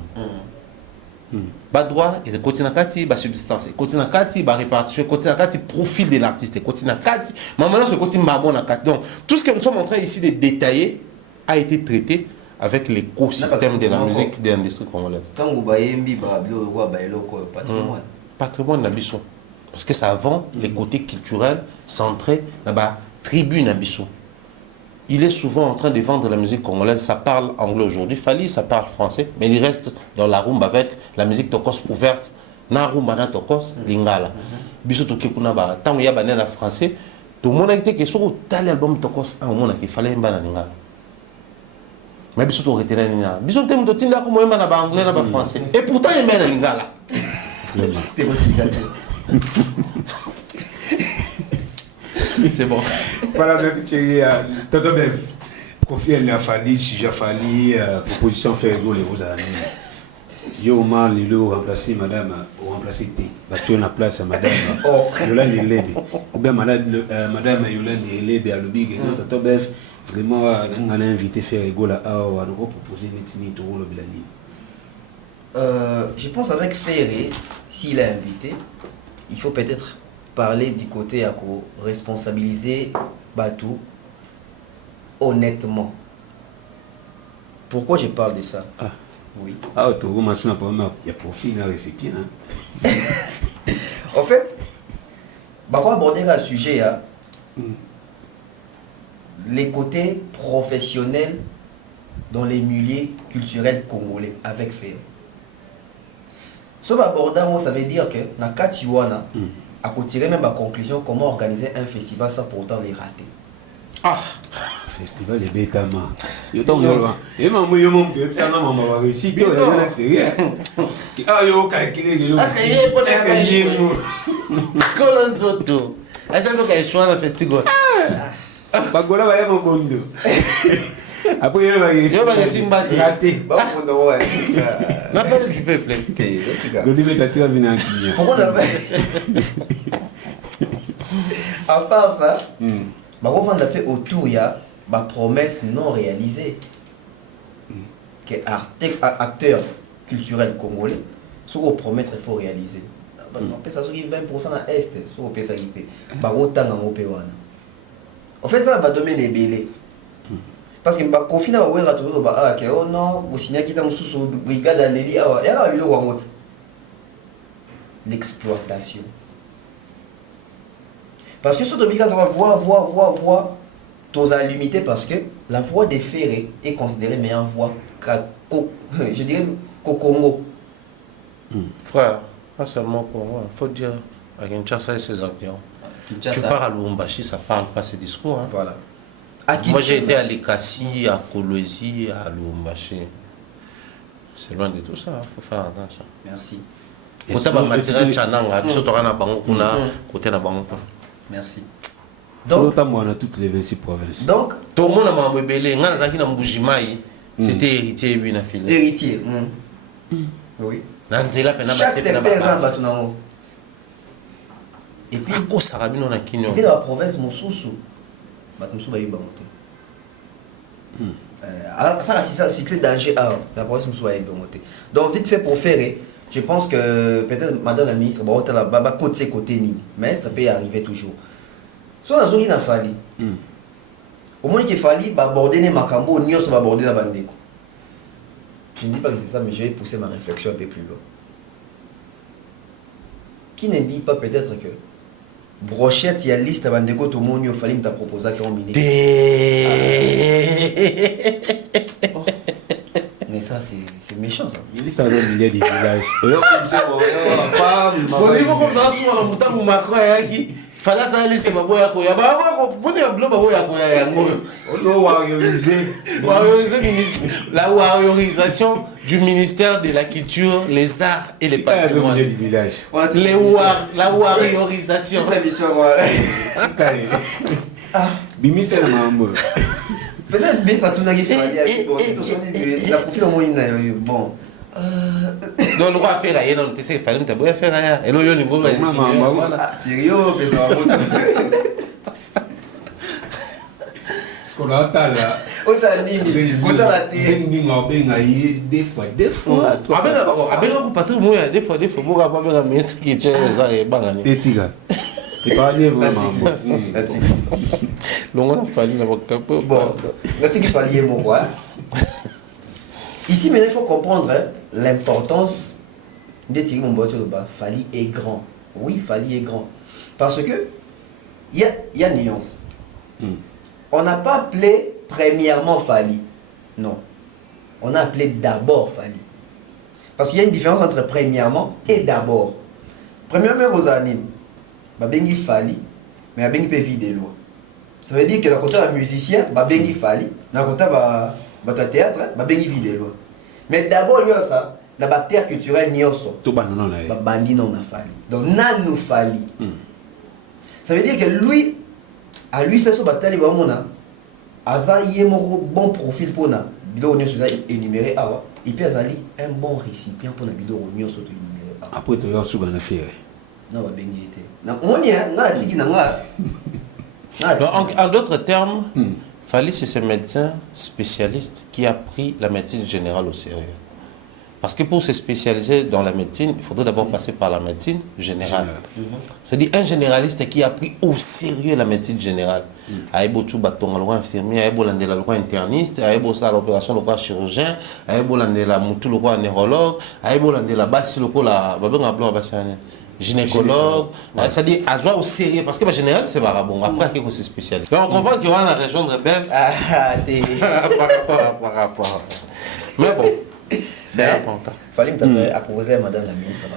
Droit et continue kati subsistance, continue kati répartition, continue kati profil de l'artiste, continue kati maintenant ce continue mabona kati. Donc tout ce que nous sommes en train ici de détailler a été traité avec l'écosystème de la musique de l'industrie congolaise. Tant que bayembi patrimoine. Patrimoine nabiso. Parce que ça vend les côtés culturels centrés dans la tribune nabiso. Il est souvent en train de vendre la musique congolaise, ça parle anglais aujourd'hui, Fally ça parle français, mais il reste dans la rumba avec la musique tokos ouverte, na rumba na tokos lingala. Biso toke kuna ba tant ya banana français, tout le monde a été que sur tel album tokos un moment qu'il fallait mbana lingala. Mais biso to retenir nina. Biso temu to tinda ko moyema na ba anglais na ba français. Et pourtant il mène lingala. T'es aussi gâté. C'est bon. Voilà, merci Thierry. Tonton Bev, confiez à Fali, si j'ai Fali, proposition faire les vos amis. Yo mal le remplacer madame ou remplacer T. Battu la place à madame Yolande Lebe. Ou bien madame Yolande Lebe à l'obig et Tonton Bev, vraiment on a invité faire égaux là à nous proposer netini tout le bilani. Je pense avec Ferré, s'il est invité, il faut peut-être parler du côté à responsabiliser Batou honnêtement. Pourquoi je parle de ça? Oui. Ah, tu commences à parler, il y a profit dans le récipient. En fait, on va aborder un sujet, les côtés professionnels dans les milieux culturels congolais avec Ferré. Ce que abordant, ça veut dire que dans Katiwana, à tirer même la conclusion comment organiser un festival sans pourtant les rater. Ah, festival est bêtement. Yo ton yo. Et maman yo mon peuple ça na maman va réussir to ya l'intérieur. Ah yo calculer yo. est-ce que il peut être Colonzoto. Est-ce que il choix le festival? Bagola va ya mon bondo. Après yo va réussir. Yo va réussir raté. Bah, on doit L'appel du peuple. Donnez mes attires venir en client. pourquoi on avait. À part ça, on va appeler autour, il y a ma promesse non réalisée. Que acteur culturel congolais, ce qu'on promet, il faut réaliser. On peut ça 20% dans l'Est, ce qu'on peut s'arrêter. Autant en Opéwana. En fait, ça va donner des bélés. Parce que bah confiner va voir tout bah que oh non vous signez qui dans sous brigade à Nelly ah il y a l'exploitation. Parce que ce brigade on va voir tous à limiter parce que la voie des ferrés est considérée meilleure voie je dirais qu'au Congo. Frère, pas seulement Congo, il faut dire à Kinshasa et ses acteurs. Tu pars à Lubumbashi, ça parle pas ces discours. Hein. Voilà. Moi j'ai été à Lekassi, à Kolwezi, à Lubumbashi. C'est loin de tout ça, il faut faire attention. Merci. Pour ça, matériel Chananga, biso tokana bango kuna côté na bango. Merci. Donc on a toutes les 26 provinces. Donc tout le monde a mambo belé, ngana zaki na Mbujimai, c'était héritier et na file. Héritier. Oui. Chaque secteur est un bâtiment. Et puis ko sarabino na kinyo. Et puis dans la province Mosusu, bâtiment ba yiba moto. Ça c'est danger dans la province Mosusu ba yiba moto. Donc vite fait pour faire, je pense que peut-être madame la ministre va côté ni, mais ça peut y arriver toujours. Soit la zone n'a fallu. Au moins qu'il fallait aborder les makambo, ni on va aborder la bandeko. Je ne dis pas que c'est ça, mais je vais pousser ma réflexion un peu plus loin. Qui ne dit pas peut-être que brochette, il y a liste à bandeko, tout le monde, il fallait me proposer qu'on ministre. Mais ça, c'est méchant ça. Il liste à l'autre milieu du village. Fala ça laisser ma boya ko ya ba vous ne bloba boya ko ya yango la wariorisation du ministère de la culture, les arts et les patrimoines du village. La wariorisation Bimi c'est la mambo. Peut-être mais ça tourne à la profil au moins bon. Donc le roi a fait rien, non, tu sais, il fallait me faire rien. Et là, il y a une bonne Thierry, mais ça va Ce qu'on entend là. On t'a dit, on t'a dit. Des fois. Avec un patron, moi, des fois, moi, je vais pas ministre qui est ça et bangani. T'es tigre. T'es pas lié vraiment. Donc on a fallu n'avoir qu'un peu. Bon, maintenant qu'il fallait mon roi. Ici, maintenant, il faut comprendre l'importance de Thierry Momboto. Fali est grand. Oui, Fali est grand. Parce que il y a nuance. On n'a pas appelé premièrement Fali. Non. On a appelé d'abord Fali. Parce qu'il y a une différence entre premièrement et d'abord. Premièrement, aux animes, Bengi Fali, mais Bengi peut vivre de loin. Ça veut dire que dans le côté musicien, Bengi Fali, dans le côté bato ya théâtre babengi vidéo mais d'abord lui ça na bactère culturel nyonso to bana non là babandi non na fali donc nanu fali ça veut dire que lui à lui c'est so batali bamona aza ye moko bon profil pona biloko nyonso eza énuméré awa et puis azali un bon récipient pona biloko nyonso to énuméré awa après to yo suba na fiere non babengi ete na omoni nga tiki na nga En d'autres termes, Fally, c'est ce médecin spécialiste qui a pris la médecine générale au sérieux. Parce que pour se spécialiser dans la médecine, il faudrait d'abord passer par la médecine générale. C'est-à-dire un généraliste qui a pris au sérieux la médecine générale. Aïbo Tchoubaton, le infirmier, Aïbo Landela, le interniste, Aïbo Sa l'opération, le chirurgien, Aïbo Landela Moutou, le neurologue, Aïbo Landela Bassi, le gynécologue, c'est-à-dire à jouer au sérieux, parce que le général c'est barabon, après qu'il se spécialise. Donc on comprend qu'il y a la région de Rebelle par rapport. Mais bon, c'est important. Fally me approser à madame la ministre.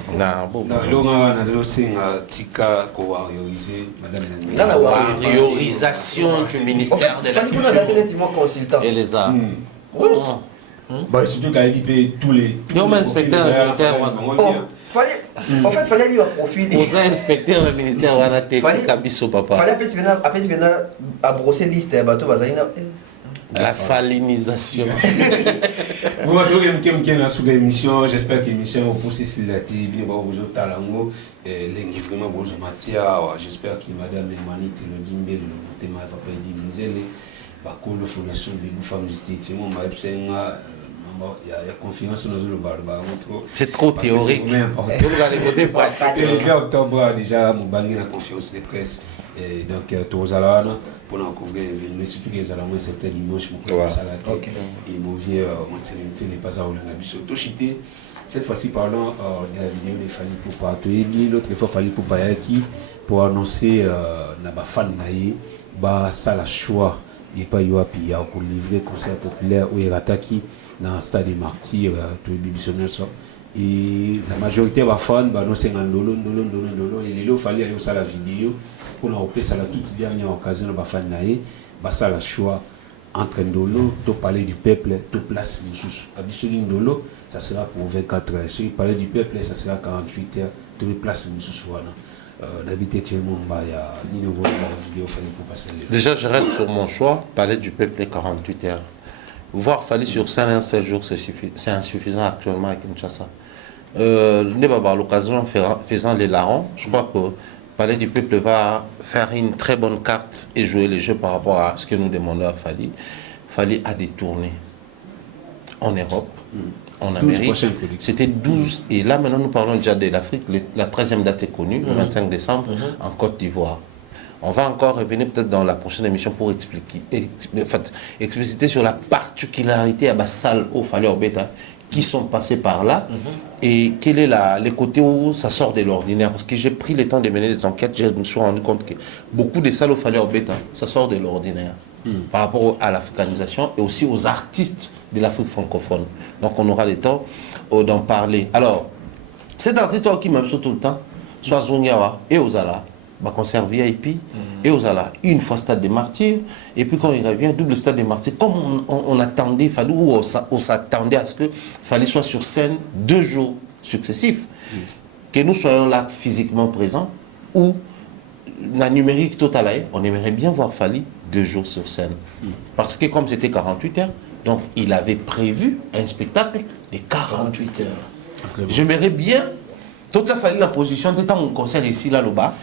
La warriorisation du ministère de la Culture et les arts. Bah, surtout quand il dit tous les. Inspecteur du ministère. En fait, fallait lui profiter. Aux inspecteurs du ministère, on a été Kabiso, papa. Fallait venir à brosser liste à bateau, la fallinisation. Vous m'avez dit que je suis émission, j'espère que l'émission est poussée sur la télé, talango, vraiment bon matière, j'espère que madame Emani te le dit, le thème papa dit Minzele, bakolo fondation de femmes justice, mon il y a confiance dans le barba. C'est trop théorique. C'est le côté pratique. Le octobre déjà, mon bangé la confiance des presse. Et donc, tous à pour nous couvrir, surtout les alarmes, c'était dimanche, mon salade. Et mon vieux, mon téléphone n'est pas à rouler. Cette fois-ci, parlons de la vidéo de Fally Ipupa. L'autre fois, Fally Ipupa pour annoncer na fan naïe, ça la choix. Et pas yoapi pour livrer concert populaire où il attaqué dans le stade des martyrs tout le ça et la majorité des fans non c'est un lolo et il fallait aller ça la vidéo pour nous ça la toute dernière occasion de fan naé ça la choix entre Ndolo to parler du peuple to place sous absolument Ndolo ça sera pour 24 heures si parler du peuple ça sera 48 heures to place sous voilà. Déjà, je reste sur mon choix, parler du peuple 48 heures. Voir Fally sur scène un seul jour, c'est insuffisant actuellement à Kinshasa. À l'occasion, faisant les larrons, je crois que Parler du peuple va faire une très bonne carte et jouer les jeux par rapport à ce que nous demandons à Fally. Fally a des tournées en Europe. En Amérique, c'était 12, et là maintenant nous parlons déjà de l'Afrique, la 13e date est connue, le 25 décembre, en Côte d'Ivoire. On va encore revenir peut-être dans la prochaine émission pour expliciter sur la particularité à la salle au Fally Orbeta qui sont passés par là et quel est les côtés où ça sort de l'ordinaire. Parce que j'ai pris le temps de mener des enquêtes, je me suis rendu compte que beaucoup de salles au Fally Orbeta, ça sort de l'ordinaire. Par rapport à l'africanisation et aussi aux artistes de l'Afrique francophone. Donc on aura le temps d'en parler. Alors, cet artiste qui m'aime tout le temps, soit Zonyawa et Ozala, bah, concert VIP, et Ozala, une fois Stade des Martyrs, et puis quand il revient, double Stade des Martyrs. Comme on attendait, Fally, ou on s'attendait à ce que Fally soit sur scène 2 jours successifs, que nous soyons là physiquement présents, ou la numérique totale, on aimerait bien voir Fally 2 jours sur scène. Parce que comme c'était 48 heures, donc il avait prévu un spectacle de 48 heures. J'aimerais bien, tout ça fallait la position, de temps mon concert ici, là, bas,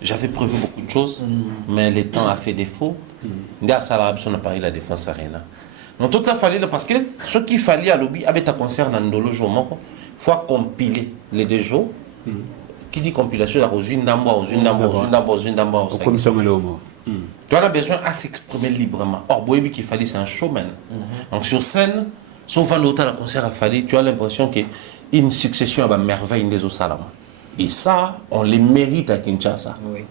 j'avais prévu beaucoup de choses, mais le temps a fait défaut. Ndé Salarab son appareil la Défense Arena. Donc tout ça fallait, parce que ce qu'il fallait à l'objet, avec un concert dans le jour, il faut compiler les 2 jours. Qui dit compilation, il y a tu as besoin à s'exprimer librement. Or, Boébi qui fallait, c'est un showman. Donc sur scène, sauf un autre concert à Fally, tu as l'impression qu'il y a une succession à merveille des Osalama. Et ça, on les mérite à Kinshasa. Oui.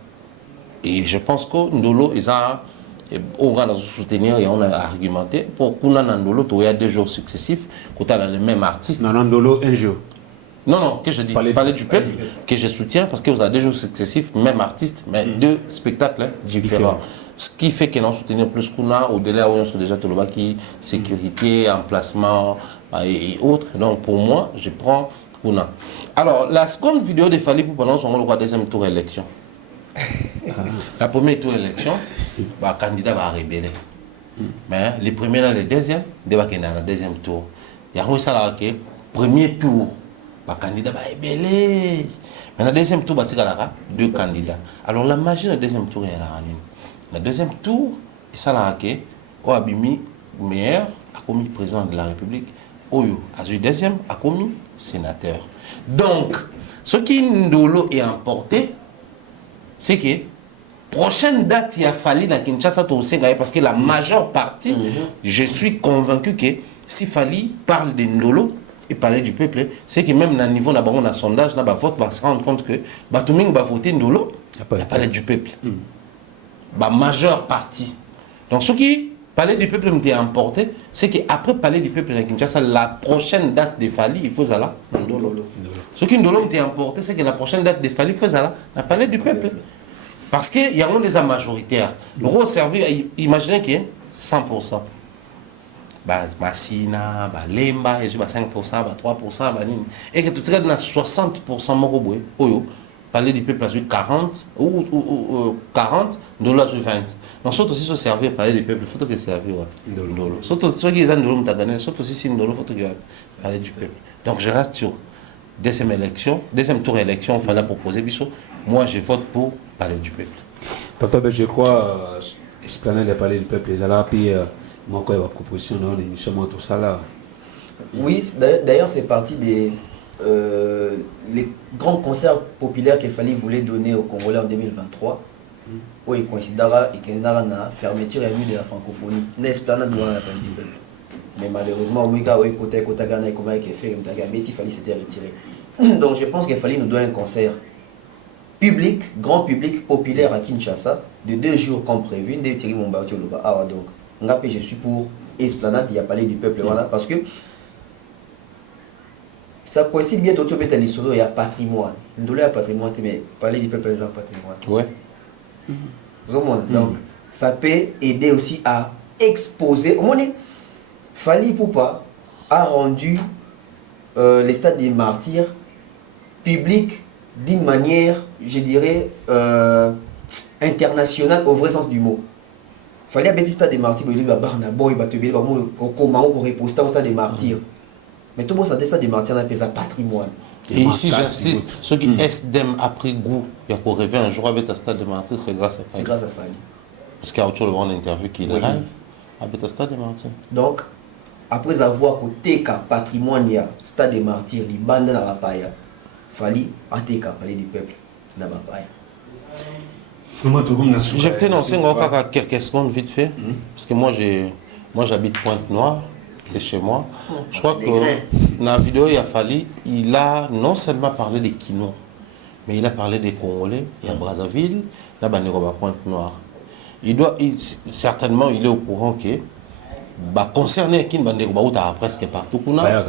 Et je pense que Ndolo, on va soutenir et on a argumenté pour qu'on a Ndolo, il y a 2 jours successifs, qu'on a le même artiste. Non, Ndolo, un jour. Non, que je dis, parler du peuple, que je soutiens, parce que vous avez 2 jours successifs, même artiste, mais 2 spectacles différents. Ce qui fait qu'on a soutenir plus qu'on a, au-delà où on se déjà tout le qui sécurité, emplacement et autres. Donc pour moi, je prends Kuna. Alors, la seconde vidéo de Fali pour pendant son deuxième tour élection. La première tour élection, le candidat va rebeller. Mais les premiers dans le deuxième, il va dans le deuxième tour. Il y a un ça que premier tour, le candidat va rebeller. Mais dans le deuxième tour, il y a deux candidats. Alors la magie dans le deuxième tour est là. Dans le deuxième tour, il y a que Abimi maire a commis président de la République. Oyo a eu deuxième a commis sénateur. Donc, ce qui Ndolo est emporté, c'est que prochaine date il a fallu dans Kinshasa parce que la majeure partie, je suis convaincu que si Fali parle de Ndolo et parler du peuple, c'est que même dans le niveau de la sondage, dans le vote, on va se rendre compte que tout le monde va voter Ndolo, il a parlé du peuple. La majeure partie. Donc, ce qui parler du peuple m'était emporté, c'est qu'après parler du peuple de Kinshasa, la prochaine date de Fali, il faut aller Ndolo. Ce qui Ndolo m'était emporté, c'est que la prochaine date de Fali, il faut aller parler du peuple. Parce qu'il y a des majoritaires. Le gros service, imaginez que 100%. Massina, Lemba, 5%, 3%, et que tout ça, dans 60%, parler du peuple à 40 ou 40, dollars sur 20. Donc, surtout si ce servir parler du peuple, il faut que ça serve. Surtout ceux qui ont Ndolo, surtout si Ndolo, il faut que parler du peuple. Donc, je reste sur deuxième tour élection, il fallait proposer Bissot. Moi, je vote pour parler du peuple. Tonton, je crois, Esplanade de parler du peuple, les Alapes, puis moi, quand il y a une proposition dans l'émission, tout ça là. Oui, d'ailleurs, c'est parti des. Les grands concerts populaires que Fali voulait donner aux Congolais en 2023, où il considéra la fermeture et nuit de la francophonie. L'esplanade doit la parler du peuple. Mais malheureusement, au côté Ghana et comment il fait, il fallait s'était retiré. Donc je pense qu'il fallait nous donner un concert public, grand public, populaire à Kinshasa, de 2 jours comme prévu. Donc, je suis pour Esplanade, il a parlé du peuple, voilà, parce que ça coïncide bien tout à l'histoire, il y a patrimoine. Nous avons patrimoine, mais parler du peuple, il patrimoine. Ouais. Donc, ça peut aider aussi à exposer. Au moins, Fali Poupa a rendu les stades des martyrs publics d'une manière, je dirais, internationale au vrai sens du mot. Fali a bâti le stade des martyrs, il a reposté au stade des martyrs. Mais tout le monde ça des martyrs dans un patrimoine. Et ici, j'insiste, ceux qui SDM a pris goût, il y a pour rêver un jour avec un stade de martyrs, c'est grâce à Fali. C'est grâce à Fali. Parce qu'il y a autour de mon interview qui est live avec un stade de martyrs. Donc, après avoir côté patrimoine, il y a stade des martyrs, les bandes dans la paille, Fali a parler du peuple dans la paille. Je vais t'annoncer encore quelques secondes vite fait, parce que moi j'habite Pointe-Noire. C'est chez moi. Je crois que dans la vidéo, il a fallu, il a non seulement parlé des Kino, mais il a parlé des Congolais, il y a Brazzaville, là, il y a Pointe-Noire. Certainement, il est au courant que, concerné Kin, il y a presque partout, il y a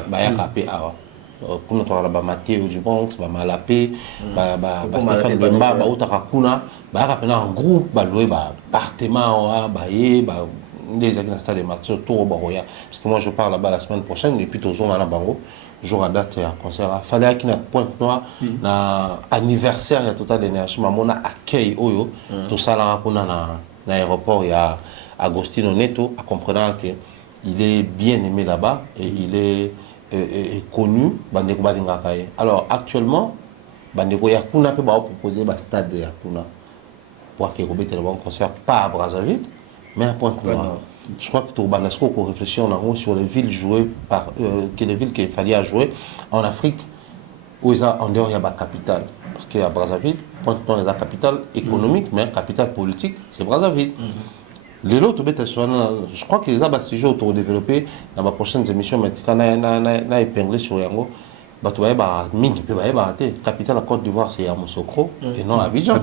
kuna toka ba Mathieu du Bronx ba Malapé ba Stéphane Bemba ba utaka kuna ba kapena en groupe ba louer ba appartement ba ye ba des stade de martyrs tout au Baroya parce que moi je pars là-bas la semaine prochaine et puis toujours à la Bango jour à date à concert fallait qu'il y ait Pointe-Noire na anniversaire il y a Total d'énergie mamona accueil oyo tout ça là kuna na l'aéroport il y a Agostino Neto à comprendre que il est bien aimé là-bas et il est connu. Alors actuellement, Bandeko Yakuna peut proposer un stade de Yakuna pour qu'il y ait un concert, pas à Brazzaville, mais à Pointe-Noire. Je crois que tout Banasco pour réfléchir sur les villes jouées par les villes qu'il fallait jouer en Afrique où en dehors il y a la capitale. Parce qu'il y a Brazzaville, Pointe-Noire est la capitale économique, mais la capitale politique, c'est Brazzaville. Les autres, je crois que les abats sujets autodéveloppés dans ma prochaine émission, mais quand on a épinglé sur Yango, la capitale de la Côte d'Ivoire, c'est Yamoussoukro et non Abidjan.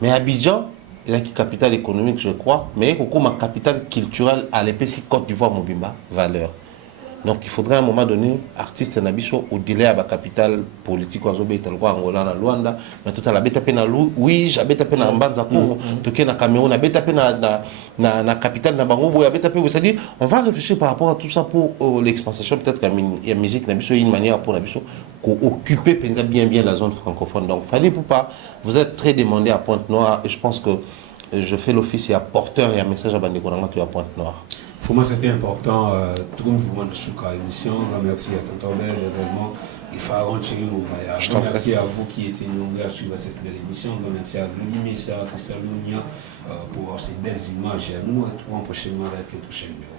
Mais Abidjan, il y a une capitale économique, je crois, mais il y a une capitale culturelle à l'EPC Côte d'Ivoire, Mobimba, valeur. Donc il faudrait à un moment donné, artiste nabiso au-delà de la capitale politique, Angola, na Luanda, mais tout à la bête na Louis, à bête na Mbanza Congo, toké na Cameroun, à bête na capitale na Bango, à bête c'est-à-dire on va réfléchir par rapport à tout ça pour l'expansion peut-être qu'il y a musique nabiso une manière pour nabiso occuper bien la zone francophone. Donc fallait pour pas, vous êtes très demandé à Pointe-Noire et je pense que je fais l'office et à porteur et un message à Bandekonanga à Pointe-Noire. Pour moi, c'était important, tout le monde de Souka émission. Merci à Tonton Belge également. Il faut arranger mon merci à vous qui étiez nombreux à suivre cette belle émission. Merci à Lodi Messa, Christelle Lunia pour ces belles images. Et nous nous retrouvons prochainement avec un prochain numéro.